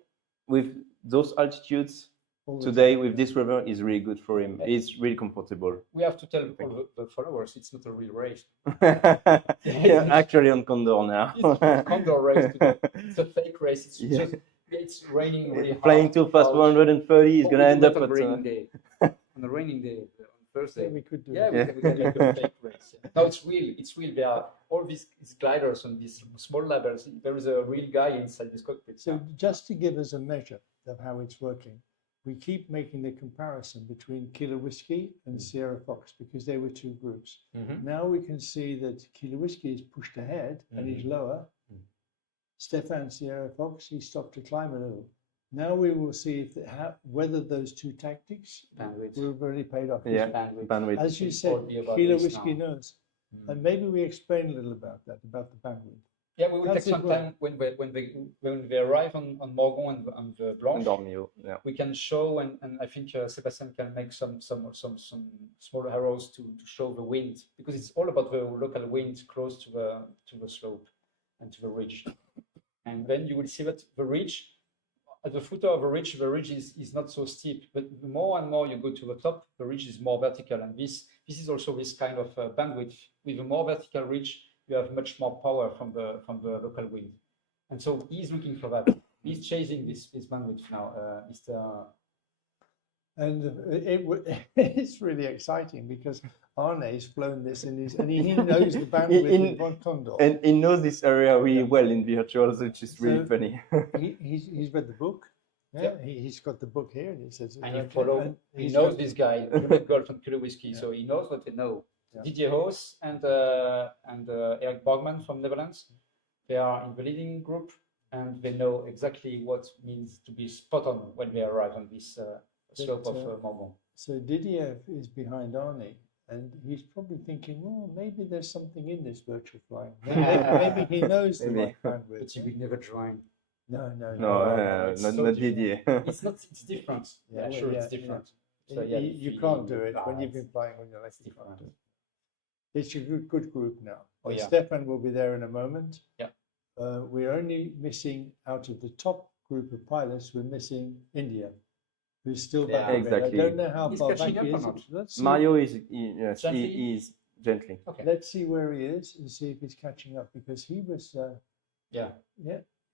with those altitudes, all the today time. with this river is really good for him. It's really comfortable. We have to tell all the followers it's not a real race. Yeah, actually on Condor now. It's a Condor race today. It's a fake race. It's just it's raining really hard. Flying too fast, 130 is What going to we end do up that at on a raining day. On a raining day, on Thursday. Yeah, we could do Yeah, it. we can make a fake race. Yeah. No, it's real. It's real. There are all these gliders and these small labels. There is a real guy inside this cockpit. So just to give us a measure of how it's working, we keep making the comparison between Kilo Whiskey and Sierra Fox because they were two groups. Now we can see that Kilo Whiskey is pushed ahead and he's lower. Stefan Sierra Fox, he stopped to climb a little. Now we will see if whether those two tactics will really paid off. Yeah, bandwidth. As you said, Kilo Whiskey knows. And maybe we explain a little about that, about the bandwidth. Yeah, we will take some time when they arrive on Morgon and the Blanche. Yeah. We can show and I think Sebastian can make some small arrows to show the wind because it's all about the local wind close to the slope and to the ridge. And then you will see that the ridge, at the foot of the ridge is not so steep, but the more and more you go to the top, the ridge is more vertical. And this is also this kind of bandwidth. With a more vertical ridge, you have much more power from the local wind. And so he's looking for that. He's chasing this bandwidth now, Mr. And it's really exciting because Arne's flown this and he knows the bandwidth in Von Condor. And he knows this area really well in virtuals, which is really funny. He's read the book. Yeah, he's got the book here and it says. And he knows this guy, Golf and Kilo Whiskey, so he knows what they know. Yeah. Didier Hoos and Eric Borgman from Netherlands, they are in the leading group and they know exactly what it means to be spot on when they arrive on this slope of Morgon. So Didier is behind Arne and he's probably thinking, well, maybe there's something in this virtual flying. Maybe he knows the right bandwidth. But he will never join. No, not Didier. It's different. Yeah, sure, it's different. So, you can't do it when you've been flying on your left. It's a good group now. Stefan will be there in a moment. Yeah. We're only missing out of the top group of pilots, we're missing India, who's still back. Exactly. I don't know how far back he is. Mario is gently. Okay. Let's see where he is and see if he's catching up because he was.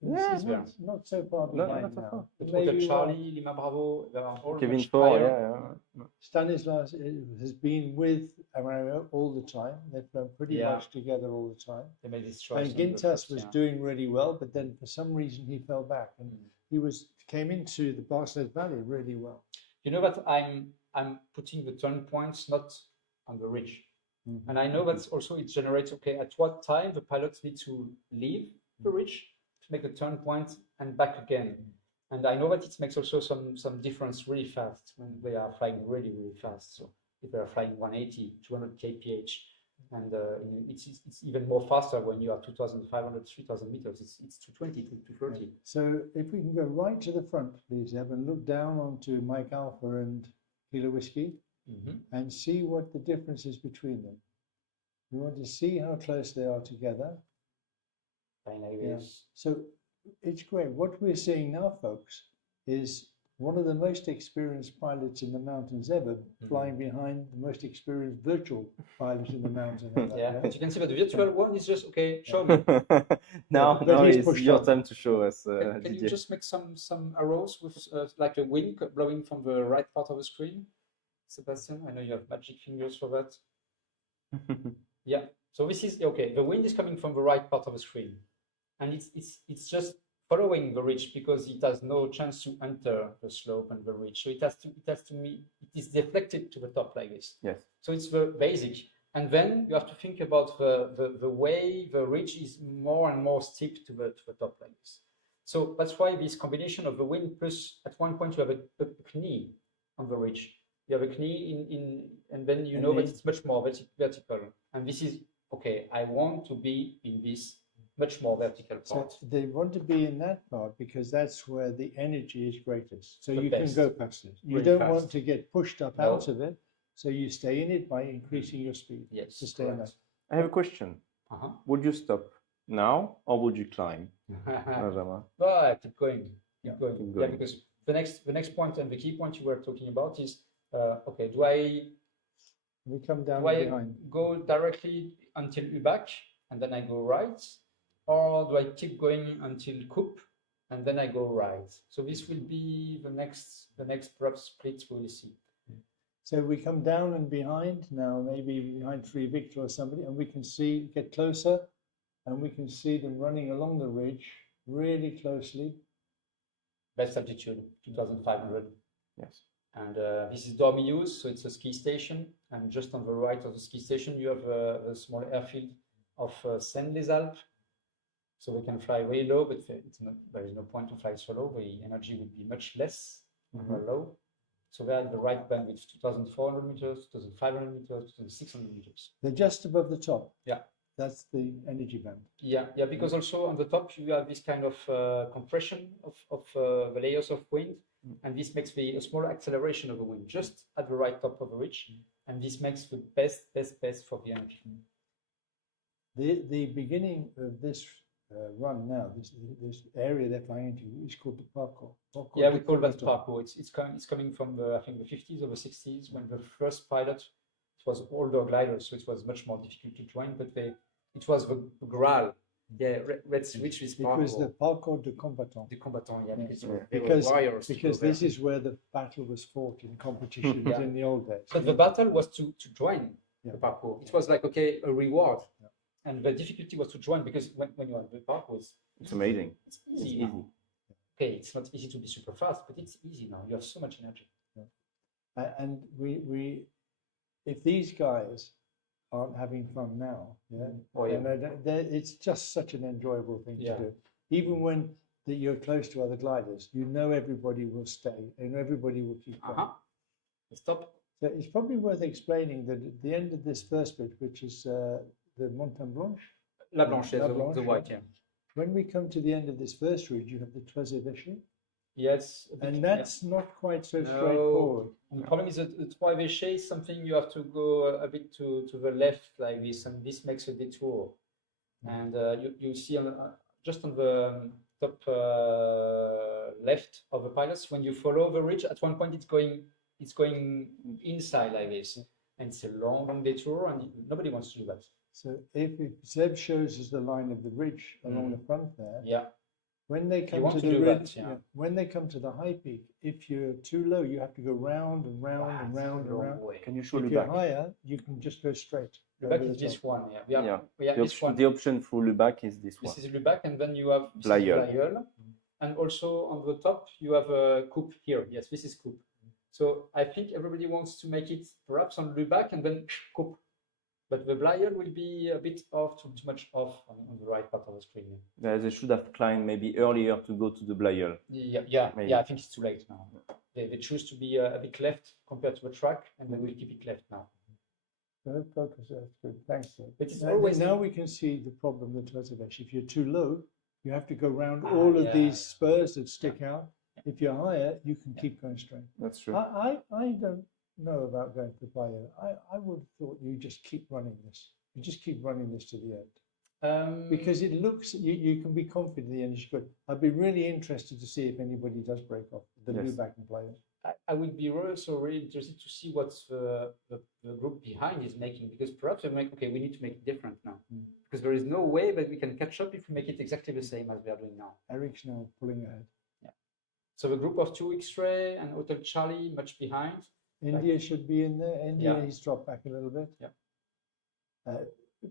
Not so far behind now. Charlie, Lima Bravo, they are all Kevin Thor, Stanislas has been with Amario all the time. They've been pretty much together all the time. They made this choice. And Gintas was doing really well, but then for some reason he fell back, and he came into the Barcelona Valley really well. You know that I'm putting the turn points not on the ridge, and I know that also it generates at what time the pilots need to leave the ridge to make a turn point and back again. And I know that it makes also some difference really fast when they are flying really, really fast. So if they are flying 180, 200 kph, and it's even more faster when you are 2,500, 3,000 meters. It's 220, 230. So if we can go right to the front, please, Eb, and look down onto Mike Alpha and Kilo Whiskey and see what the difference is between them. We want to see how close they are together. So it's great. What we're seeing now, folks, is one of the most experienced pilots in the mountains ever flying behind the most experienced virtual pilot in the mountain ever. But you can see that the virtual one is just, show me. now it's your time to show us. Can you just make some arrows with like a wind blowing from the right part of the screen? Sebastian, I know you have magic fingers for that. Yeah, so this is, the wind is coming from the right part of the screen. And it's just following the ridge because it has no chance to enter the slope and the ridge. So it is deflected to the top like this. Yes. So it's the basic. And then you have to think about the way the ridge is more and more steep to the top like this. So that's why this combination of the wind plus at one point you have a knee on the ridge. You have a knee and then you know that it's much more vertical. And this is, I want to be in this much more vertical part. So they want to be in that part because that's where the energy is greatest. So you can go past it. You don't want to get pushed up out of it. So you stay in it by increasing your speed. Yes. To stay in that. I have a question. Would you stop now or would you climb? Well, I keep going. Yeah, because the next point and the key point you were talking about is okay, We come down do I behind. go directly until Ubach and then I go right, or do I keep going until Coupe and then I go right? So this will be the next perhaps split we will see. So we come down and behind now, maybe behind Free Victor or somebody, and we can see, get closer, and we can see them running along the ridge really closely. Best altitude, 2,500. Yes. And this is Dormius, so it's a ski station. And just on the right of the ski station, you have a small airfield of Seine-les-Alpes. So we can fly very low, but there is no point to fly so low. The energy would be much less low. So we're at the right bandwidth, 2,400 meters, 2,500 meters, 2,600 meters. They're just above the top. Yeah. That's the energy band. Yeah, because also on the top you have this kind of compression of the layers of wind, and this makes a small acceleration of the wind just at the right top of the ridge, and this makes the best for the energy. The beginning of this run now, this area they're flying into is called the parcours. Yeah, we call that parcours. It's coming from I think the 50s or the 60s when the first pilot, it was older gliders, so it was much more difficult to join, but it was the Graal. Yeah, let's reach this parcours. It was the parcours de combattant. The combattant, yeah, because this is where the battle was fought in competitions in the old days. But the battle was to join the parcours. It was like, okay, a reward. And the difficulty was to join because when you're on the parcours, it's amazing. It's easy. Okay, it's not easy to be super fast, but it's easy now. You have so much energy. And if these guys aren't having fun now, it's just such an enjoyable thing to do. Even when you're close to other gliders, you know everybody will stay and everybody will keep going. Stop. So it's probably worth explaining that at the end of this first bit, which is the Montagne Blanche. La Blanche, the white, yeah. When we come to the end of this first ridge, you have the Trois Évêchés. Yes. And that's not quite so straightforward. And the problem is that the Trois Évêchés is something you have to go a bit to the left like this, and this makes a detour. And you see just on the top left of the pilots, when you follow the ridge, at one point it's going inside like this. And it's a long detour, and nobody wants to do that. So if Zeb shows us the line of the ridge along the front there, when they come to the ridge, when they come to the high peak, if you're too low, you have to go round and round and round and round. Can you show if you're higher, you can just go straight. Lubac is this one, The option for Lubac is this one. This is Lubac, and then you have Blayeul. And also on the top, you have a Coupe here. Yes, this is Coupe. So I think everybody wants to make it perhaps on Lubac and then Coupe. But the Blayeul will be a bit off, too much off on the right part of the screen. They should have climbed maybe earlier to go to the Blayeul. Yeah, I think it's too late now. They choose to be a bit left compared to the track, and they will keep it left now. Focus, that's good. Thanks. But it's always now we can see the problem with Trois Évêchés. If you're too low, you have to go around all of these spurs that stick out. If you're higher, you can keep going straight. That's true. I don't know about going to the Blayeul. I would have thought you just keep running this. You just keep running this to the end. Because it looks, you can be confident the end is good. I'd be really interested to see if anybody does break off the Lubac and Blayeul. I would be also really interested to see what the group behind is making, because perhaps they're like, okay, we need to make it different now. Because there is no way that we can catch up if we make it exactly the same as we are doing now. Eric's now pulling ahead. So the group of 2 X-Ray and Hotel Charlie much behind. India should be in there. India, he's dropped back a little bit.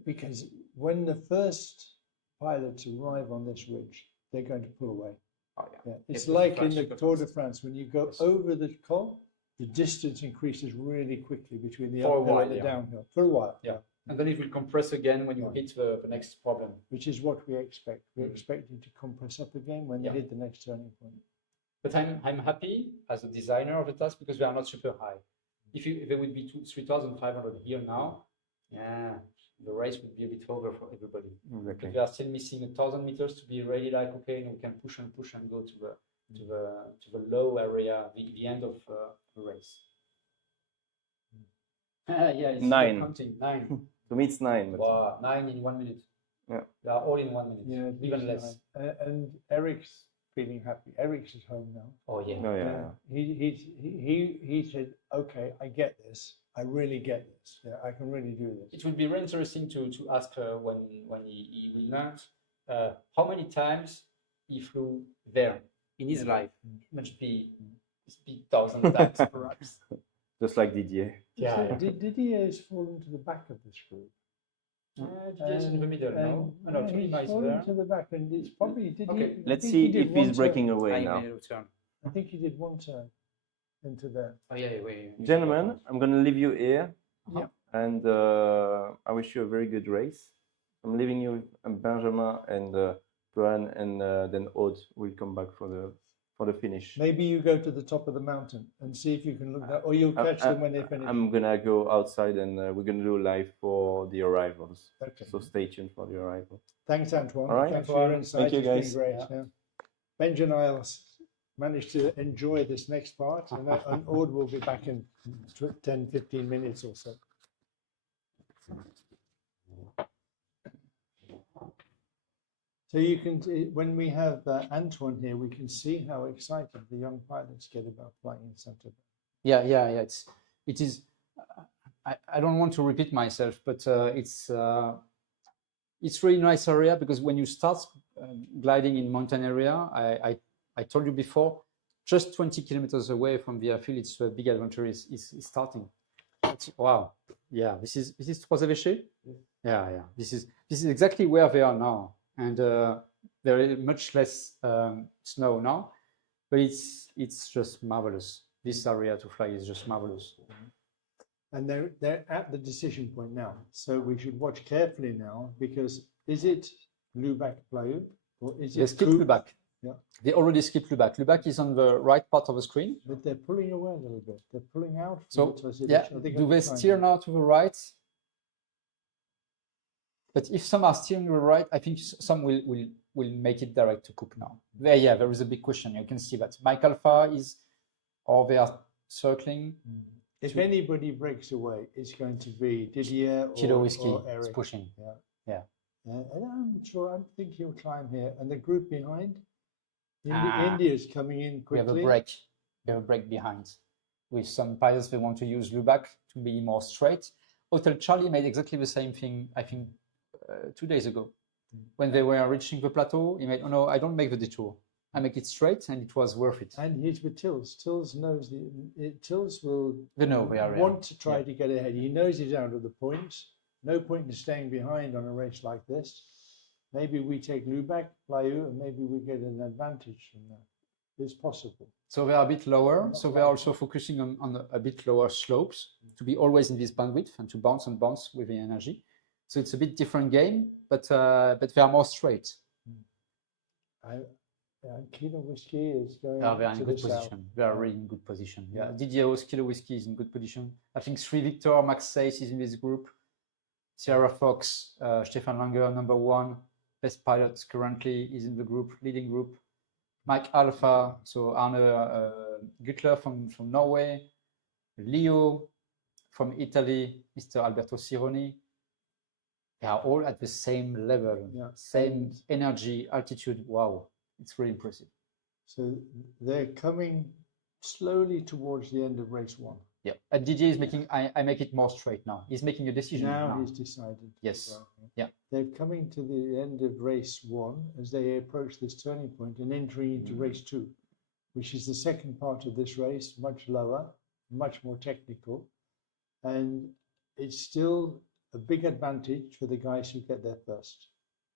Because when the first pilots arrive on this ridge, they're going to pull away. It's like in the Tour de France, when you go over the col, the distance increases really quickly between the uphill and the downhill. For a while. And then it will compress again when you hit the next problem. Which is what we expect. We're expecting to compress up again when they hit the next turning point. But I'm happy as a designer of the task because we are not super high. If it would be 3,500 here now, the race would be a bit over for everybody. Exactly. But we are still missing 1,000 meters to be ready. Like, okay, we can push and go to the low area, the end of the race. It's 9. Counting 9. To me, it's 9. Wow, 9 in 1 minute. Yeah, they are all in 1 minute. Even less. And Eric's feeling happy. Eric's at home now. Oh yeah. Oh, yeah. He said, okay, I get this. I really get this. Yeah, I can really do this. It would be very interesting to ask when he will land how many times he flew there in his life. It must be 1,000 times perhaps. Just like Didier. Yeah. So Didier has fallen to the back of this group. Didier's in the middle now. Oh, no, he's Tolima is fallen there. to the back, and it's probably Okay. Let's I think see he did if one he's turn. breaking away I now. may return. I think he did one turn into there. Oh yeah, wait. Gentlemen, I'm going to leave you here. Yeah. And I wish you a very good race. I'm leaving you with Benjamin and Johan, and then Aude will come back for the finish. Maybe you go to the top of the mountain and see if you can look that, or you'll catch them when they finish. I'm gonna go outside, and we're gonna do live for the arrivals. Okay. So stay tuned for the arrival. Thanks, Antoine. All right. Thanks for your insight. Thank you, It's guys. been great. Yeah. Benji and I'll manage to enjoy this next part, and Aude will be back in 10, 15 minutes or so. So you can, when we have Antoine here, we can see how excited the young pilots get about flying in Saint-Auban. Yeah. It is. I don't want to repeat myself, but it's really nice area because when you start gliding in mountain area, I told you before, just 20 kilometers away from the airfield, it's a big adventure is starting. Wow. Yeah. This is Trois Évêchés. Yeah. This is exactly where they are now. And there is much less snow now, but it's just marvelous. This area to fly is just marvelous. And they're at the decision point now, so we should watch carefully now, because is it Lubac-Playoux or is They it skipped Coupe? Lubac. Yeah. They already skipped Lubac. Lubac is on the right part of the screen. But they're pulling away a little bit. They're pulling out. So from the yeah, Sailplane. do they steer now to the right? But if some are steering to the right, I think some will make it direct to Coupe now. There is a big question. You can see that Mike Alpha is, or they are circling. If anybody breaks away, it's going to be Didier Kilo or Whiskey is Eric. pushing. Yeah. And I'm sure. I think he'll climb here. And the group behind, Ah. India's coming in We have quickly. a break behind. With some pilots, they want to use Lubac to be more straight. Hotel Charlie made exactly the same thing, I think, 2 days ago. When they were reaching the plateau, he made, oh no, I don't make the detour. I make it straight, and it was worth it. And he's with Tills. Tills knows Tills will They know they are want to try to get ahead. He knows he's out of the points. No point in staying behind on a race like this. Maybe we take Lubac, Playoux, and maybe we get an advantage from that. It's possible. So they are a bit lower. So they are also focusing on a bit lower slopes to be always in this bandwidth and to bounce and bounce with the energy. So it's a bit different game, but they are more straight. Kilo Whiskey is going They are in to good the south. position. They are really in good position. Yeah, Didier's Kilo Whiskey is in good position. I think 3 Victor, Max Seis is in this group. Sierra Fox, Stefan Langer, number 1, best pilot currently, is in the group, leading group. Mike Alpha, so Arne Güttler from Norway, Leo from Italy, Mr. Alberto Cironi. They are all at the same level, same energy, altitude. Wow, it's really impressive. So they're coming slowly towards the end of race 1. Yeah, and Didier is making, I make it more straight now. He's making a decision Now he's decided. Yes. Yeah. They're coming to the end of race 1 as they approach this turning point and entering into race 2, which is the second part of this race, much lower, much more technical. And it's still a big advantage for the guys who get there first.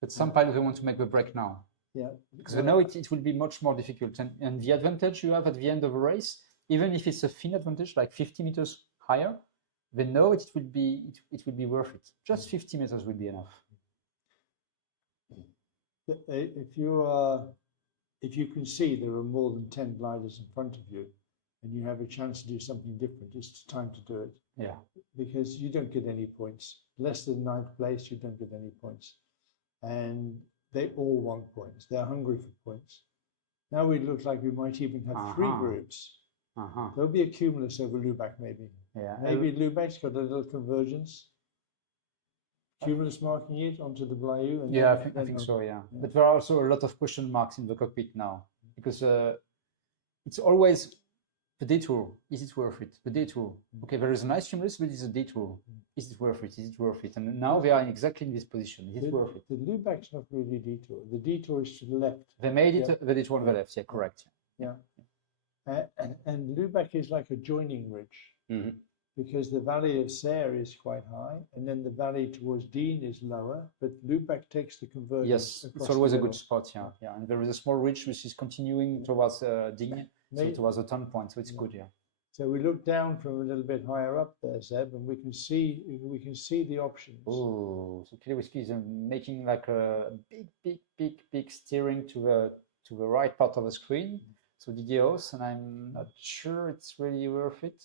But some pilots want to make the break now. Yeah. Because they know it will be much more difficult. And the advantage you have at the end of a race, even if it's a thin advantage, like 50 meters higher, they know it will be worth it. Just 50 meters will be enough. If you can see there are more than 10 gliders in front of you, and you have a chance to do something different, it's time to do it. Yeah. Because you don't get any points. Less than 9th place, you don't get any points. And they all want points. They're hungry for points. Now it looks like we might even have 3 groups. There'll be a cumulus over Lubac, maybe. Yeah. Maybe Lubac's got a little convergence. Cumulus marking it onto the Playoux. Yeah, I think so, yeah. But there are also a lot of question marks in the cockpit now. because it's always the detour. Is it worth it? The detour. Okay, there is a nice stimulus, but it's a detour. Is it worth it? Is it worth it? And now they are exactly in this position. Is it worth it? The Lubac's not really a detour. The detour is to the left. They made it the detour on the left. Yeah, correct. Yeah. And Lubac is like a joining ridge because the valley of Serie is quite high, and then the valley towards Dean is lower, but Lubac takes the convergence. Yes, it's across always the a good middle. spot. Yeah, yeah. And there is a small ridge which is continuing towards Dean, so towards the turn point. So it's good. Yeah. So we look down from a little bit higher up there, Seb, and we can see the options. Oh, so Kiliwski is making like a big steering to the right part of the screen. So Didier's, and I'm not sure it's really worth it.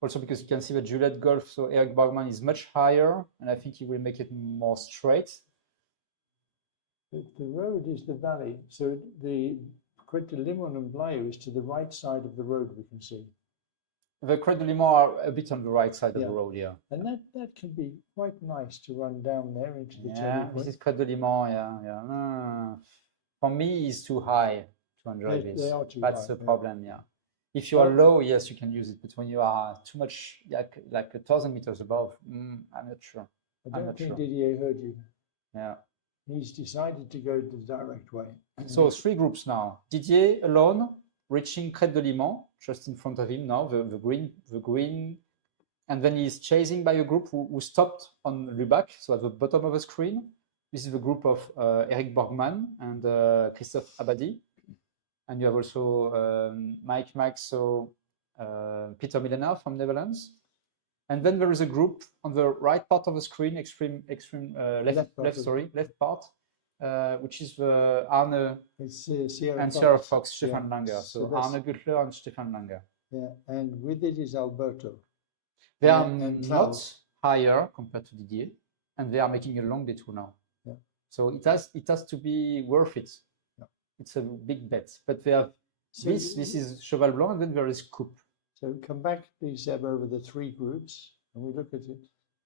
Also because you can see that Juliet Golf, so Eric Bergman is much higher, and I think he will make it more straight. The road is the valley, so the Crête de Limon and Blaye is to the right side of the road, we can see. The Crête de Limon are a bit on the right side of the road, yeah. And that can be quite nice to run down there into the Yeah, turning point. this is Crête de Limon, yeah. For me, it's too high to enjoy this. They are too That's high, the problem, yeah. If you are low, yes, you can use it, but when you are too much, like 1,000 meters above, I'm not sure. I don't think Didier heard you. Yeah. He's decided to go the direct way. So 3 groups now. Didier alone, reaching Crête de Limon, just in front of him now, the green, and then he's chasing by a group who stopped on Lubac, so at the bottom of the screen. This is the group of Eric Borgman and Christophe Abadi. And you have also Mike Max, so Peter Millenaar from Netherlands. And then there is a group on the right part of the screen, left part, which is the Arne and Sierra Fox, Stefan Langer. So Arne Güttler and Stefan Langer. Yeah, and with it is Alberto. They are not higher compared to Didier, and they are making a long detour now. Yeah. So it has to be worth it. Yeah. It's a big bet. But they have this is Cheval Blanc, and then there is Coupe. So come back, please, Seb, over the 3 groups, and we look at it.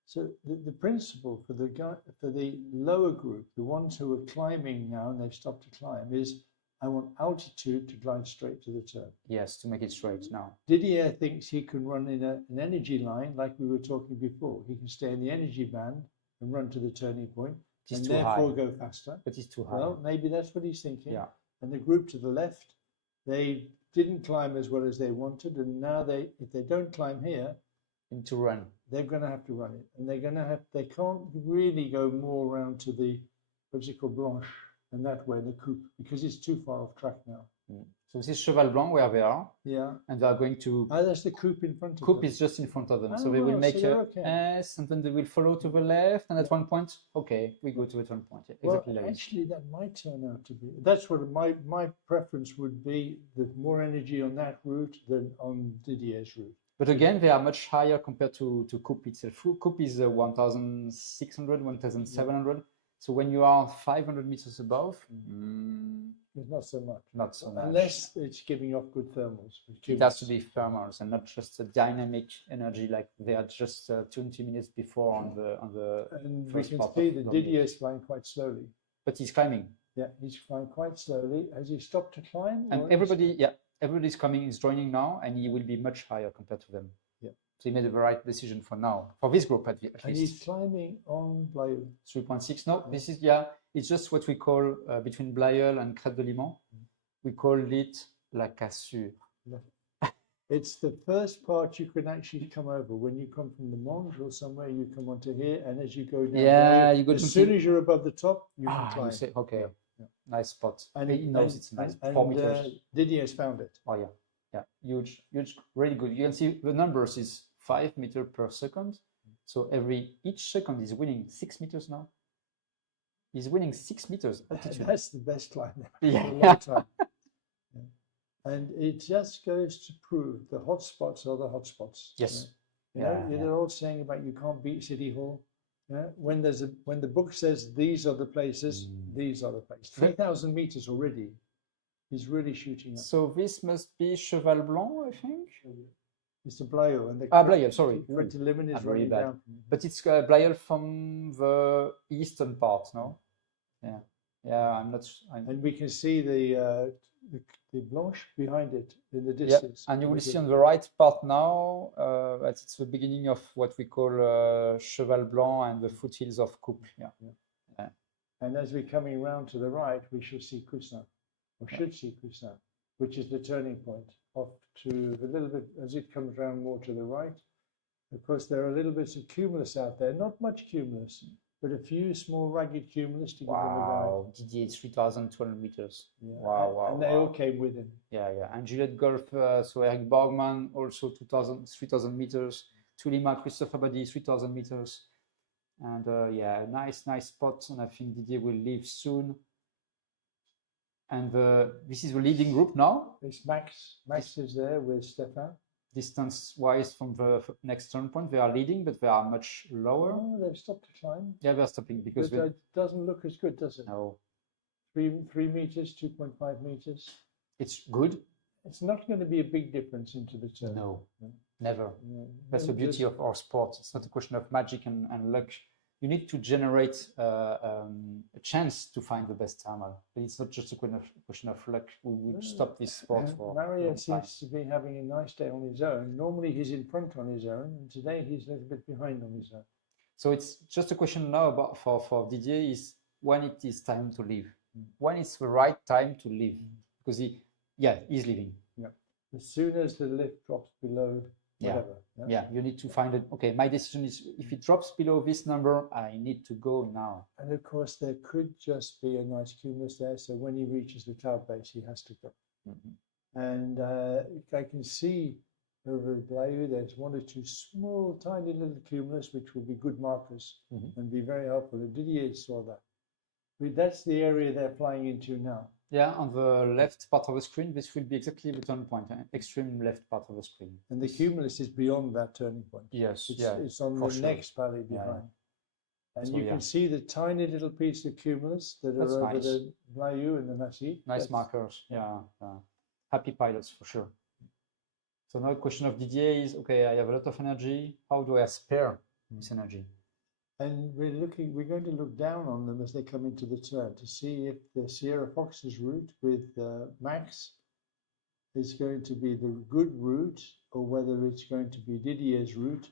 So the principle for the lower group, the ones who are climbing now and they've stopped to climb, is I want altitude to glide straight to the turn. Yes, to make it straight now. Didier thinks he can run in an energy line like we were talking before. He can stay in the energy band and run to the turning point and therefore go faster. But it's too high. Well, maybe that's what he's thinking. Yeah. And the group to the left, they didn't climb as well as they wanted, and now if they don't climb here, to run, they're going to have to run it, and they can't really go more around to the what's it called, Blanche, and that way the Coupe, because it's too far off track now. So this is Cheval Blanc where they are. Yeah. And they are going to. That's the Coupe in front of them. Coupe is just in front of them, so they will make a S, and then they will follow to the left, and at one point, okay, we go to the turn point. Yeah, exactly like actually, that might turn out to be. That's what my preference would be. The more energy on that route than on Didier's route. But again, they are much higher compared to Coupe itself. Coupe is 1,600, 1,700. So when you are 500 meters above, it's not so much. Not so much. Unless it's giving off good thermals. It has to be thermals and not just a dynamic energy like they are just 20 minutes before on the. And we can see that Didier is flying quite slowly. But he's climbing. Yeah, he's flying quite slowly. Has he stopped to climb? And everybody's coming, is joining now, and he will be much higher compared to them. Yeah. So he made the right decision for now, for this group at least. And he's climbing on Blaye. 3.6. No, this is, it's just what we call between Blaye and Crête de Limon. We call it la cassure. It's the first part you can actually come over. When you come from the Monge or somewhere, you come onto here, and as you go down, you go as soon as you're above the top, you can climb. You say, okay, yeah. Nice spot. And he knows it's nice. And 4 meters. Didier's found it. Oh yeah, huge, really good. You can see the numbers is 5 meters per second. So each second is winning 6 meters now. He's winning 6 meters altitude. That's the best climb Yeah. for a long time. And it just goes to prove the hot spots are the hot spots. Yes. They're all saying about you can't beat City Hall. When the book says these are the places, these are the places. 3,000 meters already. He's really shooting up. So this must be Cheval Blanc, I think. It's the Blaye. And Blaye, sorry. Crête de Limon is really bad. down. But it's Blaye from the eastern part, no? Yeah, I'm not. And we can see the Blanche behind it in the distance. And you will see on the right part now that it's the beginning of what we call Cheval Blanc and the foothills of Coupe. Yeah. And as we're coming round to the right, we should see Cousin, or should see Cousin, which is the turning point off to a little bit as it comes round more to the right. Of course, there are little bits of cumulus out there, not much cumulus, but a few small ragged cumulus to give them a guide. Wow, Didier, 3,200 meters. Yeah. Wow. And they all came with him. Yeah. And Juliet Golf, so Eric Borgman, also 3,000 meters. Tulima, Christophe Abadi, 3,000 meters. And nice spot. And I think Didier will leave soon. And this is the leading group now. It's Max. Max is there with Stefan. Distance-wise from the next turn point, they are leading, but they are much lower. Oh, they've stopped to climb. Yeah, they're stopping because it doesn't look as good, does it? No. 3 meters, 2.5 meters. It's good. It's not going to be a big difference into the turn. No, never. That's the beauty of our sport. It's not a question of magic and luck. You need to generate a chance to find the best thermal. But it's not just a question of luck. We would stop this sport for Mario seems to be having a nice day on his own. Normally he's in front on his own, and today he's a little bit behind on his own. So it's just a question now about for Didier is when it is time to leave. When it's the right time to leave. Because he's leaving. Yeah. As soon as the lift drops below whatever. Yeah, you need to find it. Okay, my decision is if it drops below this number, I need to go now. And of course, there could just be a nice cumulus there. So when he reaches the cloud base, he has to go. And I can see over Blayu, there's 1 or 2 small, tiny little cumulus, which will be good markers and be very helpful. And Didier saw that. But that's the area they're flying into now. Yeah, on the left part of the screen, this will be exactly the turn point, extreme left part of the screen. And the cumulus is beyond that turning point. Yes, it's on the next valley behind. And you can see the tiny little piece of cumulus that are over the Blayu and the Massy. Nice markers, yeah. Happy pilots for sure. So now the question of Didier is, okay, I have a lot of energy. How do I spare this energy? And we're going to look down on them as they come into the turn to see if the Sierra Fox's route with Max is going to be the good route or whether it's going to be Didier's route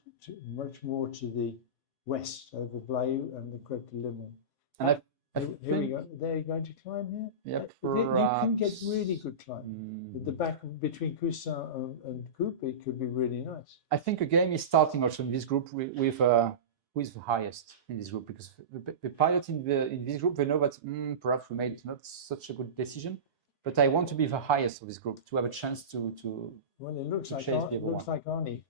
much more to the west over Blayu and the Crête de Limon. And here we go. They're going to climb here? Yep. You can get really good climbing. At the back between Cousin and Coupe, it could be really nice. I think a game is starting also in this group with who is the highest in this group, because the pilot in this group, they know that perhaps we made not such a good decision, but I want to be the highest of this group to have a chance to well, it looks like Arnie.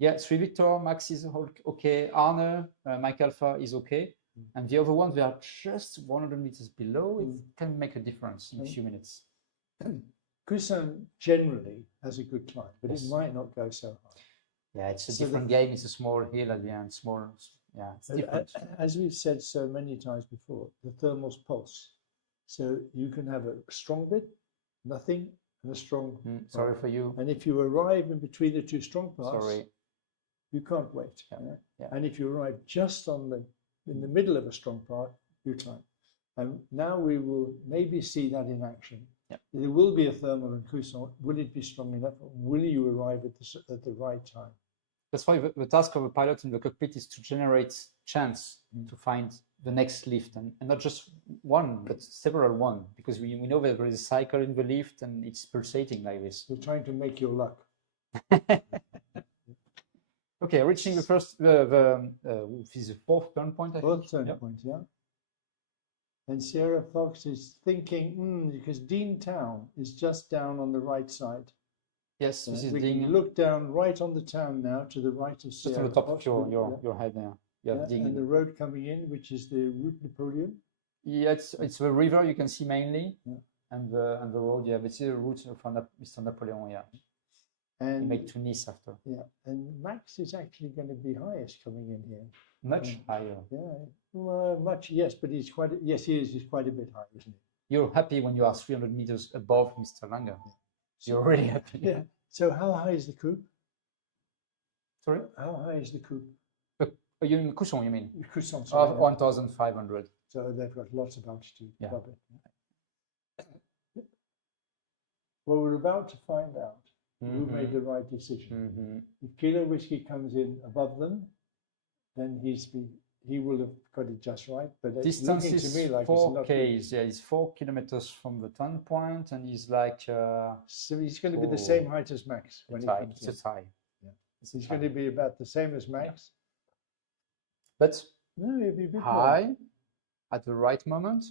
Yeah, 3 Victor, Max is okay, Arne, Mike Alpha is okay, and the other ones, they are just 100 meters below. It can make a difference in a few minutes. Cousin generally has a good climb, but it might not go so high. Yeah, it's a different game. It's a small hill at the end, it's different. As we've said so many times before, the thermals pulse. So you can have a strong bit, nothing, and a strong sorry for you. And if you arrive in between the 2 strong parts, you can't wait. Yeah. And if you arrive just in the middle of a strong part, you climb. And now we will maybe see that in action. Yeah. There will be a thermal in Cousin. Will it be strong enough? Will you arrive at the right time? That's why the task of a pilot in the cockpit is to generate chance to find the next lift, and not just one, but several one, because we know that there is a cycle in the lift and it's pulsating like this. You're trying to make your luck. Okay, reaching the first, this is the 4th turn point, I think. 4th turn point, yeah. And Sierra Fox is thinking, because Dean Town is just down on the right side. Yes, this is we Dean. can look down right on the town now to the right of Sierra. Just on the top Fox, of your head there. And the road coming in, which is the Route Napoleon. Yeah, it's the river you can see mainly, and the road. Yeah, it's the route of Mr. Napoleon. Yeah, and you make to Nice after. Yeah, and Max is actually going to be highest coming in here. Much higher. Yeah, well, much, yes, but he's quite. He is. He's quite a bit high, isn't he? You're happy when you are 300 meters above Mr. Lange. You're really happy. Yeah. So how high is the coupe? Sorry? How high is the coupe? You mean Cousin, you mean? Cousin, sorry. 1,500. So they've got lots of altitude Yeah. above it. Well, we're about to find out who made the right decision. If Kilo Whiskey comes in above them, then he will have got it just right. But it's Distance looking to is me like 4 it's not. Ks. Yeah, it's 4 kilometers from the turn point, and he's like. So he's going to be the same height as Max when he comes in. It's high. Yeah. He's going to be about the same as Max. But no, he'll be a bit high more. at the right moment,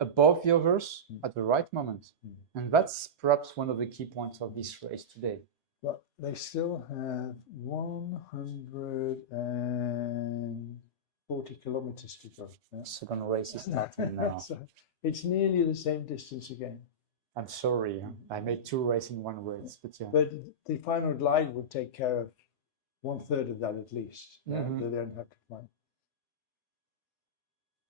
above the others at the right moment. And that's perhaps one of the key points of this race today. But they still have 140 kilometers to go. Yeah? Second race is starting now. So it's nearly the same distance again. I'm sorry, I made 2 races in 1 race, but yeah. But the final glide will take care of 1/3 of that at least. They don't have to climb.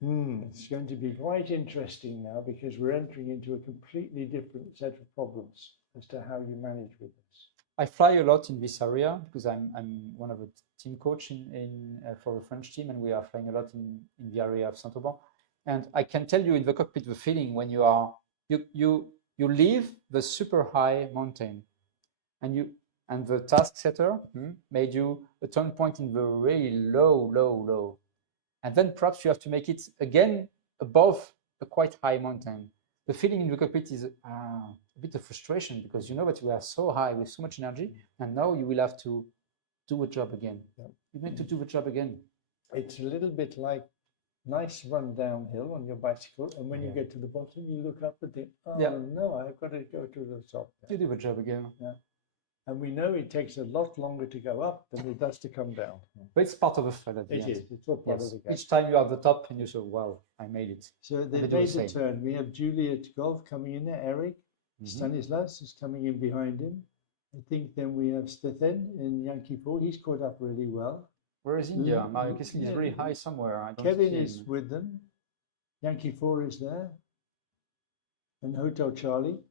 It's going to be quite interesting now because we're entering into a completely different set of problems as to how you manage with this. I fly a lot in this area because I'm one of the team coach for the French team, and we are flying a lot in the area of Saint-Auban. And I can tell you in the cockpit the feeling when you leave the super high mountain, and the task setter made you a turn point in the really low. And then perhaps you have to make it again above a quite high mountain. The feeling in the cockpit is a bit of frustration because you know that you are so high with so much energy, and now you will have to do a job again. You need to do the job again. It's a little bit like nice run downhill on your bicycle, and when you get to the bottom, you look up and think, no, I've got to go to the top. You do the job again. Yeah. And we know it takes a lot longer to go up than it does to come down. But it's part of the fun at the end. It is. It's all part of the game. Each time you're at the top and you say, well, I made it. So they made the turn. We have Juliet Golf coming in there, Eric. Stanislas is coming in behind him. I think then we have Stefan in Yankee 4. He's caught up really well. Where is India? Mario Kessling is really high somewhere. I don't Kevin see is him. with them. Yankee 4 is there. And Hotel Charlie.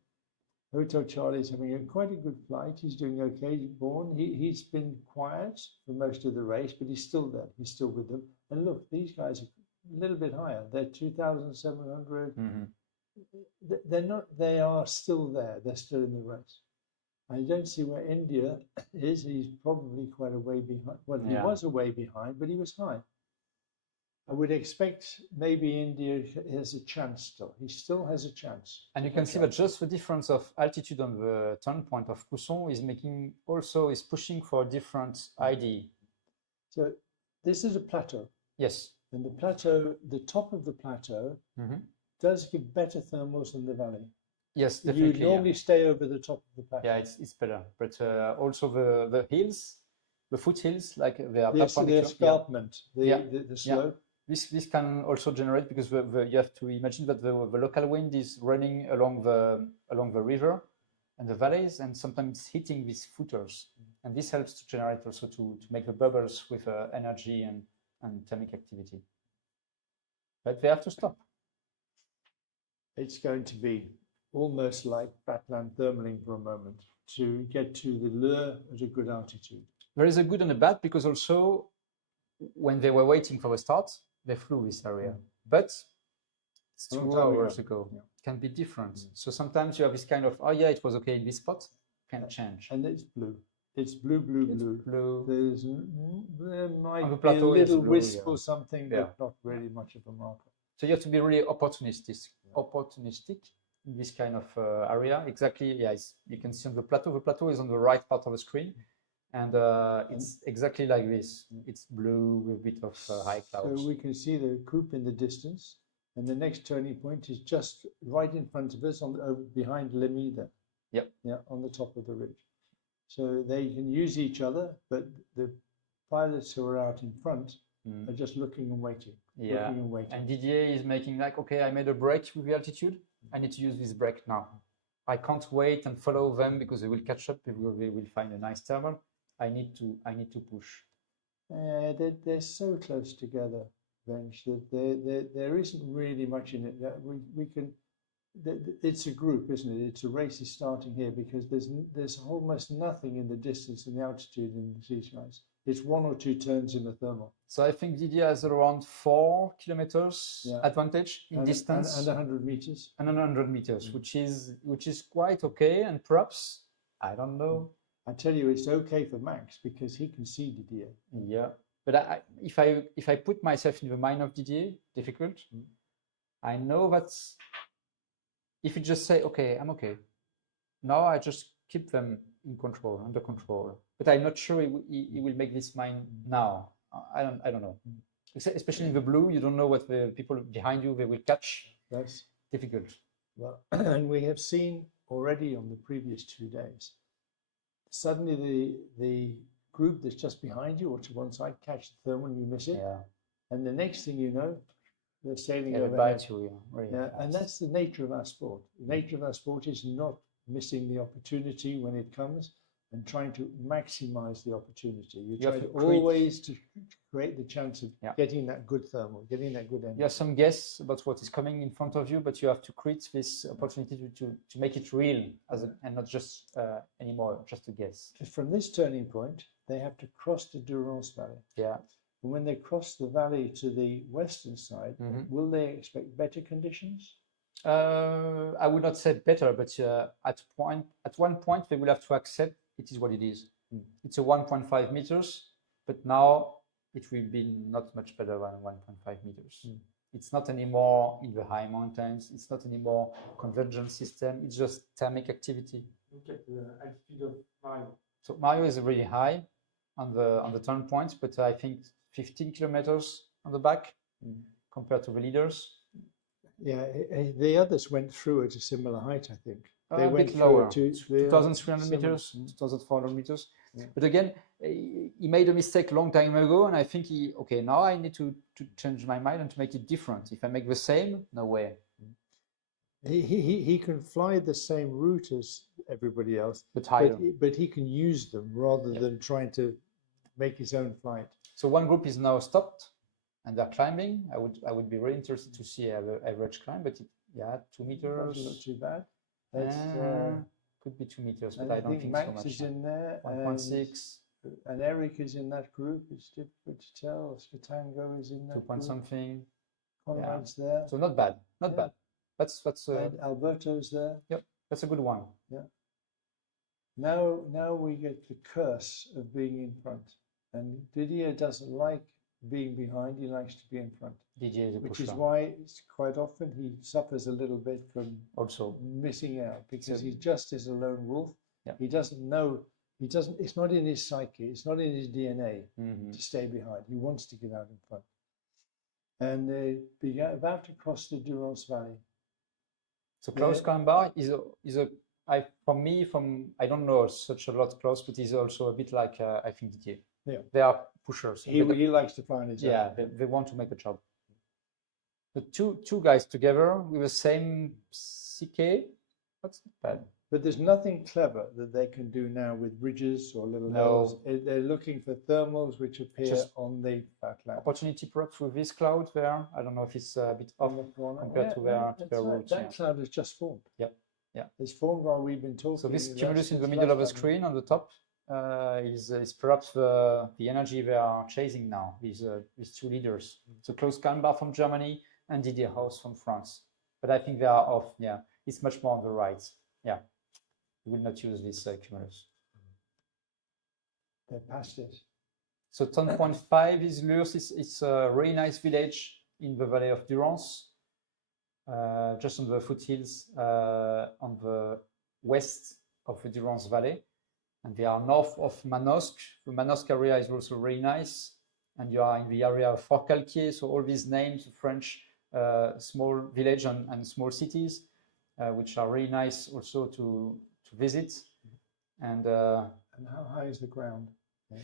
Hotel Charlie is having quite a good flight. He's doing okay. He's been quiet for most of the race, but he's still there. He's still with them. And look, these guys are a little bit higher. They're 2,700. They're not. They are still there. They're still in the race. I don't see where India is. He's probably quite a way behind. Well, he was a way behind, but he was high. I would expect maybe India has a chance still. He still has a chance. And you can see that just the difference of altitude on the turn point of Cousson is pushing for a different ID. So this is a plateau. Yes. And the plateau, the top of the plateau, does give better thermals than the valley. Yes, definitely. You normally stay over the top of the plateau. Yeah, it's better. But also the hills, the foothills, like they are the escarpment, the slope. This can also generate because you have to imagine that the local wind is running along the river and the valleys, and sometimes hitting these footers, and this helps to generate also to make the bubbles with energy and thermic activity. But they have to stop. It's going to be almost like Batland thermaling for a moment to get to the lure at a good altitude. There is a good and a bad because also when they were waiting for the start, they flew this area, but it's 2 hours ago. It can be different. So sometimes you have this kind of, it was okay in this spot, can change. And it's blue. It's blue. There might be a plateau little blue, wisp or something, but not really much of a marker. So you have to be really opportunistic in this kind of area. Exactly, you can see on the plateau. The plateau is on the right part of the screen. And it's exactly like this. It's blue with a bit of high clouds. So we can see the coupe in the distance, and the next turning point is just right in front of us, behind Lemida. Yep. Yeah, on the top of the ridge. So they can use each other, but the pilots who are out in front are just looking and waiting. Yeah. Looking and waiting. And Didier is making like, okay, I made a break with the altitude. I need to use this break now. I can't wait and follow them because they will catch up. They will find a nice thermal. I need to push. They're so close together, Bench, that there isn't really much in it. We can. It's a group, isn't it? It's a race is starting here because there's almost nothing in the distance and the altitude in these guys. it's 1 or 2 turns in the thermal. So I think Didier has around 4 kilometers Yeah. advantage in distance and 100 meters. and 100 meters, which is quite okay. And perhaps, I don't know. I tell you, it's okay for Max because he can see Didier. Yeah, but if I put myself in the mind of Didier, difficult. I know that if you just say, okay, I'm okay, now I just keep them in control, under control. But I'm not sure he will make this mind now. I don't know. Especially in the blue, you don't know what the people behind you they will catch. That's difficult. Well, and we have seen already on the previous 2 days. Suddenly, the group that's just behind you or to one side catch the thermal and you miss it, and the next thing you know, they're sailing overhead. Really and that's the nature of our sport. The nature of our sport is not missing the opportunity when it comes and trying to maximize the opportunity. You try always to create the chance of getting that good thermal, getting that good energy. You have some guess about what is coming in front of you, but you have to create this opportunity to make it real and not just anymore just a guess. From this turning point, they have to cross the Durance Valley. Yeah. And when they cross the valley to the western side, will they expect better conditions? I would not say better, but at one point they will have to accept it is what it is. It's a 1.5 meters, but now it will be not much better than 1.5 meters. It's not anymore in the high mountains. It's not anymore convergence system. It's just thermic activity. Look at the altitude of Mario. So Mario is really high on the turn points, but I think 15 kilometers on the back compared to the leaders. Yeah, the others went through at a similar height, I think. They a went bit lower, to 2,300 meters, 2,400 meters. Yeah. But again, he made a mistake a long time ago, and I think okay, now I need to change my mind and to make it different. If I make the same, no way. He can fly the same route as everybody else, but higher. But he can use them rather than trying to make his own flight. So one group is now stopped, and they're climbing. I would be really interested to see the average climb, but 2 meters. That's not too bad. Could be 2 meters, but I don't think Max so much. is in there. 1.6. And Eric is in that group. It's difficult to tell. Skatango is in that 2 point group. something. Conrad's there. So not bad. Not bad. That's and Alberto's there. Yep, that's a good one. Yeah. Now we get the curse of being in front. And Didier doesn't like being behind. He likes to be in front. Didier is a which pusher. is why it's quite often he suffers a little bit from also missing out because he just is a lone wolf. Yeah. He doesn't know. It's not in his psyche. It's not in his DNA to stay behind. He wants to get out in front. And they're about to cross the Durance Valley. So Klaus Kambar is for me, I don't know such a lot Klaus, but he's also a bit like I think Didier. Yeah. They are pushers. He likes to find his own. They want to make a job. The two guys together with the same CK, that's not bad. But there's nothing clever that they can do now with ridges or little hills. They're looking for thermals which appear on the flatland. Opportunity perhaps with this cloud there. I don't know if it's a bit off compared to their route. That cloud has just formed. Yep. Yeah. It's formed while we've been talking. So this cumulus in the middle of the screen on the top is perhaps the energy they are chasing now. These two leaders. So Klaus Kambar from Germany and Didier Haus from France. But I think they are off. Yeah, it's much more on the right. Yeah. We will not use this cumulus. They passed it. So 10.5 is Lurs. It's a really nice village in the valley of Durance, just on the foothills on the west of the Durance Valley. And they are north of Manosque. The Manosque area is also really nice. And you are in the area of Fort-Calquier. So all these names, French small village and small cities, which are really nice also to visit. And how high is the ground? Yeah.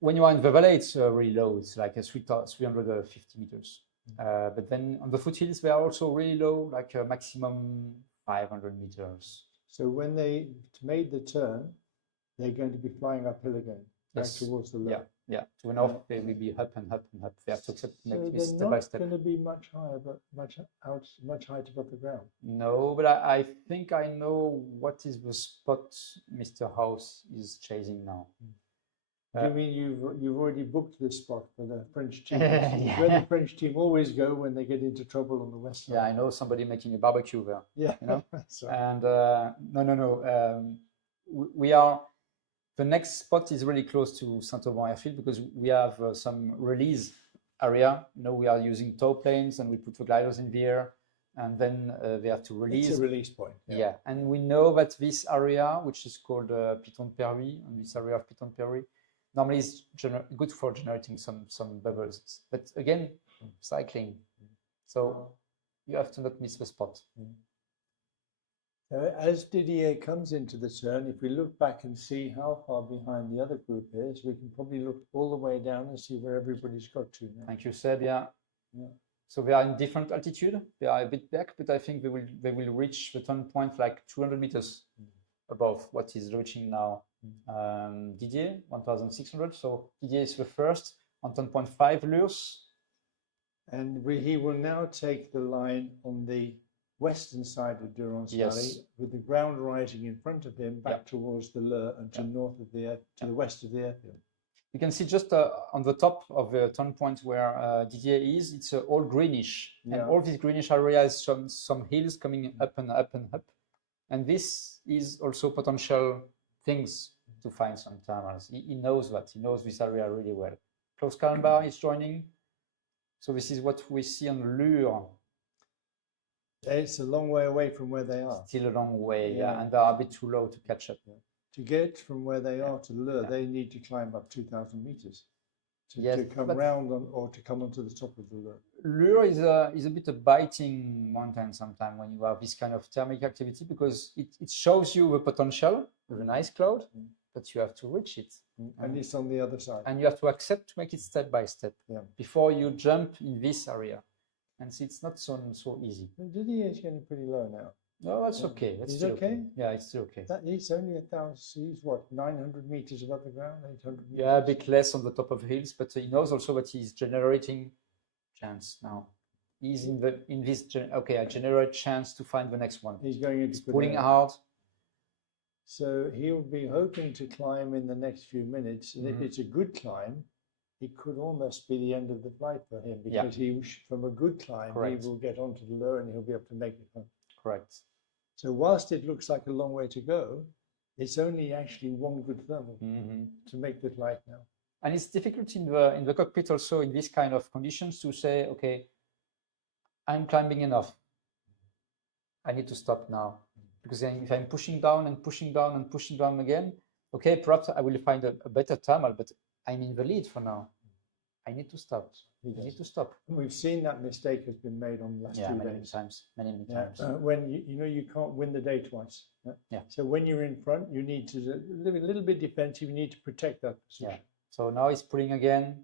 When you are in the valley, it's really low. It's like 350 meters. But then on the foothills, they are also really low, like a maximum 500 meters. So when they made the turn, they're going to be flying uphill again, back towards the left. Yeah. To the north, they will be up and up and up. They have to accept this so step by step. They're not going to be much higher, but much height above the ground. No, but I think I know what is the spot Mr. Haus is chasing now. Do you mean you've already booked this spot for the French team? Yeah. Where the French team always go when they get into trouble on the west side. Yeah, I know somebody making a barbecue there. Yeah, You know? so And no. We are. The next spot is really close to Saint-Auban airfield because we have some release area. You know, we are using tow planes and we put the gliders in the air, and then they have to release. it's a release point. Yeah, and we know that this area, which is called Piton-Perry, and this area of Piton-Perry, normally is good for generating some bubbles. But again, cycling, so you have to not miss the spot. As Didier comes into the turn, if we look back and see how far behind the other group is, we can probably look all the way down and see where everybody's got to now. Like you said, yeah. Yeah. So they are in different altitude. They are a bit back, but I think they will reach the turn point like 200 meters above what is reaching now. Didier 1,600. So Didier is the first on turn point 5 Lurs. And he will now take the line on the western side of Durance Valley, with the ground rising in front of him back towards the Lure and to north of the to the west of the airfield. You can see just on the top of the turn point where Didier is, it's all greenish. And all this greenish area is some hills coming up and up and up. And this is also potential things to find some terminals. He knows that. He knows this area really well. Klaus Kallenbach is joining. So this is what we see on Lure. It's a long way away from where they are. Still a long way, and they are a bit too low to catch up. To get from where they are to Lure, they need to climb up 2,000 meters to come round on, or to come onto the top of the Lure. Lure is a bit a biting mountain sometimes when you have this kind of thermic activity, because it shows you the potential with an ice cloud, but you have to reach it. And it's on the other side. And you have to accept to make it step by step before you jump in this area. And see, it's not so easy. Didier is getting pretty low now. No, that's okay. That's he's still okay? Yeah, it's still okay. He's only 1,000, he's what, 900 meters above the ground, 800 meters? Yeah, a bit less on the top of the hills, but he knows also that he's generating chance now. He's in this, okay, I generate chance to find the next one. He's going into pulling hard. So he'll be hoping to climb in the next few minutes. And if it's a good climb, it could almost be the end of the flight for him, because from a good climb, he will get onto the Lure and he'll be able to make it home. Correct. So whilst it looks like a long way to go, it's only actually one good thermal to make the flight now. And it's difficult in the cockpit also in this kind of conditions to say, okay, I'm climbing enough. I need to stop now. Because if I'm pushing down and pushing down and pushing down again, okay, perhaps I will find a better thermal, but I'm in the lead for now. I need to stop. I need to stop. We've seen that mistake has been made on the last 2 days. Many times. When you can't win the day twice. So when you're in front, you need to live a little bit defensive. You need to protect that position. Yeah. So now he's pulling again.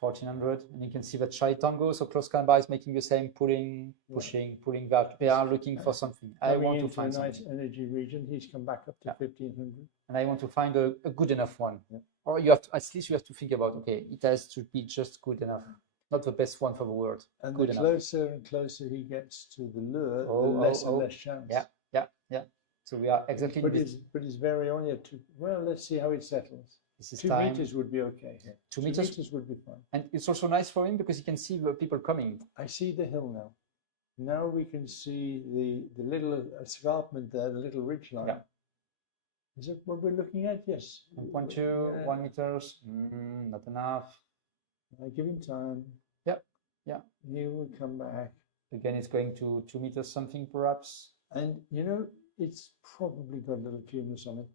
1400, and you can see that Shy Tango. So Klaus Kallenbach is making the same, pulling, pushing, pulling back. They are looking for something. I want to find a nice something. energy region. He's come back up to 1500, and I want to find a good enough one. Or you have to, at least you have to think about, okay, it has to be just good enough, not the best one for the world. And good the enough. closer and closer he gets to the Lure, the less and less chance. Yeah. So we are exactly. But he's very on it. Well, let's see how it settles. This is 2 time. meters would be okay. 2 2 meters? meters would be fine. And it's also nice for him because he can see the people coming. I see the hill now. Now we can see the little escarpment there, the little ridge line. Yeah. Is that what we're looking at? Yes. 1.2, 1 meters, not enough. I give him time. Yeah. He will come back. Again, it's going to 2 meters something perhaps. And it's probably got a little cumulus on it.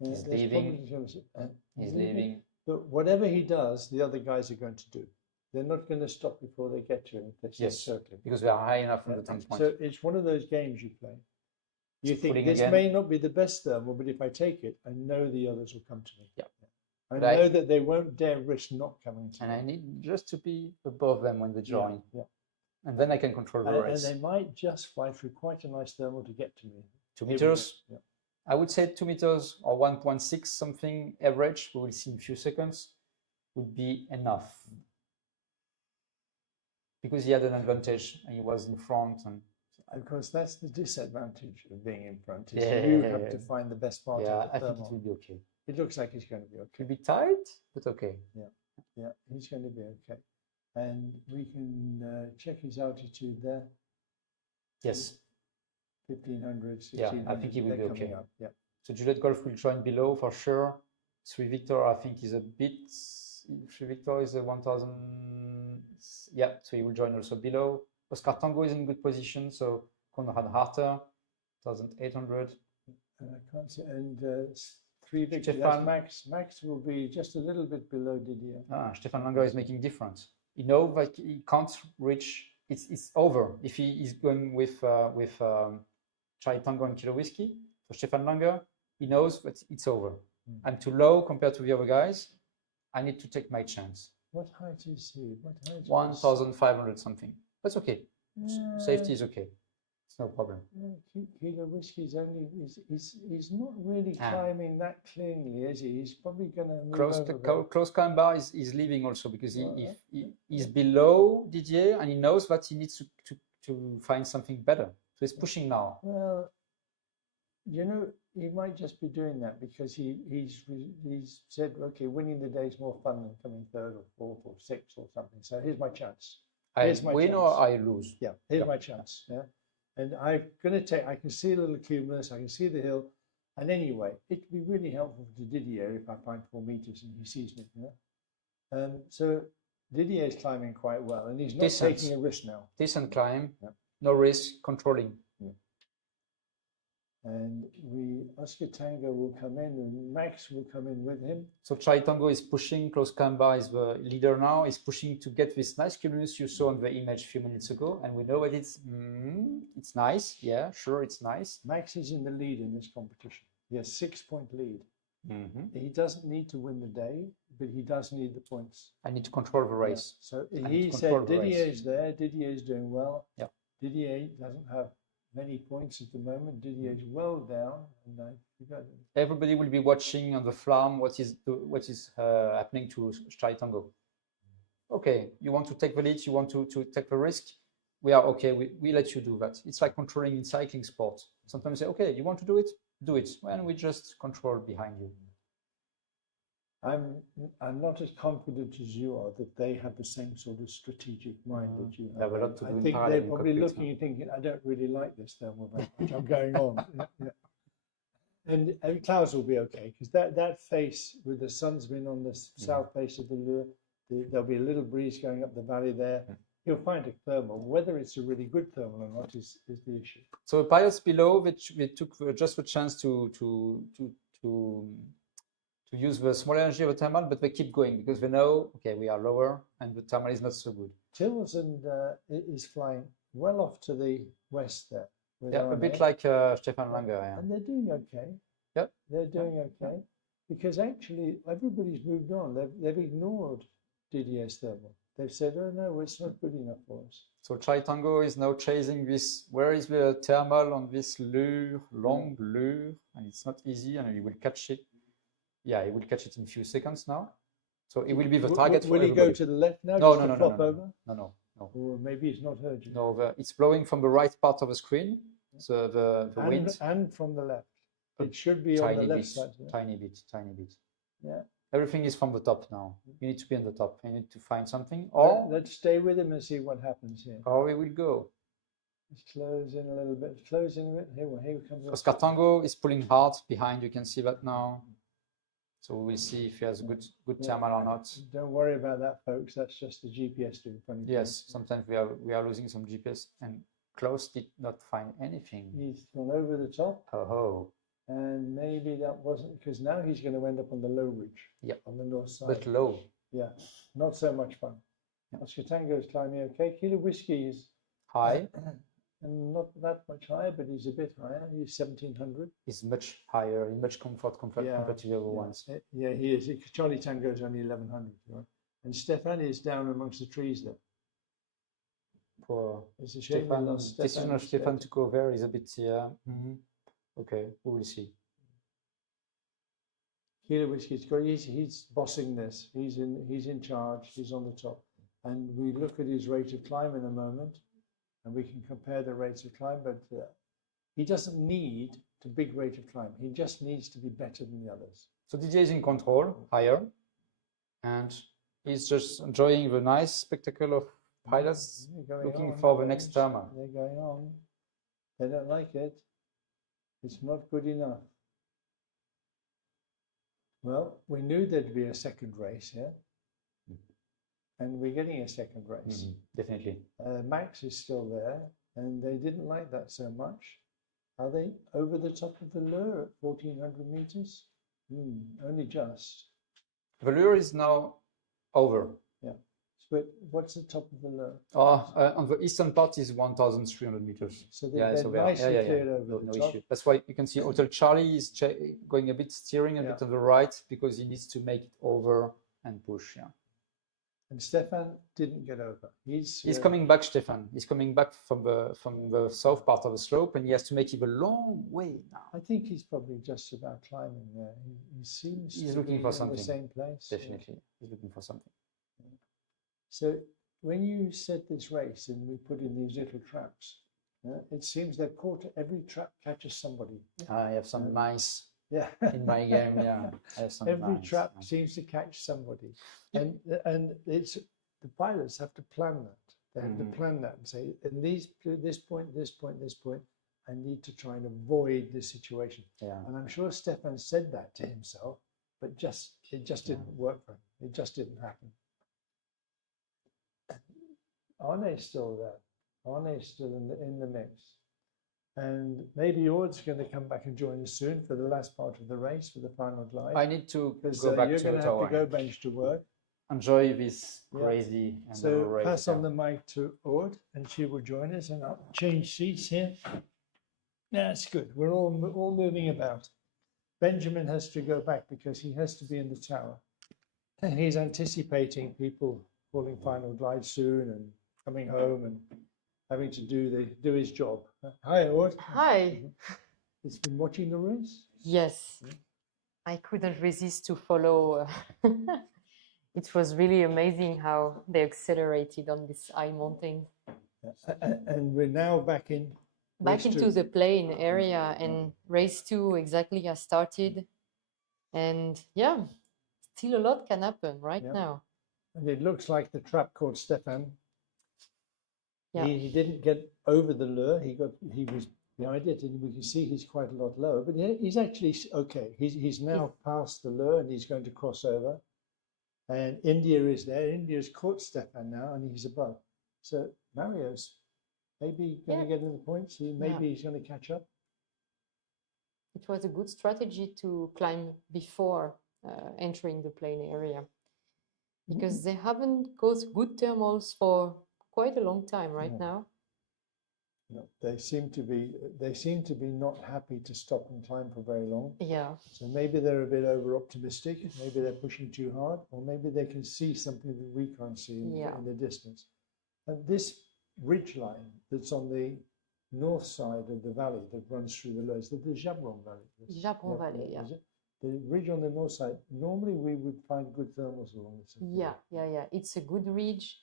He's leaving. He's leaving. But whatever he does, the other guys are going to do. They're not going to stop before they get to him. Yes, circling. because they are high enough from the tank point. So it's one of those games you play. You think pulling this again. may not be the best thermal, but if I take it, I know the others will come to me. Yeah. I But know that they won't dare risk not coming to And me. I need just to be above them when they join. Yeah. And then I can control the And race. they might just fly through quite a nice thermal to get to me. 2 meters. Yeah. I would say 2 meters or 1.6 something average, we will see in a few seconds, would be enough. Because he had an advantage and he was in front. And Of course, that's the disadvantage of being in front. Is you have to find the best part Yeah, of the I think it thermal. will be okay. It looks like it's going to be okay. It'll be tight, but okay. Yeah, he's going to be okay. And we can check his altitude there. Yes. 1500, 1600. Yeah, I think he will be they're okay. coming up. Yeah. So Juliet Golf will join below for sure. 3 Victor, I think, is a bit. 3 Victor is a 1000. Yeah, so he will join also below. Oscar Tango is in good position. So Konrad Harter, 1800. And I can't see. And 3 Victor, Stefan. that's Max. Max will be just a little bit below Didier. Stefan Langer is making difference. You know that he can't reach. It's over if he is going with Charlie Tango and Kilo Whiskey. For Stefan Langer, he knows that it's over. I'm too low compared to the other guys. I need to take my chance. What height is he? What height? 1,500 something. That's okay. Yeah. Safety is okay. It's no problem. Kilo Whiskey's only he's not really climbing that cleanly, is he? He's probably going to move close climb bar is leaving also because he's below Didier and he knows that he needs to find something better. So he's pushing now. Well, you know, he might just be doing that because he's said, okay, winning the day is more fun than coming third or fourth or sixth or something. So here's my chance. I win or I lose. Yeah, here's my chance. Yeah. And I'm going to take, I can see a little cumulus, I can see the hill. And anyway, it'd be really helpful to Didier if I find 4 meters and he sees me. Yeah? So Didier is climbing quite well and he's not taking a risk now. Decent climb, no risk, controlling. And Oscar Tango will come in and Max will come in with him. So Chai Tango is pushing, Klaus Kamba is the leader now, is pushing to get this nice cumulus you saw on the image a few minutes ago. And we know that it's nice. Yeah, sure, it's nice. Max is in the lead in this competition. He has 6-point lead. He doesn't need to win the day, but he does need the points. I need to control the race. Yeah. So he said Didier is there, Didier is doing well. Yeah. Didier doesn't have many points at the moment. Didier is well down. And everybody will be watching on the flam what is happening to Chai Tango. Okay, you want to take the lead, you want to take the risk. We are okay, we let you do that. It's like controlling in cycling sport. Sometimes you say, okay, you want to do it? Do it. And we just control behind you. I'm not as confident as you are that they have the same sort of strategic mind that you have. I think they're probably looking and thinking, I don't really like this thermal very much. I'm going on. And Klaus will be okay because that face with the sun's been on the south face of the Lure, there'll be a little breeze going up the valley there. He'll find a thermal. Whether it's a really good thermal or not is the issue. So the pilots below, we took just the chance to use the small energy of the thermal, but they keep going because they know, okay, we are lower and the thermal is not so good. Tills is flying well off to the west there. Yeah, a bit like Stefan Langer. Yeah. And they're doing okay. Yep. They're doing okay because actually everybody's moved on. They've ignored Didier's thermal. They've said, oh no, it's not good enough for us. So Chai Tango is now chasing this. Where is the thermal on this lure, long lure? And it's not easy, and he will catch it. Yeah, he will catch it in a few seconds now. So it will be the target. Will he go to the left now? No. Or maybe he's not heard you. No, it's blowing from the right part of the screen. So the wind. And from the left. It should be on the left side. Yeah. Tiny bit. Yeah. Everything is from the top now. You need to be on the top. You need to find something. Or let's stay with him and see what happens here. Or we will go. Let's close in a little bit. Close in a bit. Here comes Oscar Tango is pulling hard behind. You can see that now. So we'll see if he has a good thermal or not. Don't worry about that, folks. That's just the GPS doing funny things. Yes, sometimes we are losing some GPS, and Klaus did not find anything. He's gone over the top. Oh. And maybe that wasn't because now he's going to end up on the low ridge. Yeah. On the north side. But low. Yeah. Not so much fun. Oscar Tango is climbing okay. Kilo Whiskey is high. And not that much higher, but he's a bit higher. He's 1700. He's much higher, in much comfort compared to the other ones. Yeah, he is. Charlie Tango is only 1100, right? And Stefan is down amongst the trees there. Poor it's a shame. Decision of Stefan to go there is a bit, yeah. Okay, we will see. Kilo Whiskey's got. He's bossing this. He's in charge. He's on the top. And we look at his rate of climb in a moment. and we can compare the rates of climb, but he doesn't need a big rate of climb. He just needs to be better than the others. So Didier is in control, higher, and he's just enjoying the nice spectacle of pilots looking for the next turn. They're going on. They don't like it. It's not good enough. Well, we knew there'd be a second race, yeah? And we're getting a second race. Definitely. Max is still there, and they didn't like that so much. Are they over the top of the lure at 1400 meters? Only just. The lure is now over. Yeah. But what's the top of the lure? On the eastern part is 1,300 meters. So they're nicely cleared over the top. Issue. That's why you can see Hotel Charlie is going a bit, steering a bit to the right, because he needs to make it over and push. Yeah. And Stefan didn't get over. He's coming back, Stefan. He's coming back from the south part of the slope, and he has to make it a long way now. I think he's probably just about climbing there. He seems he's to looking be for in something. the same place. Definitely, he's looking for something. So when you set this race and we put in these little traps, it seems that every trap catches somebody. I have some mice. Yeah. In my game, yeah. I have some Every mice. trap seems to catch somebody, and it's the pilots have to plan that. They have to plan that and say, in this point, I need to try and avoid this situation. Yeah. And I'm sure Stefan said that to himself, but it just didn't work for him. It just didn't happen. Arne's still there. Arne's still in the mix. And maybe Ord's going to come back and join us soon for the last part of the race, for the final glide. I need to because go back you're to going the to have tower. to go bench to work. Enjoy this crazy and so race. pass on the mic to Ord, and she will join us. And I'll change seats here. That's good. We're all moving about. Benjamin has to go back because he has to be in the tower. And he's anticipating people calling final glide soon and coming home and having to do his job. Hi, Ord. Hi. It's been watching the race? Yes. I couldn't resist to follow. It was really amazing how they accelerated on this high mountain. And we're now back into the plain area, and race 2 exactly has started. And yeah, still a lot can happen right now. And it looks like the trap called Stefan. Yeah. He didn't get over the lure. He was behind it, and we can see he's quite a lot lower. But he's actually okay. He's now past the lure, and he's going to cross over. And India is there. India's caught Stefan now, and he's above. So Mario's maybe going to get in the points. Maybe he's going to catch up. It was a good strategy to climb before entering the plain area, because they haven't got good thermals for quite a long time now. No, they seem to be not happy to stop and climb for very long. Yeah. So maybe they're a bit over optimistic. Maybe they're pushing too hard, or maybe they can see something that we can't see in the distance. And this ridge line that's on the north side of the valley that runs through the lows, the Jabron Valley. Jabron Valley, yeah. The ridge on the north side, normally we would find good thermals along this. Yeah. It's a good ridge,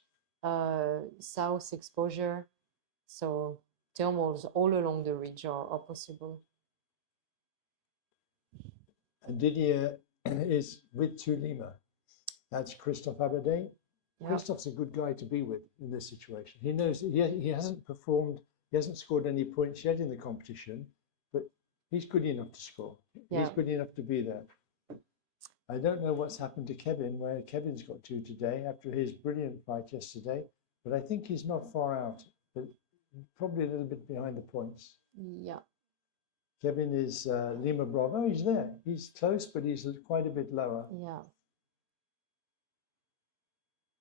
south exposure. So thermals all along the ridge are possible. And Didier is with Tulima. That's Christophe Abadé. Yeah. Christophe's a good guy to be with in this situation. He knows he hasn't performed, he hasn't scored any points yet in the competition, but he's good enough to score. Yeah. He's good enough to be there. I don't know what's happened to Kevin, where Kevin's got to today after his brilliant fight yesterday, but I think he's not far out, but probably a little bit behind the points. Yeah. Kevin is Lima Bravo. He's there. He's close, but he's quite a bit lower. Yeah.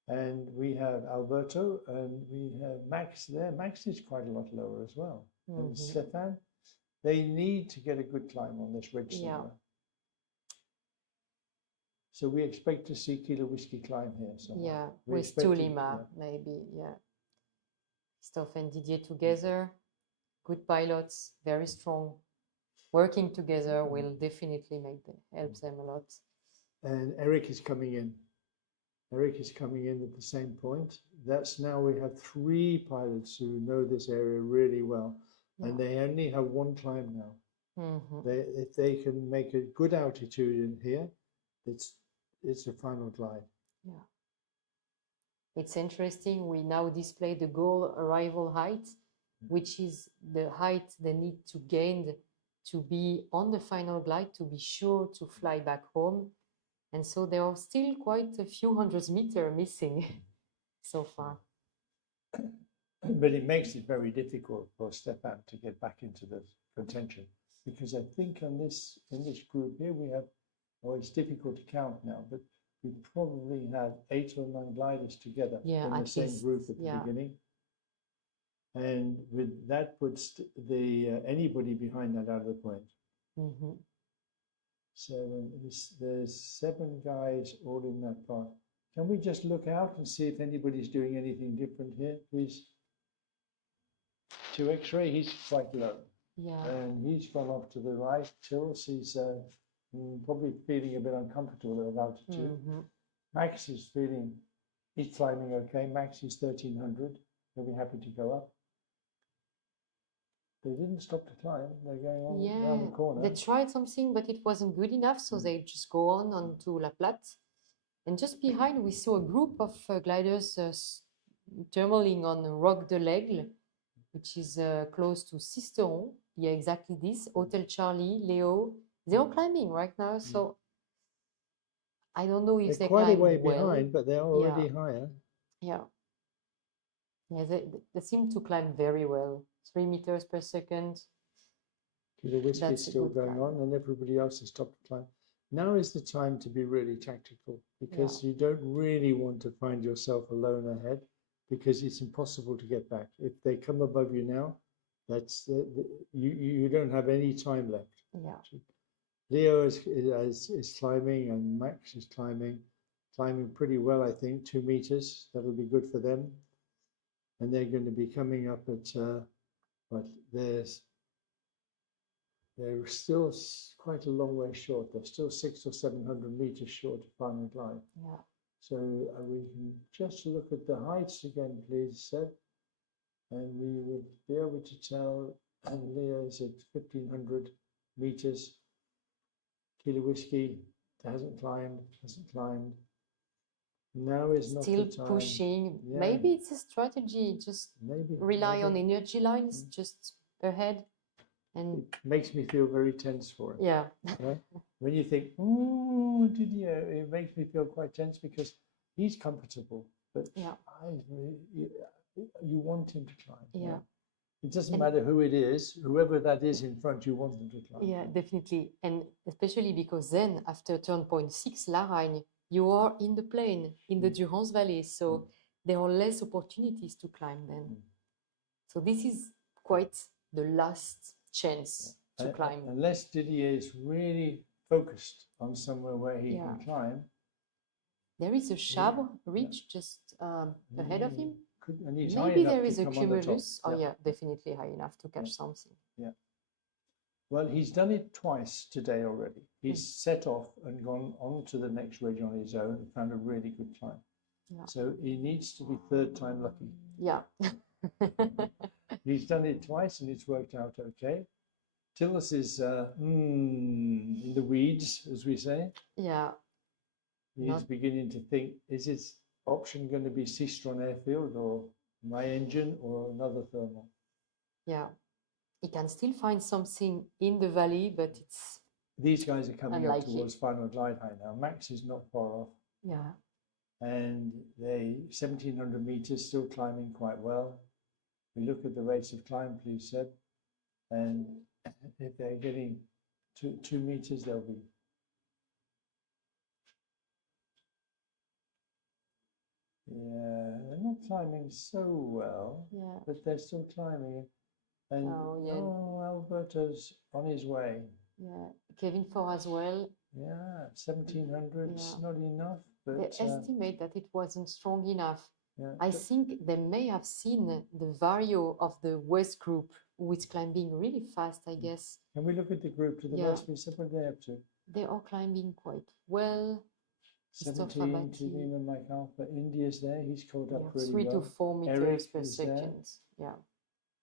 And we have Alberto, and we have Max there. Max is quite a lot lower as well. And Stefan, they need to get a good climb on this ridge somewhere. So we expect to see Kilo Whiskey climb here somewhere. Yeah, with Tulima, maybe, yeah. Christophe and Didier together, good pilots, very strong. Working together will definitely help them a lot. And Eric is coming in. Eric is coming in at the same point. That's now we have 3 pilots who know this area really well, and they only have 1 climb now. If they can make a good altitude in here, it's a final glide. Yeah. It's interesting. We now display the goal arrival height, which is the height they need to gain to be on the final glide, to be sure to fly back home. And so there are still quite a few hundred meters missing so far. But it makes it very difficult for Stefan to get back into the contention, because I think in this group here we have, it's difficult to count now, but we probably have 8 or 9 gliders together in the same group at the beginning. And with that puts anybody behind that out of the point. So there's 7 guys all in that part. Can we just look out and see if anybody's doing anything different here, please? To X-ray, he's quite low. Yeah. And he's gone off to the right. Tills, he's probably feeling a bit uncomfortable at altitude. Max is he's climbing okay. Max is 1300. He'll be happy to go up. They didn't stop to climb. They're going on around the corner. They tried something, but it wasn't good enough, so they just go on to La Platte. And just behind, we saw a group of gliders thermaling on Roc de l'Aigle, which is close to Sisteron. Yeah, exactly this. Hotel Charlie, Leo. They're all climbing right now, so I don't know if they're quite a way well. behind, but they're already higher. Yeah. Yeah, they seem to climb very well. 3 meters per second. The whiskey is still going on, and everybody else has stopped to climb. Now is the time to be really tactical, because you don't really want to find yourself alone ahead, because it's impossible to get back. If they come above you now, that's you don't have any time left. Yeah. Leo is climbing, and Max is climbing pretty well, I think, 2 meters. That'll be good for them. And they're going to be coming up at, but they're still quite a long way short. They're still 600 or 700 meters short of final glide. Yeah. So we can just look at the heights again, please, Seb. And we would be able to tell, and Leo's at 1500 meters. Kilo Whiskey hasn't climbed. Now is not the time. Still pushing. Yeah. Maybe it's a strategy. Just rely on energy lines just ahead. And it makes me feel very tense for it. Yeah. Right? When you think, ooh, Didier, it makes me feel quite tense because he's comfortable, but you want him to climb. Yeah. It doesn't matter who it is, whoever that is in front, you want them to climb. Yeah, definitely. And especially because then after turn point 6, Laragne, you are in the plain, in the Durance Valley. So there are less opportunities to climb then. So this is quite the last chance to climb. Unless Didier is really focused on somewhere where he can climb. There is a Chabre ridge just ahead of him. And he's maybe there is a cumulus. Oh yeah, definitely high enough to catch something. Yeah. Well, he's done it twice today already. He's set off and gone on to the next ridge on his own and found a really good climb. Yeah. So he needs to be 3rd time lucky. Yeah. He's done it twice and it's worked out okay. Tillis is in the weeds, as we say. Yeah. He's beginning to think, is his option going to be Sistron Airfield or my engine or another thermal? Yeah. He can still find something in the valley, but it's these guys are coming unlikely. Up towards final glide height now. Max is not far off. Yeah. And they 1700 meters, still climbing quite well. We look at the rates of climb, please, Seb. And if they're getting 2 meters, they'll be. Yeah, they're not climbing so well, but they're still climbing. And Alberto's on his way. Yeah, Kevin Ford as well. Yeah, 1700's not enough. But they estimate that it wasn't strong enough. Yeah, I think they may have seen the Vario of the West group, who is climbing really fast, I guess. Can we look at the group to the west? We said what they're up to. They are climbing quite well. Christophe 17 to Abati. Lima Mike Alpha. India's there. He's caught up Yeah, really 3 to well. 4 meters Eric per is there. second. Yeah.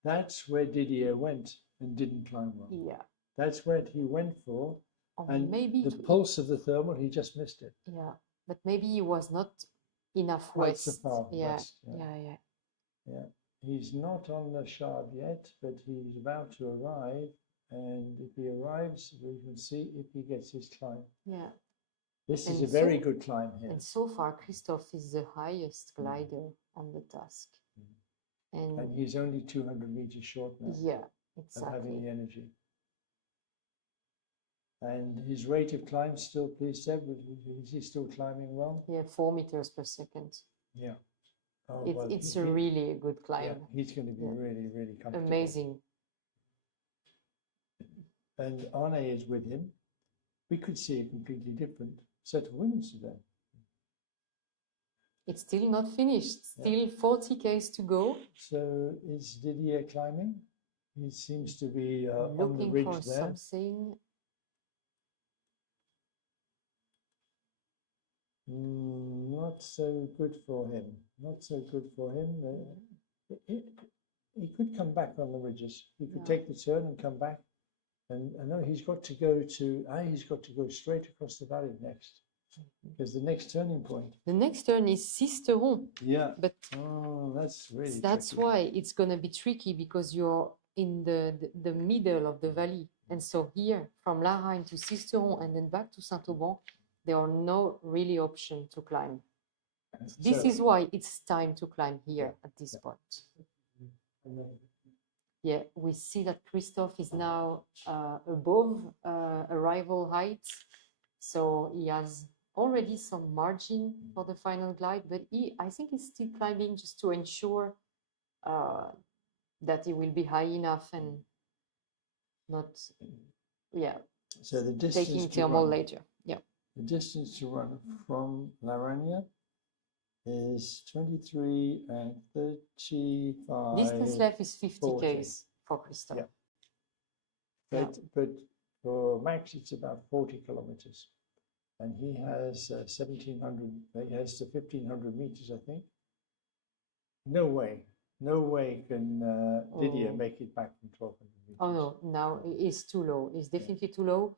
That's where Didier went and didn't climb well. Yeah. That's what he went for. Or And maybe the pulse of the thermal, he just missed it. yeah, but maybe he was not enough Quite west. so far Yeah. west. Yeah. Yeah. He's not on the shard yet, but he's about to arrive. And if he arrives, we can see if he gets his climb. Yeah. This is And a very so- good climb here. And so far, Christophe is the highest glider on the task. And he's only 200 meters short now yeah, of having exactly. the energy. And his rate of climb still, please, Seb, is he still climbing well? Yeah, 4 meters per second. Yeah. Oh, It's a really good climb. yeah, he's going to be really, really comfortable. Amazing. And Arne is with him. We could see a completely different set of winners today. It's still not finished. Still 40 Ks to go. So is Didier climbing? He seems to be on the Looking ridge for there. something. Not so good for him. Not so good for him. He could come back on the ridges. He could Yeah. take the turn and come back. And I know he's got to go to. He's got to go straight across the valley next, because the next turning point. The next turn is Sisteron. Yeah. But oh, that's really. that's tricky. why it's going to be tricky, because you're in the middle of the valley. And so here, from La Reine to Sisteron and then back to Saint-Auban, there are no really option to climb. This So- is why it's time to climb here at this point. Yeah, we see that Christophe is now above arrival height. So he has already some margin for the final glide, but I think he's still climbing just to ensure that he will be high enough and not, So the distance taking to thermal run, later. Yeah. The distance to run from La Reine is 23 and 35. Distance left is 50 40. Ks for Christophe. Yeah. But for Max, it's about 40 kilometers. And he has 1,700, he has 1,500 meters, I think. No way can Didier make it back from 1,200 meters. Oh no, now it's too low. It's definitely too low.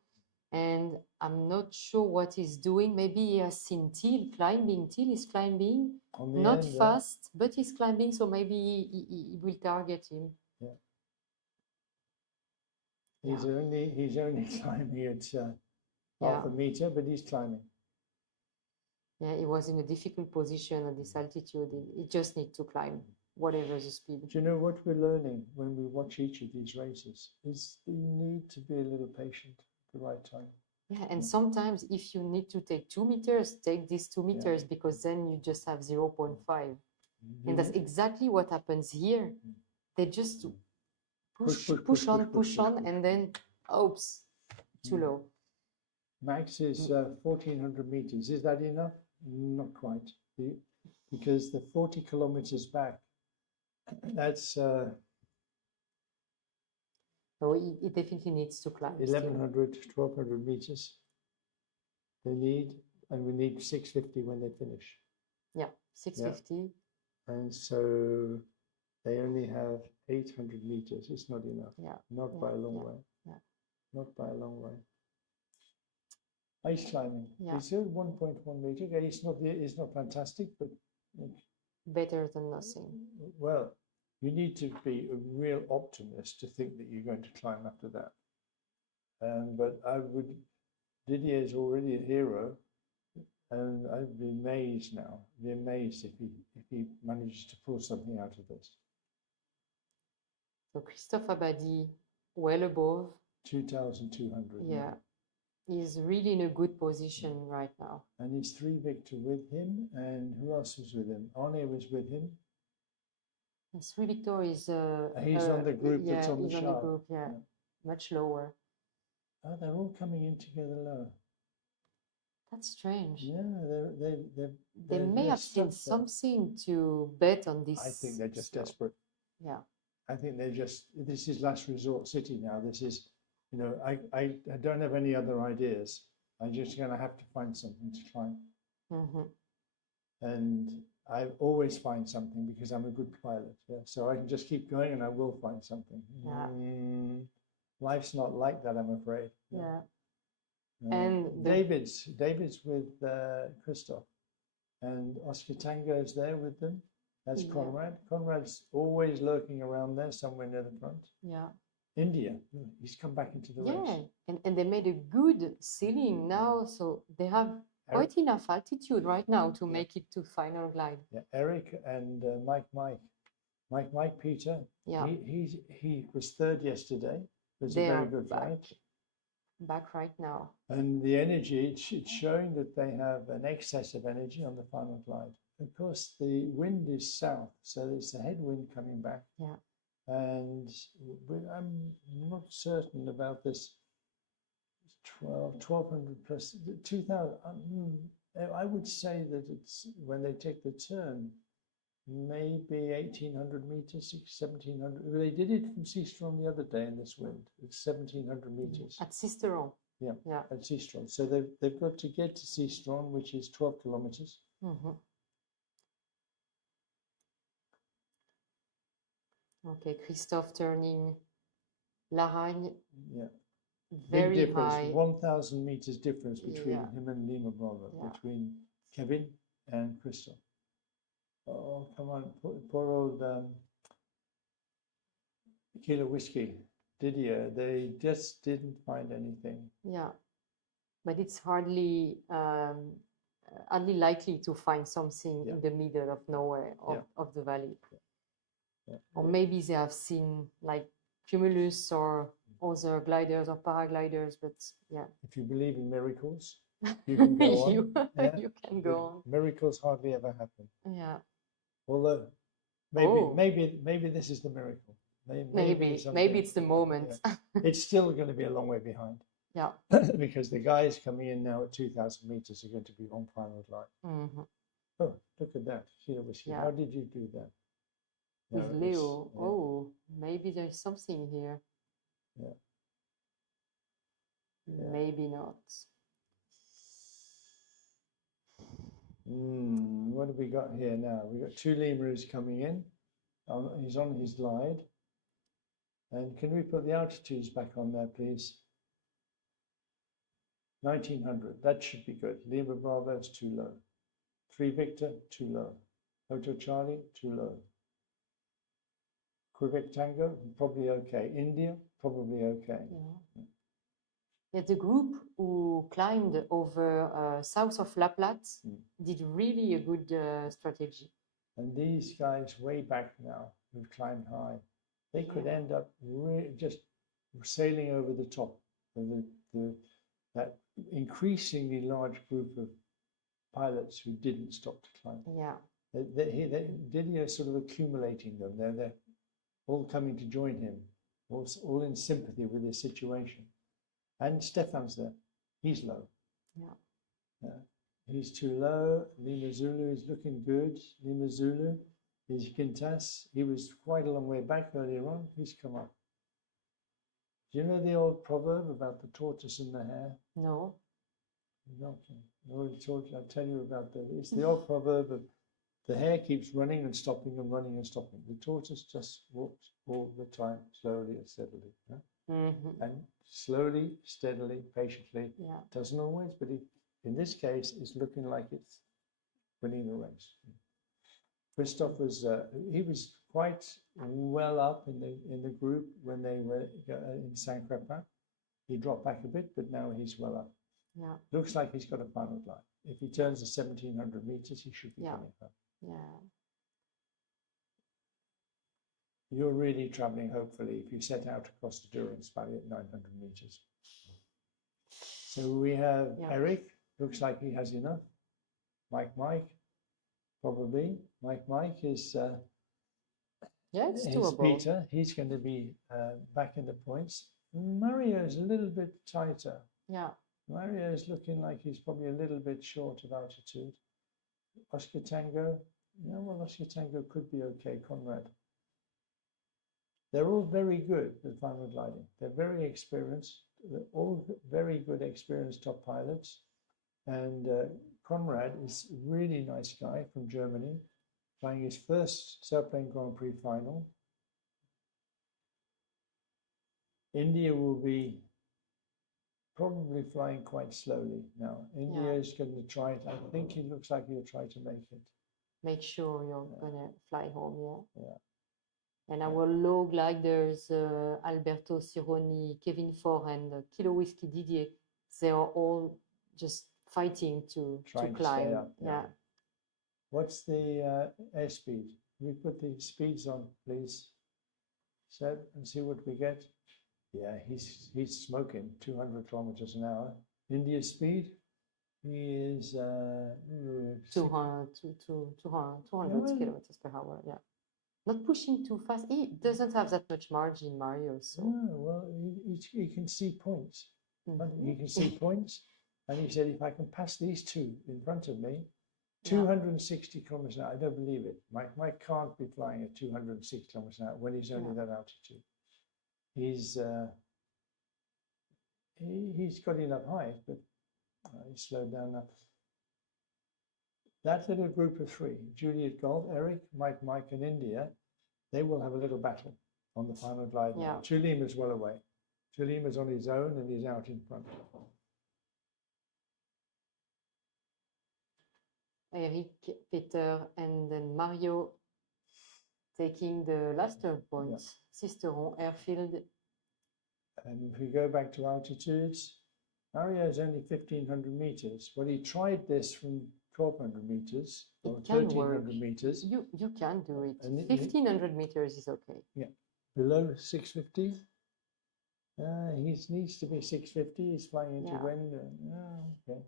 And I'm not sure what he's doing. Maybe he has seen Till climbing. Till is climbing, On the not end, fast, but he's climbing. So maybe he will target him. He's only climbing at half a meter, but he's climbing. Yeah, he was in a difficult position at this altitude. He just needs to climb, whatever the speed. Do you know what we're learning when we watch each of these races? Is you need to be a little patient at the right time. Yeah, and sometimes if you need to take 2 meters, take these 2 meters, because then you just have 0.5. And that's exactly what happens here. They just push on, and then, oops, too low. Max is 1,400 meters. Is that enough? Not quite. Because the 40 kilometers back, that's So he definitely needs to climb. 1,100, 1,200 meters. They need, and we need 650 when they finish. Yeah, 650. And so they only have 800 meters. It's not enough. Yeah. Not by a long way. Yeah. Not by a long way. Ice climbing. Yeah. It's 1.1 meter. Okay, it's not fantastic, but Better than nothing. well, you need to be a real optimist to think that you're going to climb after that. But Didier is already a hero, and I'd be amazed now. Be amazed if he manages to pull something out of this. So Christophe Abadi, well above. 2,200. Yeah, he's really in a good position right now. And he's 3 Victor with him, and who else was with him? Arne was with him. And 3 Victor is He's on the group that's on the he's on shaft. the group, yeah, much lower. Oh, they're all coming in together lower. That's strange. Yeah, They may have seen something to bet on this. I think they're just slope. desperate. Yeah. I think this is last resort city now. This is, I don't have any other ideas. I'm just going to have to find something to climb. And I always find something because I'm a good pilot. Yeah? So I can just keep going and I will find something. Yeah. Life's not like that, I'm afraid. Yeah. And David's with Christoph, and Oscar Tango is there with them. That's Conrad. Conrad's always lurking around there somewhere near the front. Yeah. India, he's come back into the race. And they made a good ceiling now, so they have quite enough altitude right now to make it to final glide. Yeah, Eric and Mike Peter. Yeah. He was third yesterday. It was a very good flight. Back right now. And the energy, it's showing that they have an excess of energy on the final glide. Of course, the wind is south, so there's a headwind coming back. Yeah. And I'm not certain about this 1,200 plus 2,000. I would say that it's when they take the turn, maybe 1,800 meters, 1,700. They did it from Seastrom the other day in this wind. It's 1,700 meters. At Seastrom. Yeah, yeah, at Seastrom. So they've got to get to Seastrom, which is 12 kilometers. Okay, Christophe turning Laragne. Yeah. Very big difference, high. 1,000 meters difference between Yeah. him and Lima Bravo, Yeah. between Kevin and Christophe. Oh, come on, poor old Kilo Whiskey, Didier, they just didn't find anything. Yeah, but it's hardly likely to find something in the middle of nowhere of the valley. Or maybe they have seen like Cumulus or other gliders or paragliders, but yeah. If you believe in miracles, you can go on. you can go on. Miracles hardly ever happen. Yeah. Although maybe this is the miracle. Maybe it's the moment. Yeah. It's still going to be a long way behind. Yeah. Because the guys coming in now at 2,000 meters are going to be on final line. Oh, look at that. Yeah. How did you do that? With Leo. Oh, maybe there's something here. Yeah. Maybe not. What have we got here now? We've got two lemurs coming in. He's on his glide. And can we put the altitudes back on there, please? 1900. That should be good. Lima Bravo is too low. 3 Victor, too low. Hotel Charlie, too low. Quebec Tango, probably okay. India, probably okay. Yeah, the group who climbed over south of La Platte did really a good strategy. And these guys way back now who've climbed high, they could end up just sailing over the top of that increasingly large group of pilots who didn't stop to climb. Yeah. Didier is sort of accumulating them. They're all coming to join him, all in sympathy with his situation. And Stefan's there. He's low. Yeah. He's too low. Lima Zulu is looking good. Lima Zulu is Quintas. He was quite a long way back earlier on. He's come up. Do you know the old proverb about the tortoise and the hare? No. I'll tell you about it's the old proverb of the hare keeps running and stopping and running and stopping. The tortoise just walks all the time, slowly and steadily. And slowly, steadily, patiently. Yeah. Doesn't always, but in this case, it's looking like it's winning the race. Christophe was he was quite well up in the group when they were in Saint-Crepin. He dropped back a bit, but now he's well up. Yeah. Looks like he's got a final glide. If he turns the 1,700 meters, he should be coming up. Yeah. You're really traveling, hopefully, if you set out across the Durance Valley at 900 meters. So we have Eric, looks like he has enough. Mike, probably. Mike is it's doable. Peter. He's going to be back in the points. Mario is a little bit tighter. Yeah. Mario is looking like he's probably a little bit short of altitude. Oscar Tango, Oscar Tango could be okay. Conrad. They're all very good at final gliding. They're very experienced. They're all very good experienced top pilots. And Conrad is a really nice guy from Germany, flying his first Sailplane Grand Prix final. India will be probably flying quite slowly now. India is going to try it. I think it looks like he'll try to make it. Make sure you're gonna fly home, yeah. Yeah. And our low gliders, Alberto Cironi, Kevin Ford, and Kilo Whiskey Didier, they are all just fighting to Trying to climb. stay up. Yeah. What's the airspeed? We put the speeds on, please, Seb, and see what we get. Yeah, he's smoking 200 kilometers an hour. India's speed, he is 200 kilometers per hour, yeah. Not pushing too fast. He doesn't have that much margin, Mario. So. No, well, he can see points. He can see points. And he said, if I can pass these two in front of me, 260 kilometers an hour, I don't believe it. Mike can't be flying at 260 kilometers an hour when he's only that altitude. He's got enough height, but he's slowed down now. That little group of three, Juliet Gold, Eric, Mike, and India, they will have a little battle on the final glide now. Chulim is well away. Chulim is on his own and he's out in front. Eric, Peter, and then Mario taking the last turn point. Sisteron Airfield. And if we go back to altitudes, Mario is only 1,500 meters. Well, he tried this from 1,200 meters or 1,300 meters. You can do it. 1,500 meters is okay. Yeah. Below 650? He needs to be 650. He's flying into wind. Okay.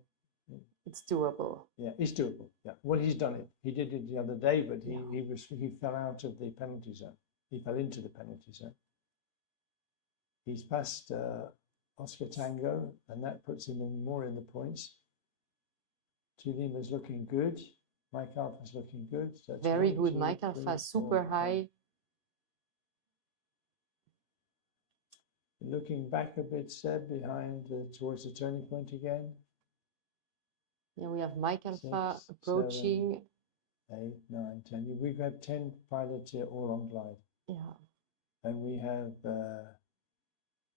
It's doable. Yeah, it's doable. Yeah. Well, he's done it. He did it the other day, but he fell out of the penalty zone. He fell into the penalty zone. He's passed Oscar Tango, and that puts him more in the points. Tulima's looking good. Mike Alpha's looking good. So very good. Mike Alpha, super high. Looking back a bit, Seb, behind towards the turning point again. Yeah, we have Mike Alpha approaching. 7, 8, 9, 10. We've got 10 pilots here all on glide. Yeah. And we have,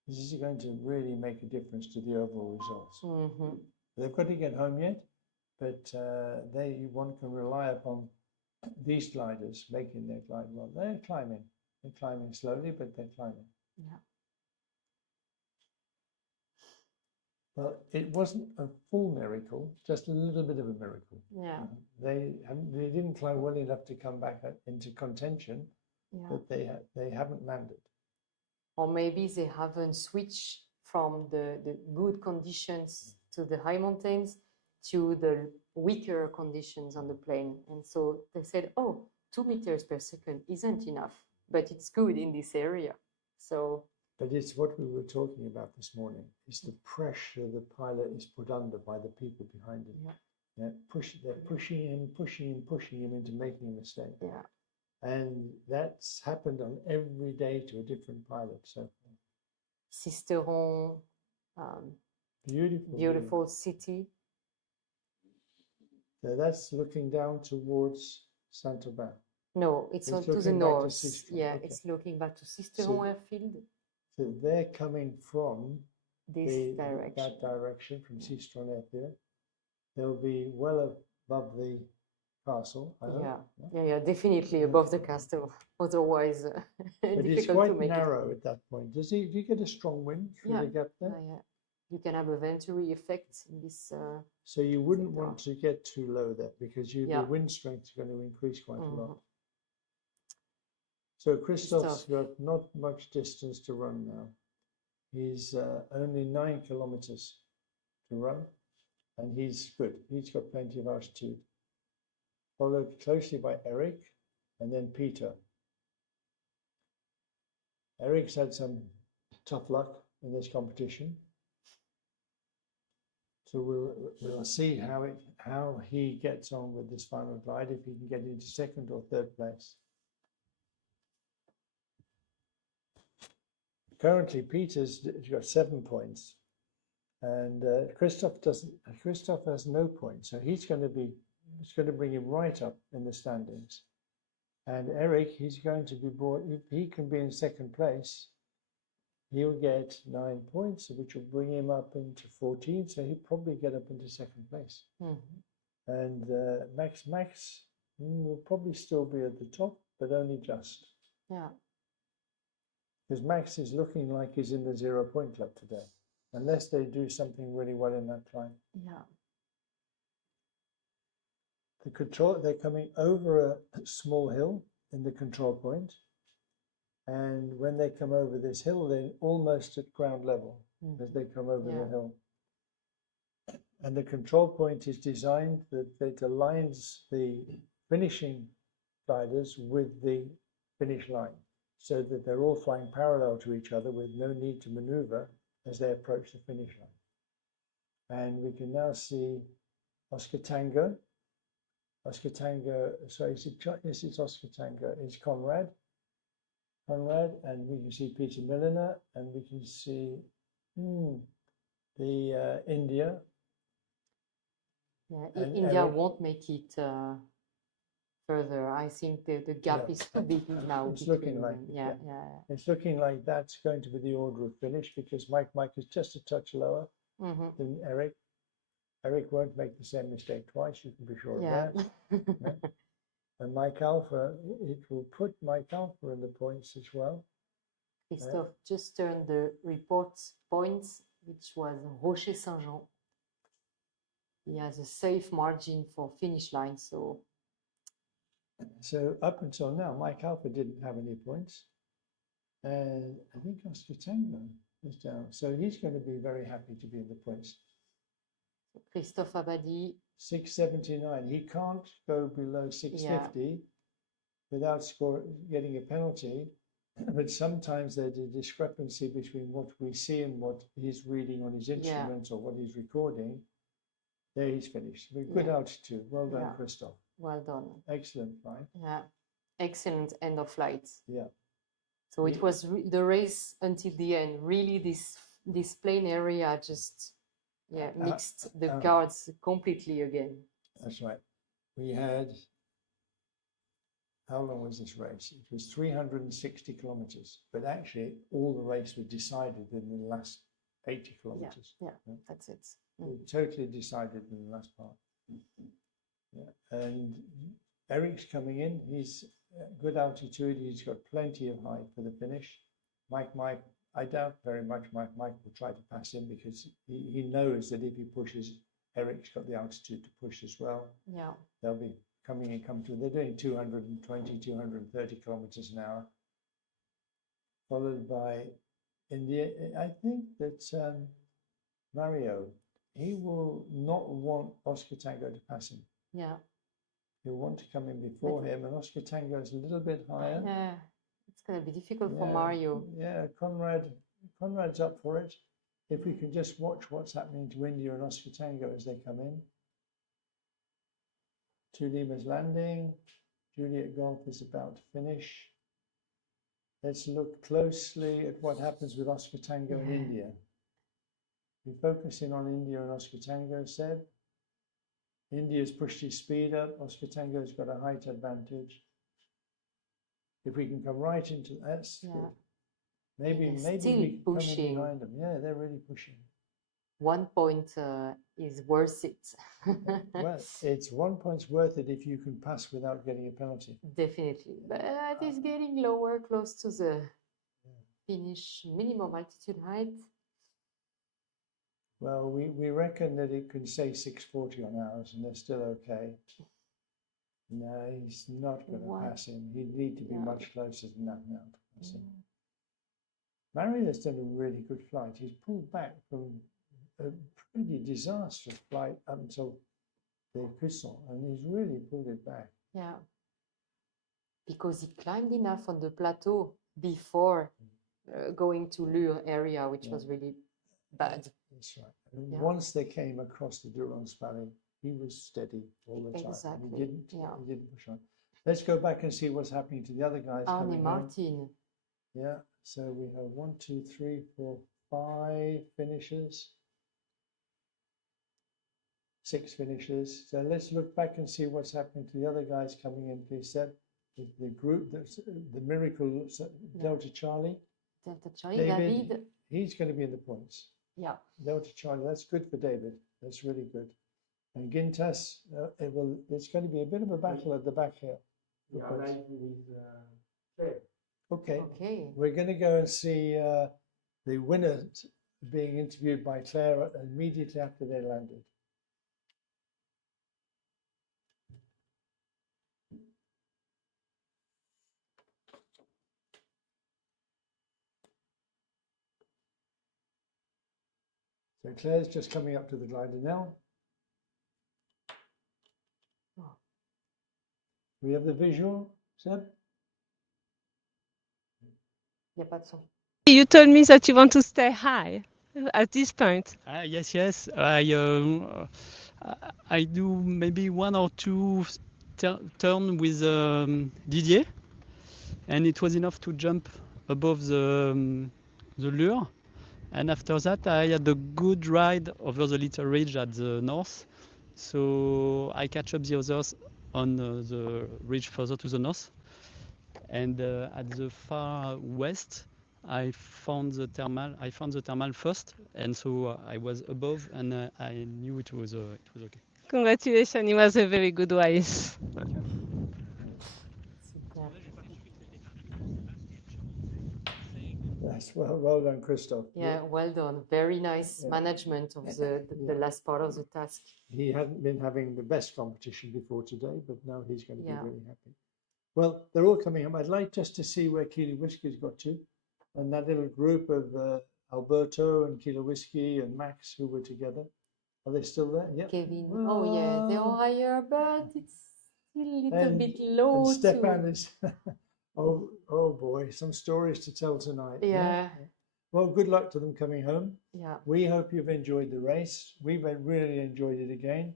this is going to really make a difference to the overall results. They've got to get home yet, but one can rely upon these gliders making their glide well. They're climbing. They're climbing slowly, but they're climbing. Yeah. Well, it wasn't a full miracle, just a little bit of a miracle. Yeah. They didn't climb well enough to come back into contention, but they haven't landed. Or maybe they haven't switched from the good conditions to the high mountains to the weaker conditions on the plane. And so they said, oh, 2 meters per second isn't enough, but it's good in this area. So. But it's what we were talking about this morning. It's the pressure the pilot is put under by the people behind him. Yeah. They're pushing him into making a mistake. Yeah. And that's happened on every day to a different pilot. So. Sisteron, beautiful city. So that's looking down towards Saint-Auban. No, it's to the north. It's looking back to Sisteron Airfield. So they're coming from that direction, from Sisteron Airfield. They'll be well above the castle. Yeah, definitely above the castle. Otherwise, but it's quite narrow at that point. Do you get a strong wind through the gap there? Yeah. You can have a Venturi effect in this. So you wouldn't want to get too low there because the wind strength is going to increase quite a lot. So Christoph's got not much distance to run now. He's only 9 kilometers to run, and he's good. He's got plenty of altitude. Followed closely by Eric, and then Peter. Eric's had some tough luck in this competition. So we'll see how he gets on with this final glide, if he can get into second or third place. Currently, Peter's got 7 points, And Christophe has no point, so it's going to bring him right up in the standings. And Eric, he's going to be brought, if he can be in second place, he'll get 9 points, which will bring him up into 14, so he'll probably get up into second place. And Max will probably still be at the top, but only just. Yeah. Because Max is looking like he's in the 0 Point Club today, unless they do something really well in that climb. Yeah. They're coming over a small hill in the control point. And when they come over this hill, they're almost at ground level as they come over the hill. And the control point is designed that it aligns the finishing gliders with the finish line, so that they're all flying parallel to each other with no need to maneuver as they approach the finish line. And we can now see Oscar Tango. Oscar Tango, sorry, yes, it's Oscar Tango. It's Conrad, and we can see Peter Milliner, and we can see the India. Yeah, And India Eric, won't make it further. I think the gap is too big now. It's looking like yeah. It's looking like that's going to be the order of finish, because Mike is just a touch lower than Eric. Eric won't make the same mistake twice, you can be sure of that. Yeah. And Mike Alpha, it will put Mike Alpha in the points as well. Christophe just turned the report points, which was Rocher Saint-Jean. He has a safe margin for finish line, so up until now, Mike Alpha didn't have any points. And I think Oscar Tango is down. So he's going to be very happy to be in the points. Christophe Abadi. 679. He can't go below 650 without getting a penalty. But sometimes there's a discrepancy between what we see and what he's reading on his instruments or what he's recording. There he's finished. With good altitude. Well done, Christophe. Well done. Excellent flight. Yeah, excellent end of flight. Yeah. So it was the race until the end. Really, this plain area just mixed the cards completely again. That's right. We had, how long was this race? It was 360 kilometers, but actually all the race was decided in the last 80 kilometers. Yeah, that's it. Totally decided in the last part. Yeah. And Eric's coming in. He's good altitude. He's got plenty of height for the finish. Mike, I doubt very much Mike will try to pass him, because he knows that if he pushes, Eric's got the altitude to push as well. Yeah. They'll be coming to. They're doing 220, 230 kilometers an hour. Followed by India. I think that Mario, he will not want Oscar Tango to pass him. Yeah. He'll want to come in before him, and Oscar Tango is a little bit higher. Yeah, it's going to be difficult for Mario. Yeah, Conrad's up for it. If we can just watch what's happening to India and Oscar Tango as they come in. 2 Lima's landing. Juliet Golf is about to finish. Let's look closely at what happens with Oscar Tango in India. We're focusing on India and Oscar Tango, Seb. India's pushed his speed up. Oscar Tango's got a height advantage. If we can come right into that's good. Maybe we can come in behind them. Yeah, they're really pushing. 1 point is worth it. Well, it's 1 point's worth it if you can pass without getting a penalty. Definitely, but it's getting lower, close to the finish minimum altitude height. Well, we reckon that it can say 640 on ours, and they're still okay. No, he's not going to pass him. He'd need to be much closer than that now to pass him. Mario's done a really good flight. He's pulled back from a pretty disastrous flight up until the Cuisson, and he's really pulled it back. Yeah, because he climbed enough on the plateau before going to Lure area, which was really bad. That's right. And once they came across the Durance Valley, he was steady all the time. Exactly. He didn't push on. Let's go back and see what's happening to the other guys. Arne Martin. Yeah. So we have 1, 2, 3, 4, 5 finishers. 6 finishers. So let's look back and see what's happening to the other guys coming in, please, Seb. The group, the Miracle, Delta Charlie. Delta Charlie, David, he's going to be in the points. Yeah. Delta Charlie, that's good for David. That's really good. And Gintas, it's going to be a bit of a battle at the back here. Yeah, like with Okay. Okay. We're going to go and see the winner being interviewed by Claire immediately after they landed. So Claire's just coming up to the glider now. We have the visual, Seb? You told me that you want to stay high at this point. Yes, yes. I do maybe 1 or 2 turn with Didier, and it was enough to jump above the lure. And after that, I had a good ride over the little ridge at the north. So I catch up the others on the ridge further to the north. And at the far west, I found the thermal first, and so I was above, and I knew it was okay. Congratulations, it was a very good race. Yes, well done, Christophe. Yeah, well done. Very nice management of the last part of the task. He hadn't been having the best competition before today, but now he's going to be really happy. Well, they're all coming up. I'd like just to see where Kilo Whiskey's got to. And that little group of Alberto and Kilo Whiskey and Max who were together. Are they still there? Yeah. Kevin. Oh, yeah, they are higher, but it's still a little bit low. And Stefan is, oh boy, some stories to tell tonight. Yeah. Well, good luck to them coming home. Yeah. We hope you've enjoyed the race. We've really enjoyed it again.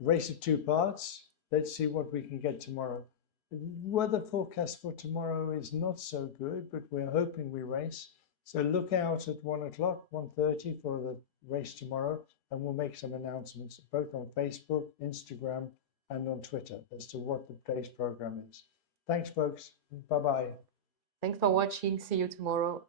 Race of 2 parts. Let's see what we can get tomorrow. The weather forecast for tomorrow is not so good, but we're hoping we race. So look out at 1 o'clock, 1:30 for the race tomorrow, and we'll make some announcements both on Facebook, Instagram, and on Twitter as to what the day's program is. Thanks, folks. Bye-bye. Thanks for watching. See you tomorrow.